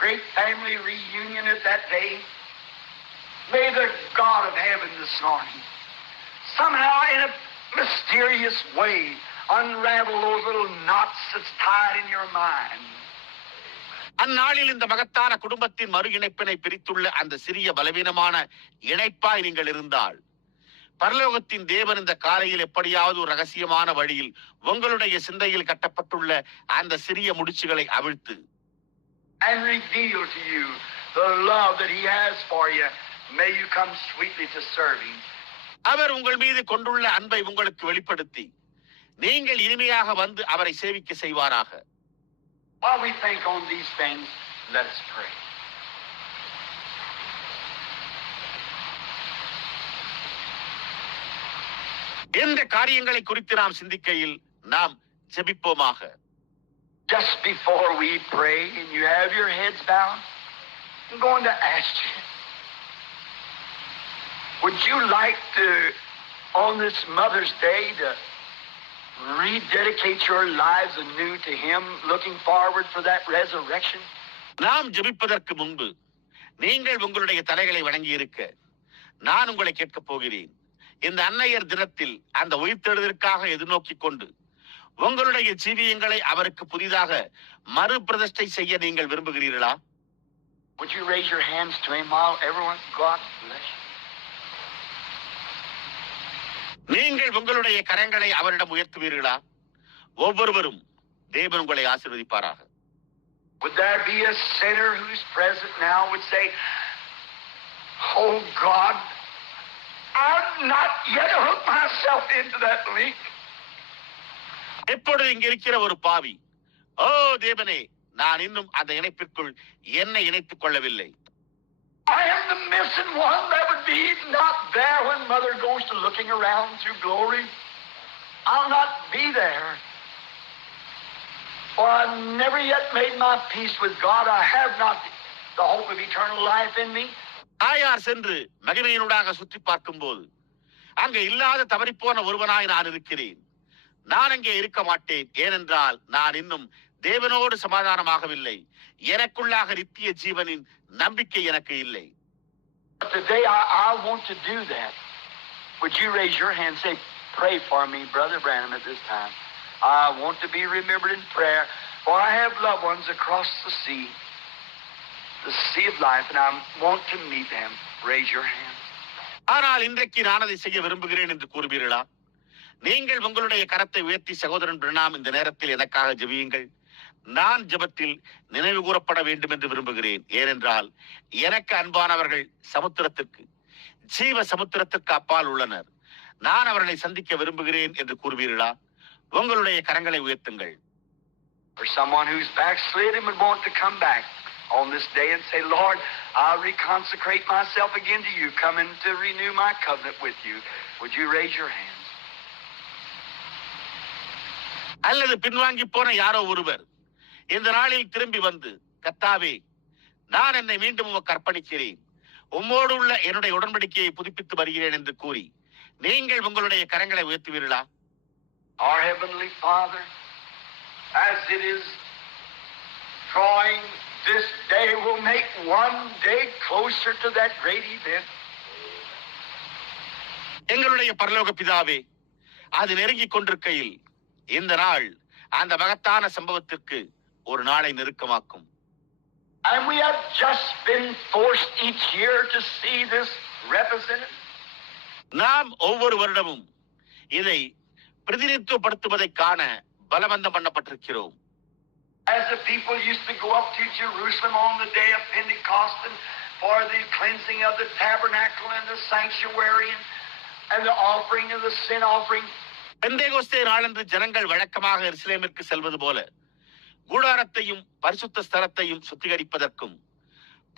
great family reunion at that day, may the God of heaven this morning somehow in a mysterious way unravel those little knots that's tied in your mind. அந்நாளில் இந்த மகத்தான குடும்பத்தின் மறு இணைப்பினை பிரித்துள்ள அந்த சிறிய பலவீனமான இணைப்பாய் நீங்கள் இருந்தால் பரலோகத்தின் தேவன் இந்த காலையில் எப்படியாவது ஒரு ரகசியமான வழியில் உங்களுடைய சிந்தையில் கட்டப்பட்டுள்ள அந்த சிறிய முடிச்சுகளை அவிழ்த்து and reveal to you the love that he has for you. May you come sweetly to serve him. அவர் உங்கள் மீது கொண்டுள்ள அன்பை உங்களுக்கு வெளிப்படுத்தி நீங்கள் இனிமையாக வந்து அவரை சேவிக்க செய்வாராக. While we think on these things, let us pray. இந்த காரியங்களை குறித்து நாம் சிந்திக்கையில் நாம் ஜெபிப்போமாக. Just before we pray and you have your heads bowed, I'm going to ask you, would you like to, on this Mother's Day, to rededicate your lives anew to him, looking forward for that resurrection? நாம் ஜெபிப்பதற்கு முன்பு நீங்கள் உங்களுடைய தலைகளை வணங்கி இருக்க நான் உங்களை கேட்கப் போகிறேன். இந்த அன்னையர் தினத்தில் அந்த உயிர்த்தெழுதலுக்காக எதிர்நோக்கிக் கொண்டு உங்களுடைய ஜீவியங்களை அவருக்கு புதிதாக மறுபிரதிஷ்டை செய்ய நீங்கள் விரும்புகிறீர்களா? Would you raise your hands to him while everyone, God bless you. நீங்கள் உங்களுடைய கரங்களை அவரிடம் உயர்த்துவீர்களா? ஒவ்வொருவரும் தேவன் உங்களை ஆசீர்வதிப்பாராக. Would there be a sinner who's present now would say, oh God, I've not yet hooked myself into that link. எப்பொழுது இங்க இருக்கிற ஒரு பாவி, ஓ தேவனே, நான் இன்னும் அந்த இணைப்பிற்குள் என்னை இணைத்துக் கொள்ளவில்லை. I am the missing one that would be not there when mother goes to looking around through glory. I'll not be there. For I've never yet made my peace with God. I have not the hope of eternal life in me. தாயார் சென்று மகிமையினூடாக சுற்றி பார்க்கும் போது அங்கே இல்லாத தவறிப்போன ஒருவனாய் நான் இருக்கிறேன். நான் அங்கே இருக்க மாட்டேன், ஏனென்றால் நான் இன்னும் தேவனோடு சமாதானமாகவில்லை. எனக்குள்ளாக நித்திய ஜீவனின் நம்பிக்கை எனக்கு இல்லை. But today I want to do that. Would you raise your hand and say, pray for me, Brother Branham, at this time. I want to be remembered in prayer, for I have loved ones across the sea of life, and I want to meet them. Raise your hand. ஆனால் இன்றைக்கு நான் அதை செய்ய விரும்புகிறேன் என்று கூறுவீர்களா? நீங்கள் உங்களுடைய கரத்தை உயர்த்தி, சகோதரன் பிரணாம், இந்த நேரத்தில் எனக்காக ஜெபியுங்கள். நான் ஜெபத்தில் நினைவு கூறப்பட வேண்டும் என்று விரும்புகிறேன். ஏனென்றால் எனக்கு அன்பானவர்கள் சமுத்திரத்திற்கு, ஜீவ சமுத்திரத்திற்கு அப்பால் உள்ளனர். நான் அவர்களை சந்திக்க விரும்புகிறேன் என்று கூறுவீர்களா? உங்களுடைய கரங்களை உயர்த்துங்கள். For someone who's backslid and would want to come back on this day and say, Lord, I reconsecrate myself again to you, coming to renew my covenant with you. Would you raise your hands? அல்லது பின்வாங்கி போன யாரோ ஒருவர் இந்த நாளில் திரும்பி வந்து, கர்த்தாவே, நான் என்னை மீண்டும் உமக்கு அர்ப்பணிக்கிறேன், உம்மோடு உள்ள என்னுடைய உடன்படிக்கையை புதுப்பித்து வருகிறேன் என்று கூறி நீங்கள் உங்களுடைய கரங்களை உயர்த்துவீர்களா? Our Heavenly Father, as it is drawing, this day will make one day closer to that great event. எங்களுடைய பரலோக பிதாவே, அது நெருங்கிக் கொண்டிருக்கையில் இந்த நாள் அந்த மகத்தான சம்பவத்திற்கு ஒரு நாளை நெருக்கமாக்கும். And we have just been forced each year to see this represented. நாம் ஒவ்வொரு வருடமும் இதை பிரதிநிதித்துவப்படுத்துவதை காண பலவந்தம் பண்ணப்பட்டிருக்கிறோம். As the people used to go up to Jerusalem on the day of Pentecost and for the cleansing of the tabernacle and the sanctuary and the offering of the sin offering. Pentecost நாளன்று ஜனங்கள் வழக்கமாக எருசலேமிற்கு செல்வது போல கூடாரத்தையும் பரிசுத்த ஸ்தலத்தையும் சுத்திகரிப்பதற்கும்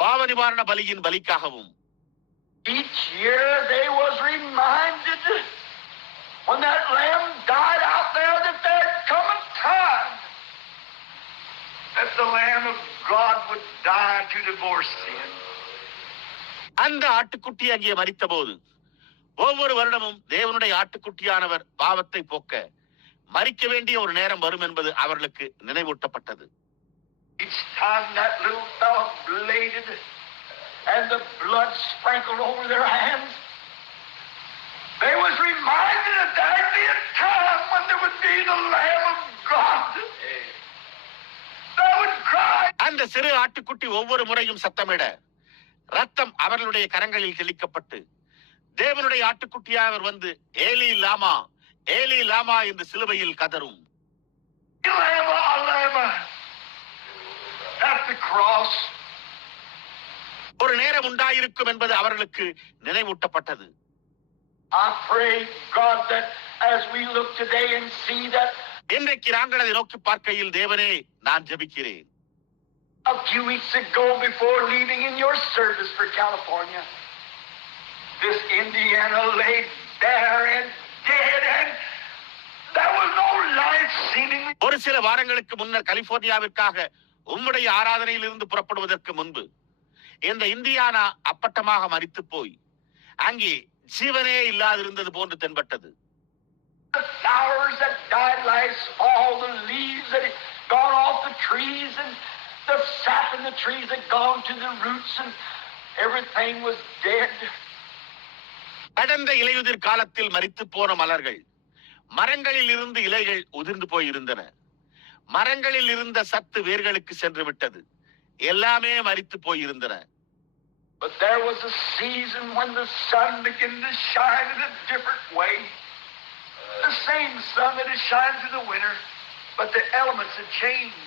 பாவ நிவாரண பலியின் பலிக்காகவும் each year they was reminded when that lamb died out there that there had come a time that the Lamb of God would die to divorce sin. அந்த ஆட்டுக்குட்டி அங்கே மரித்த போது ஒவ்வொரு வருடமும் தேவனுடைய ஆட்டுக்குட்டியானவர் பாவத்தை போக்க மரிக்க வேண்டிய ஒரு நேரம் வரும் என்பது அவர்களுக்கு நினைவூட்டப்பட்டது. Each time that little fellow bladed and the blood sprinkled over their hands, they was reminded that there'd be a time when there would be the Lamb of God that would cry. அந்த சிறு ஆட்டுக்குட்டி ஒவ்வொரு முறையும் சத்தமிட ரத்தம் அவர்களுடைய கரங்களில் தெளிக்கப்பட்டு தேவனுடைய ஆட்டுக்குட்டியானவர் வந்து ஏலி லாமா, ஏலி லாமா என்று சிலுவையில் கதரும். ஒரு நேரம் உண்டாயிருக்கும் என்பது அவர்களுக்கு நினைவூட்டப்பட்டது. இன்றைக்கு நாங்கள் அதை நோக்கி பார்க்கையில், தேவனே, நான் ஜெபிக்கிறேன். A few weeks ago, before leaving in your service for California, this Indiana lay there and dead, and there was no life seemingly. ஒரு சில வாரங்களுக்கு முன்னர் கலிபோர்னியாவிற்காக உம்முடைய ஆராதனையில் இருந்து புறப்படுவதற்கு முன்பு இந்த இந்தியானா அப்பட்டமாக மரித்து போய் அங்கே ஜீவனே இல்லாதிருந்தது போன்று தென்பட்டது. The flowers that died last fall, the leaves that had gone off the trees, and the sap in the trees had gone to the roots, and everything was dead. கடந்த இலையுதிர் காலத்தில் மரித்து போன மலர்கள், மரங்களில் இருந்து இலைகள் உதிர்ந்து போய் இருந்தன. மரங்களில் இருந்த சத்து வேர்களுக்கு சென்று விட்டது. எல்லாமே மரித்து போயிருந்தன. But there was a season when the sun began to shine in a different way. The same sun that had shined through the winter, but the elements had changed.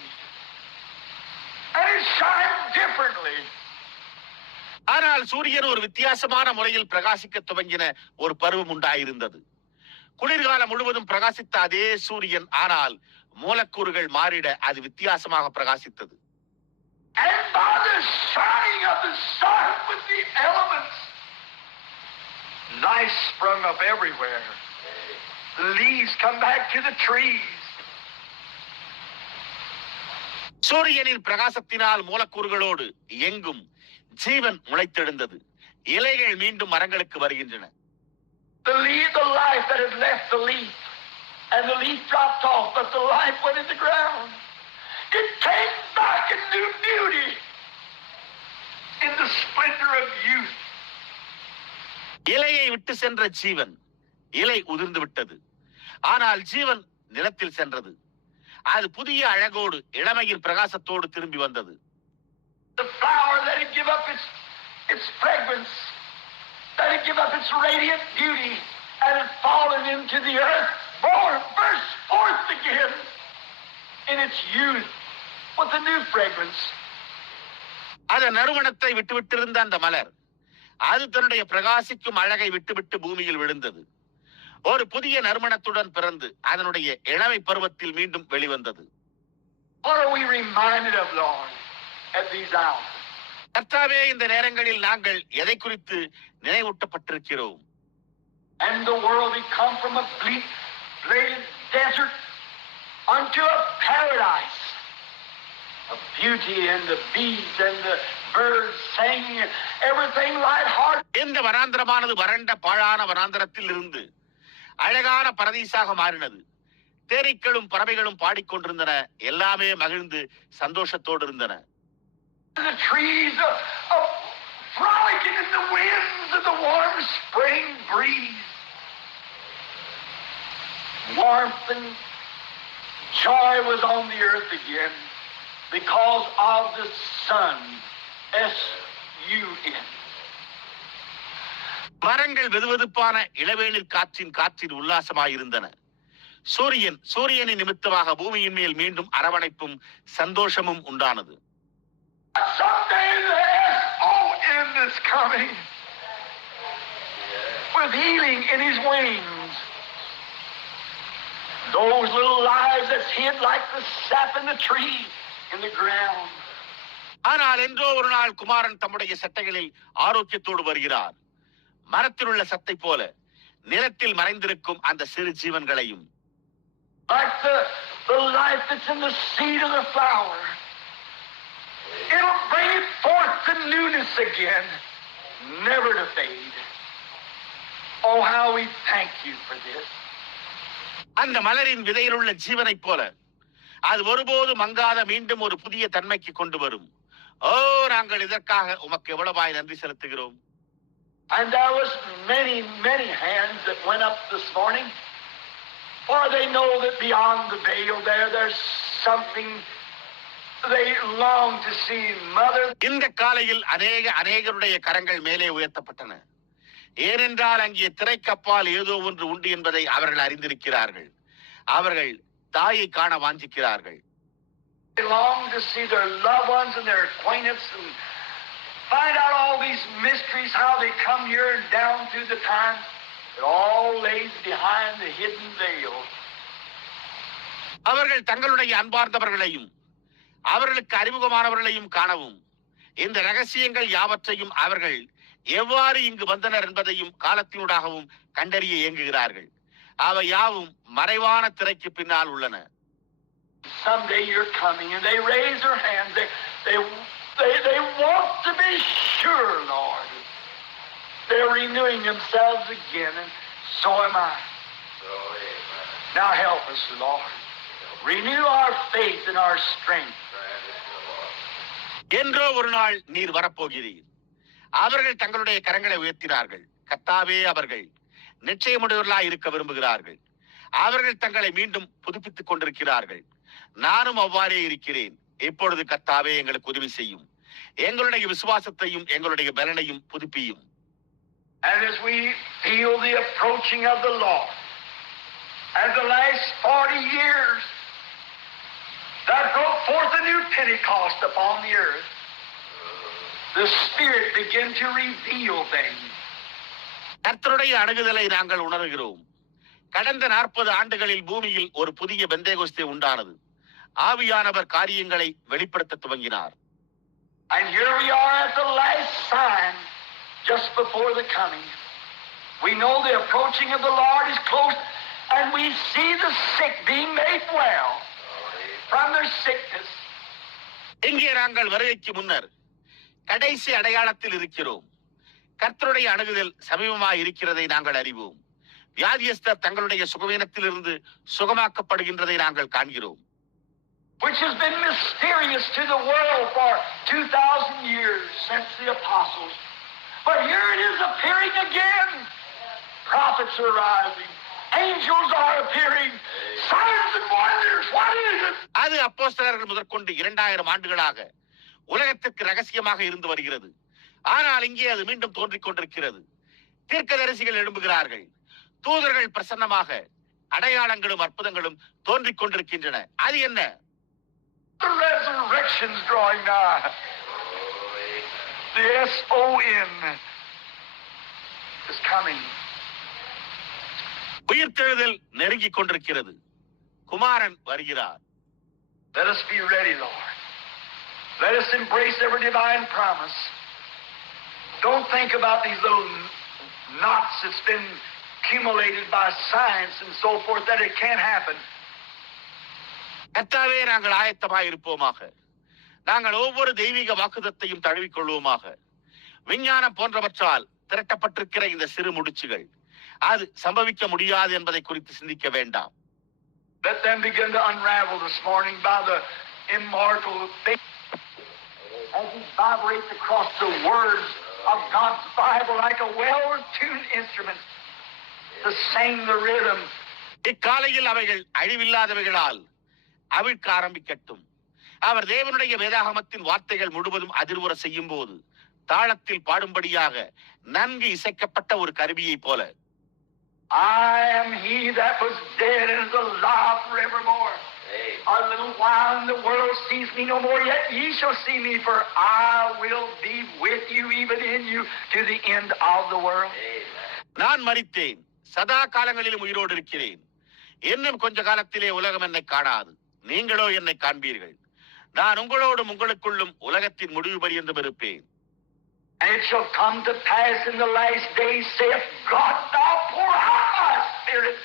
And it shined differently. ஆனால் சூரியன் ஒரு வித்தியாசமான முறையில் பிரகாசிக்க துவங்கின ஒரு பருவம் உண்டாயிருந்தது. குளிர்காலம் முழுவதும் பிரகாசித்த அதே சூரியன், ஆனால் மூலக்கூறுகள் மாறிட அது வித்தியாசமாக பிரகாசித்தது. And by the shining of the sun with the elements, life sprung up everywhere. The leaves come back to the trees. சூரியனின் பிரகாசத்தினால் மூலக்கூறுகளோடு எங்கும் ஜீவன் முளைத்தெழுந்தது. இலைகள் மீண்டும் மரங்களுக்கு வருகின்றன. The life that had left the leaf, and the leaf dropped off, but the life went in the ground. It came back in new beauty, in the splendor of youth. இலையை விட்டு சென்ற ஜீவன், இலை உதிர்ந்து விட்டது, ஆனால் ஜீவன் நிலத்தில் சென்றது. அது புதிய அழகோடு இளமையின் பிரகாசத்தோடு திரும்பி வந்தது. The flower that had give up its fragrance, that had give up its radiant beauty, and had fallen into the earth, burst forth again in its youth with a new fragrance. அது நறுமணத்தை விட்டுவிட்டிருந்த அந்த மலர், அது தன்னுடைய பிரகாசிக்கும் அழகை விட்டுவிட்டு பூமியில் விழுந்தது. ஒரு புதிய நறுமணத்துடன் பிறந்து அதனுடைய இளமை பருவத்தில் மீண்டும் வெளிவந்தது. What are we reminded of, Lord, at these hours? கர்த்தாவே, இந்த நேரங்களில் நாங்கள் எதை குறித்து நினைவூட்டப்பட்டிருக்கிறோம்? And the world had come from a bleak, bladed desert unto a paradise of beauty, and the bees and the birds singing, and everything lighthearted. இந்த வனாந்திரமானது வறண்ட பாழான வனாந்திரத்தில் இருந்து அழகான பரதீசாக மாறினது. தேனீக்களும் பறவைகளும் பாடிக்கொண்டிருந்தன. எல்லாமே மகிழ்ந்து சந்தோஷத்தோடு இருந்தன. The trees of frolicking in the winds of the warm spring breeze. Warmth and joy was on the earth again because of the sun. S-U-N. மரங்கள் வெதுவெதுப்பான இளவேளிர் காற்றின் உல்லாசமாயிருந்தன. சூரியனின் நிமித்தமாக பூமியின் மேல் மீண்டும் அரவணைப்பும் சந்தோஷமும் உண்டானது. Someday the S-O-N is coming with healing in his wings. Those little lives that's hid like the sap in the tree in the ground. ஆனால் என்றோ ஒரு நாள் குமாரன் தம்முடைய சட்டைகளில் ஆரோக்கியத்தோடு வருகிறார். மரத்தில் உள்ள சத்தை போல நிலத்தில் மறைந்திருக்கும் அந்த சிறு ஜீவன்களையும், like the life that's in the seed of the flower, it'll bring it forth to newness again, never to fade. Oh, how we thank you for this. அந்த மலரின் விதையில் உள்ள ஜீவனைப் போல அது ஒருபோது மங்காத மீண்டும் ஒரு புதிய தன்மைக்கு கொண்டு வரும். ஓ, நாங்கள் இதற்காக உமக்கு எவ்வளவாய் நன்றி செலுத்துகிறோம். And there was many hands that went up this morning, for they know that beyond the veil there's something they long to see. Mother, இந்த காலையில் அநேகருடைய கரங்கள் மேலே உயர்த்தப்பட்டன. ஏனென்றால் அங்கே திரைக்கப்பால் ஏதோ ஒன்று உண்டு என்பதை அவர்கள் அறிந்திருக்கிறார்கள். அவர்கள் தாயை காண வாஞ்சிக்கிறார்கள். they long to see their loved ones and their acquaintance and find out all these mysteries, how they come here and down through the time. It all lays behind the hidden veil. அவர்கள் தங்களுடைய அன்பார்ந்தவர்களையும் அவர்களுக்கு அறிமுகமானவர்களையும் காணவும், இந்த ரகசியங்கள் யாவற்றையும் அவர்கள் எவ்வாறு இங்கு வந்தனர் என்பதையும் காலத்தினூடாகவும் கண்டறிய இயங்குகிறார்கள். அவை யாவும் மறைவான திரைக்கு பின்னால் உள்ளன. Someday you're coming, and they raise their hands. They want to be sure, Lord. They're renewing themselves again, and so am I. Now help us, Lord. Renew our faith and our strength. என்றோ ஒரு நாள் நீர் வரப்போகிறீர். அவர்கள் தங்களுடைய கரங்களை உயர்த்தினார்கள். கர்த்தாவே, அவர்கள் நிச்சயமுடையவர்களாய் இருக்க விரும்புகிறார்கள். அவர்கள் தங்களை மீண்டும் புதுப்பித்துக் கொண்டிருக்கிறார்கள். நானும் அவ்வாறே இருக்கிறேன். இப்பொழுது கர்த்தாவே எங்களுக்கு உதவி செய்யும். எங்களுடைய விசுவாசத்தையும் எங்களுடைய பலனையும் புதுப்பியும். And as we feel the approaching of the Lord, as the last 40 years that broke forth a new Pentecost upon the earth, the Spirit began to reveal things. கர்த்தருடைய அணுகுதலை நாங்கள் உணர்கிறோம். கடந்த 40 ஆண்டுகளில் பூமியில் ஒரு புதிய பெந்தேகோஸ்தே உண்டானது. ஆவியானவர் காரியங்களை வெளிப்படுத்த துவங்கினார். And here we are at the last sign, just before the coming. We know the approaching of the Lord is close, and we see the sick being made well from their sickness. இங்கே நாங்கள் வருகைக்கு முன்னர் கடைசி அடையாளத்தில் இருக்கிறோம். கர்த்தருடைய அணுகுதல் சமீபமாய் இருக்கிறதை நாங்கள் அறிவோம். வியாதியஸ்தர் தங்களுடைய சுகவீனத்திலிருந்து சுகமாக்கப்படுகின்றதை நாங்கள் காண்கிறோம். Which has been mysterious to the world for 2,000 years since the apostles. But here it is appearing again. Prophets are rising. Angels are appearing. Signs and wonders. What is it? அது அப்போஸ்தலர்கள் முதற்கொண்டு 2000 ஆண்டுகளாக உலகத்திற்கு ரகசியமாக இருந்து வருகிறது. ஆனால் இங்கே அது மீண்டும் தோன்றிக் கொண்டிருக்கிறது. தீர்க்கதரிசிகள் எழும்புகிறார்கள். தூதர்கள் பிரசன்னமாக அடையாளங்களும் அற்புதங்களும் தோன்றிக் கொண்டிருக்கின்றன. அது என்ன? The resurrection's drawing nigh. The S-O-N is coming. உயிர்த்தெழுதல் நெருங்கிக் கொண்டிருக்கிறது. குமாரன் வருகிறார். Let us be ready, Lord. Let us embrace every divine promise. Don't think about these little knots that's been accumulated by science and so forth that it can't happen. கர்த்தாவே, நாங்கள் ஆயத்தமாய் இருப்போமாக. நாங்கள் ஒவ்வொரு தெய்வீக வாக்குதத்தையும் தழுவிக்கொள்வோமாக. விஞ்ஞானம் போன்றவற்றால் திரட்டப்பட்டிருக்கிற இந்த சிறு முடிச்சுகள் அது சம்பவிக்க முடியாது என்பதை குறித்து சிந்திக்க வேண்டாம். Let them begin to unravel this morning by the immortal faith as he vibrates across the words of God's Bible like a well-tuned instrument to sing the rhythm. இக்காலையில் அவைகள் அழிவில்லாதவைகளால் அவிழ்க்க ஆரம்பிக்கட்டும். அவர் தேவனுடைய வேதாகமத்தின் வார்த்தைகள் முழுவதும் அதிர்வுற செய்யும் போது தாளத்தில் பாடும்படியாக நன்கு இசைக்கப்பட்ட ஒரு கருவியை போல. I am he that was dead and is alive forevermore. A little while and the world sees me no more, yet ye shall see me, for I will be with you, even in you, to the end of the world. நான் மரித்தேன், சதா காலங்களிலும் உயிரோடு இருக்கிறேன். இன்னும் கொஞ்ச காலத்திலே உலகம் என்னை காணாது, நீங்களோ என்னை காண்பீர்கள். நான் உங்களோடும் உங்களுக்குள்ளும் உலகத்தின் முடிவு பரியந்தம் இருப்பேன். And it shall come to pass in the last days, saith God, thou pour out my spirit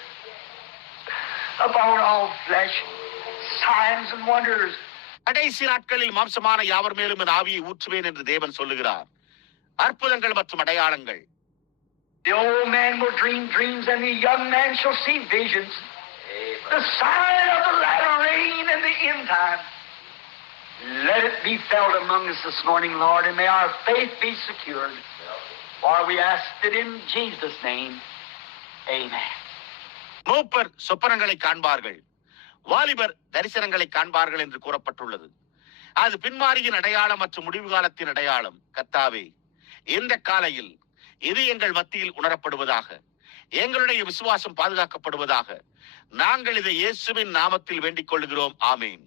upon all flesh, signs and wonders. கடைசி நாட்களில் மாம்சமான யாவர் மேலும் என் ஆவியை ஊற்றுவேன் என்று தேவன் சொல்லுகிறார். அற்புதங்கள் மற்றும் அடையாளங்கள். The old man will dream dreams, and the young man shall see visions. The sign of the latter rain and the end time. Let it be felt among us this morning, Lord, and may our faith be secured. For we ask it in Jesus' name. Amen. மூப்பர் சொப்பனங்களை காண்பார்கள், வாலிபர் தரிசனங்களை காண்பார்கள் என்று கூறப்பட்டுள்ளது. அது பின்மாரியின் அடையாளம் மற்றும் முடிவு காலத்தின் அடையாளம். கர்த்தாவே, இந்த காலையில் இது எங்கள் மத்தியில் உணரப்படுவதாக. எங்களுடைய விசுவாசம் பாதுகாக்கப்படுவதாக. நாங்கள் இதை இயேசுவின் நாமத்தில் வேண்டிக் கொள்கிறோம். ஆமேன்.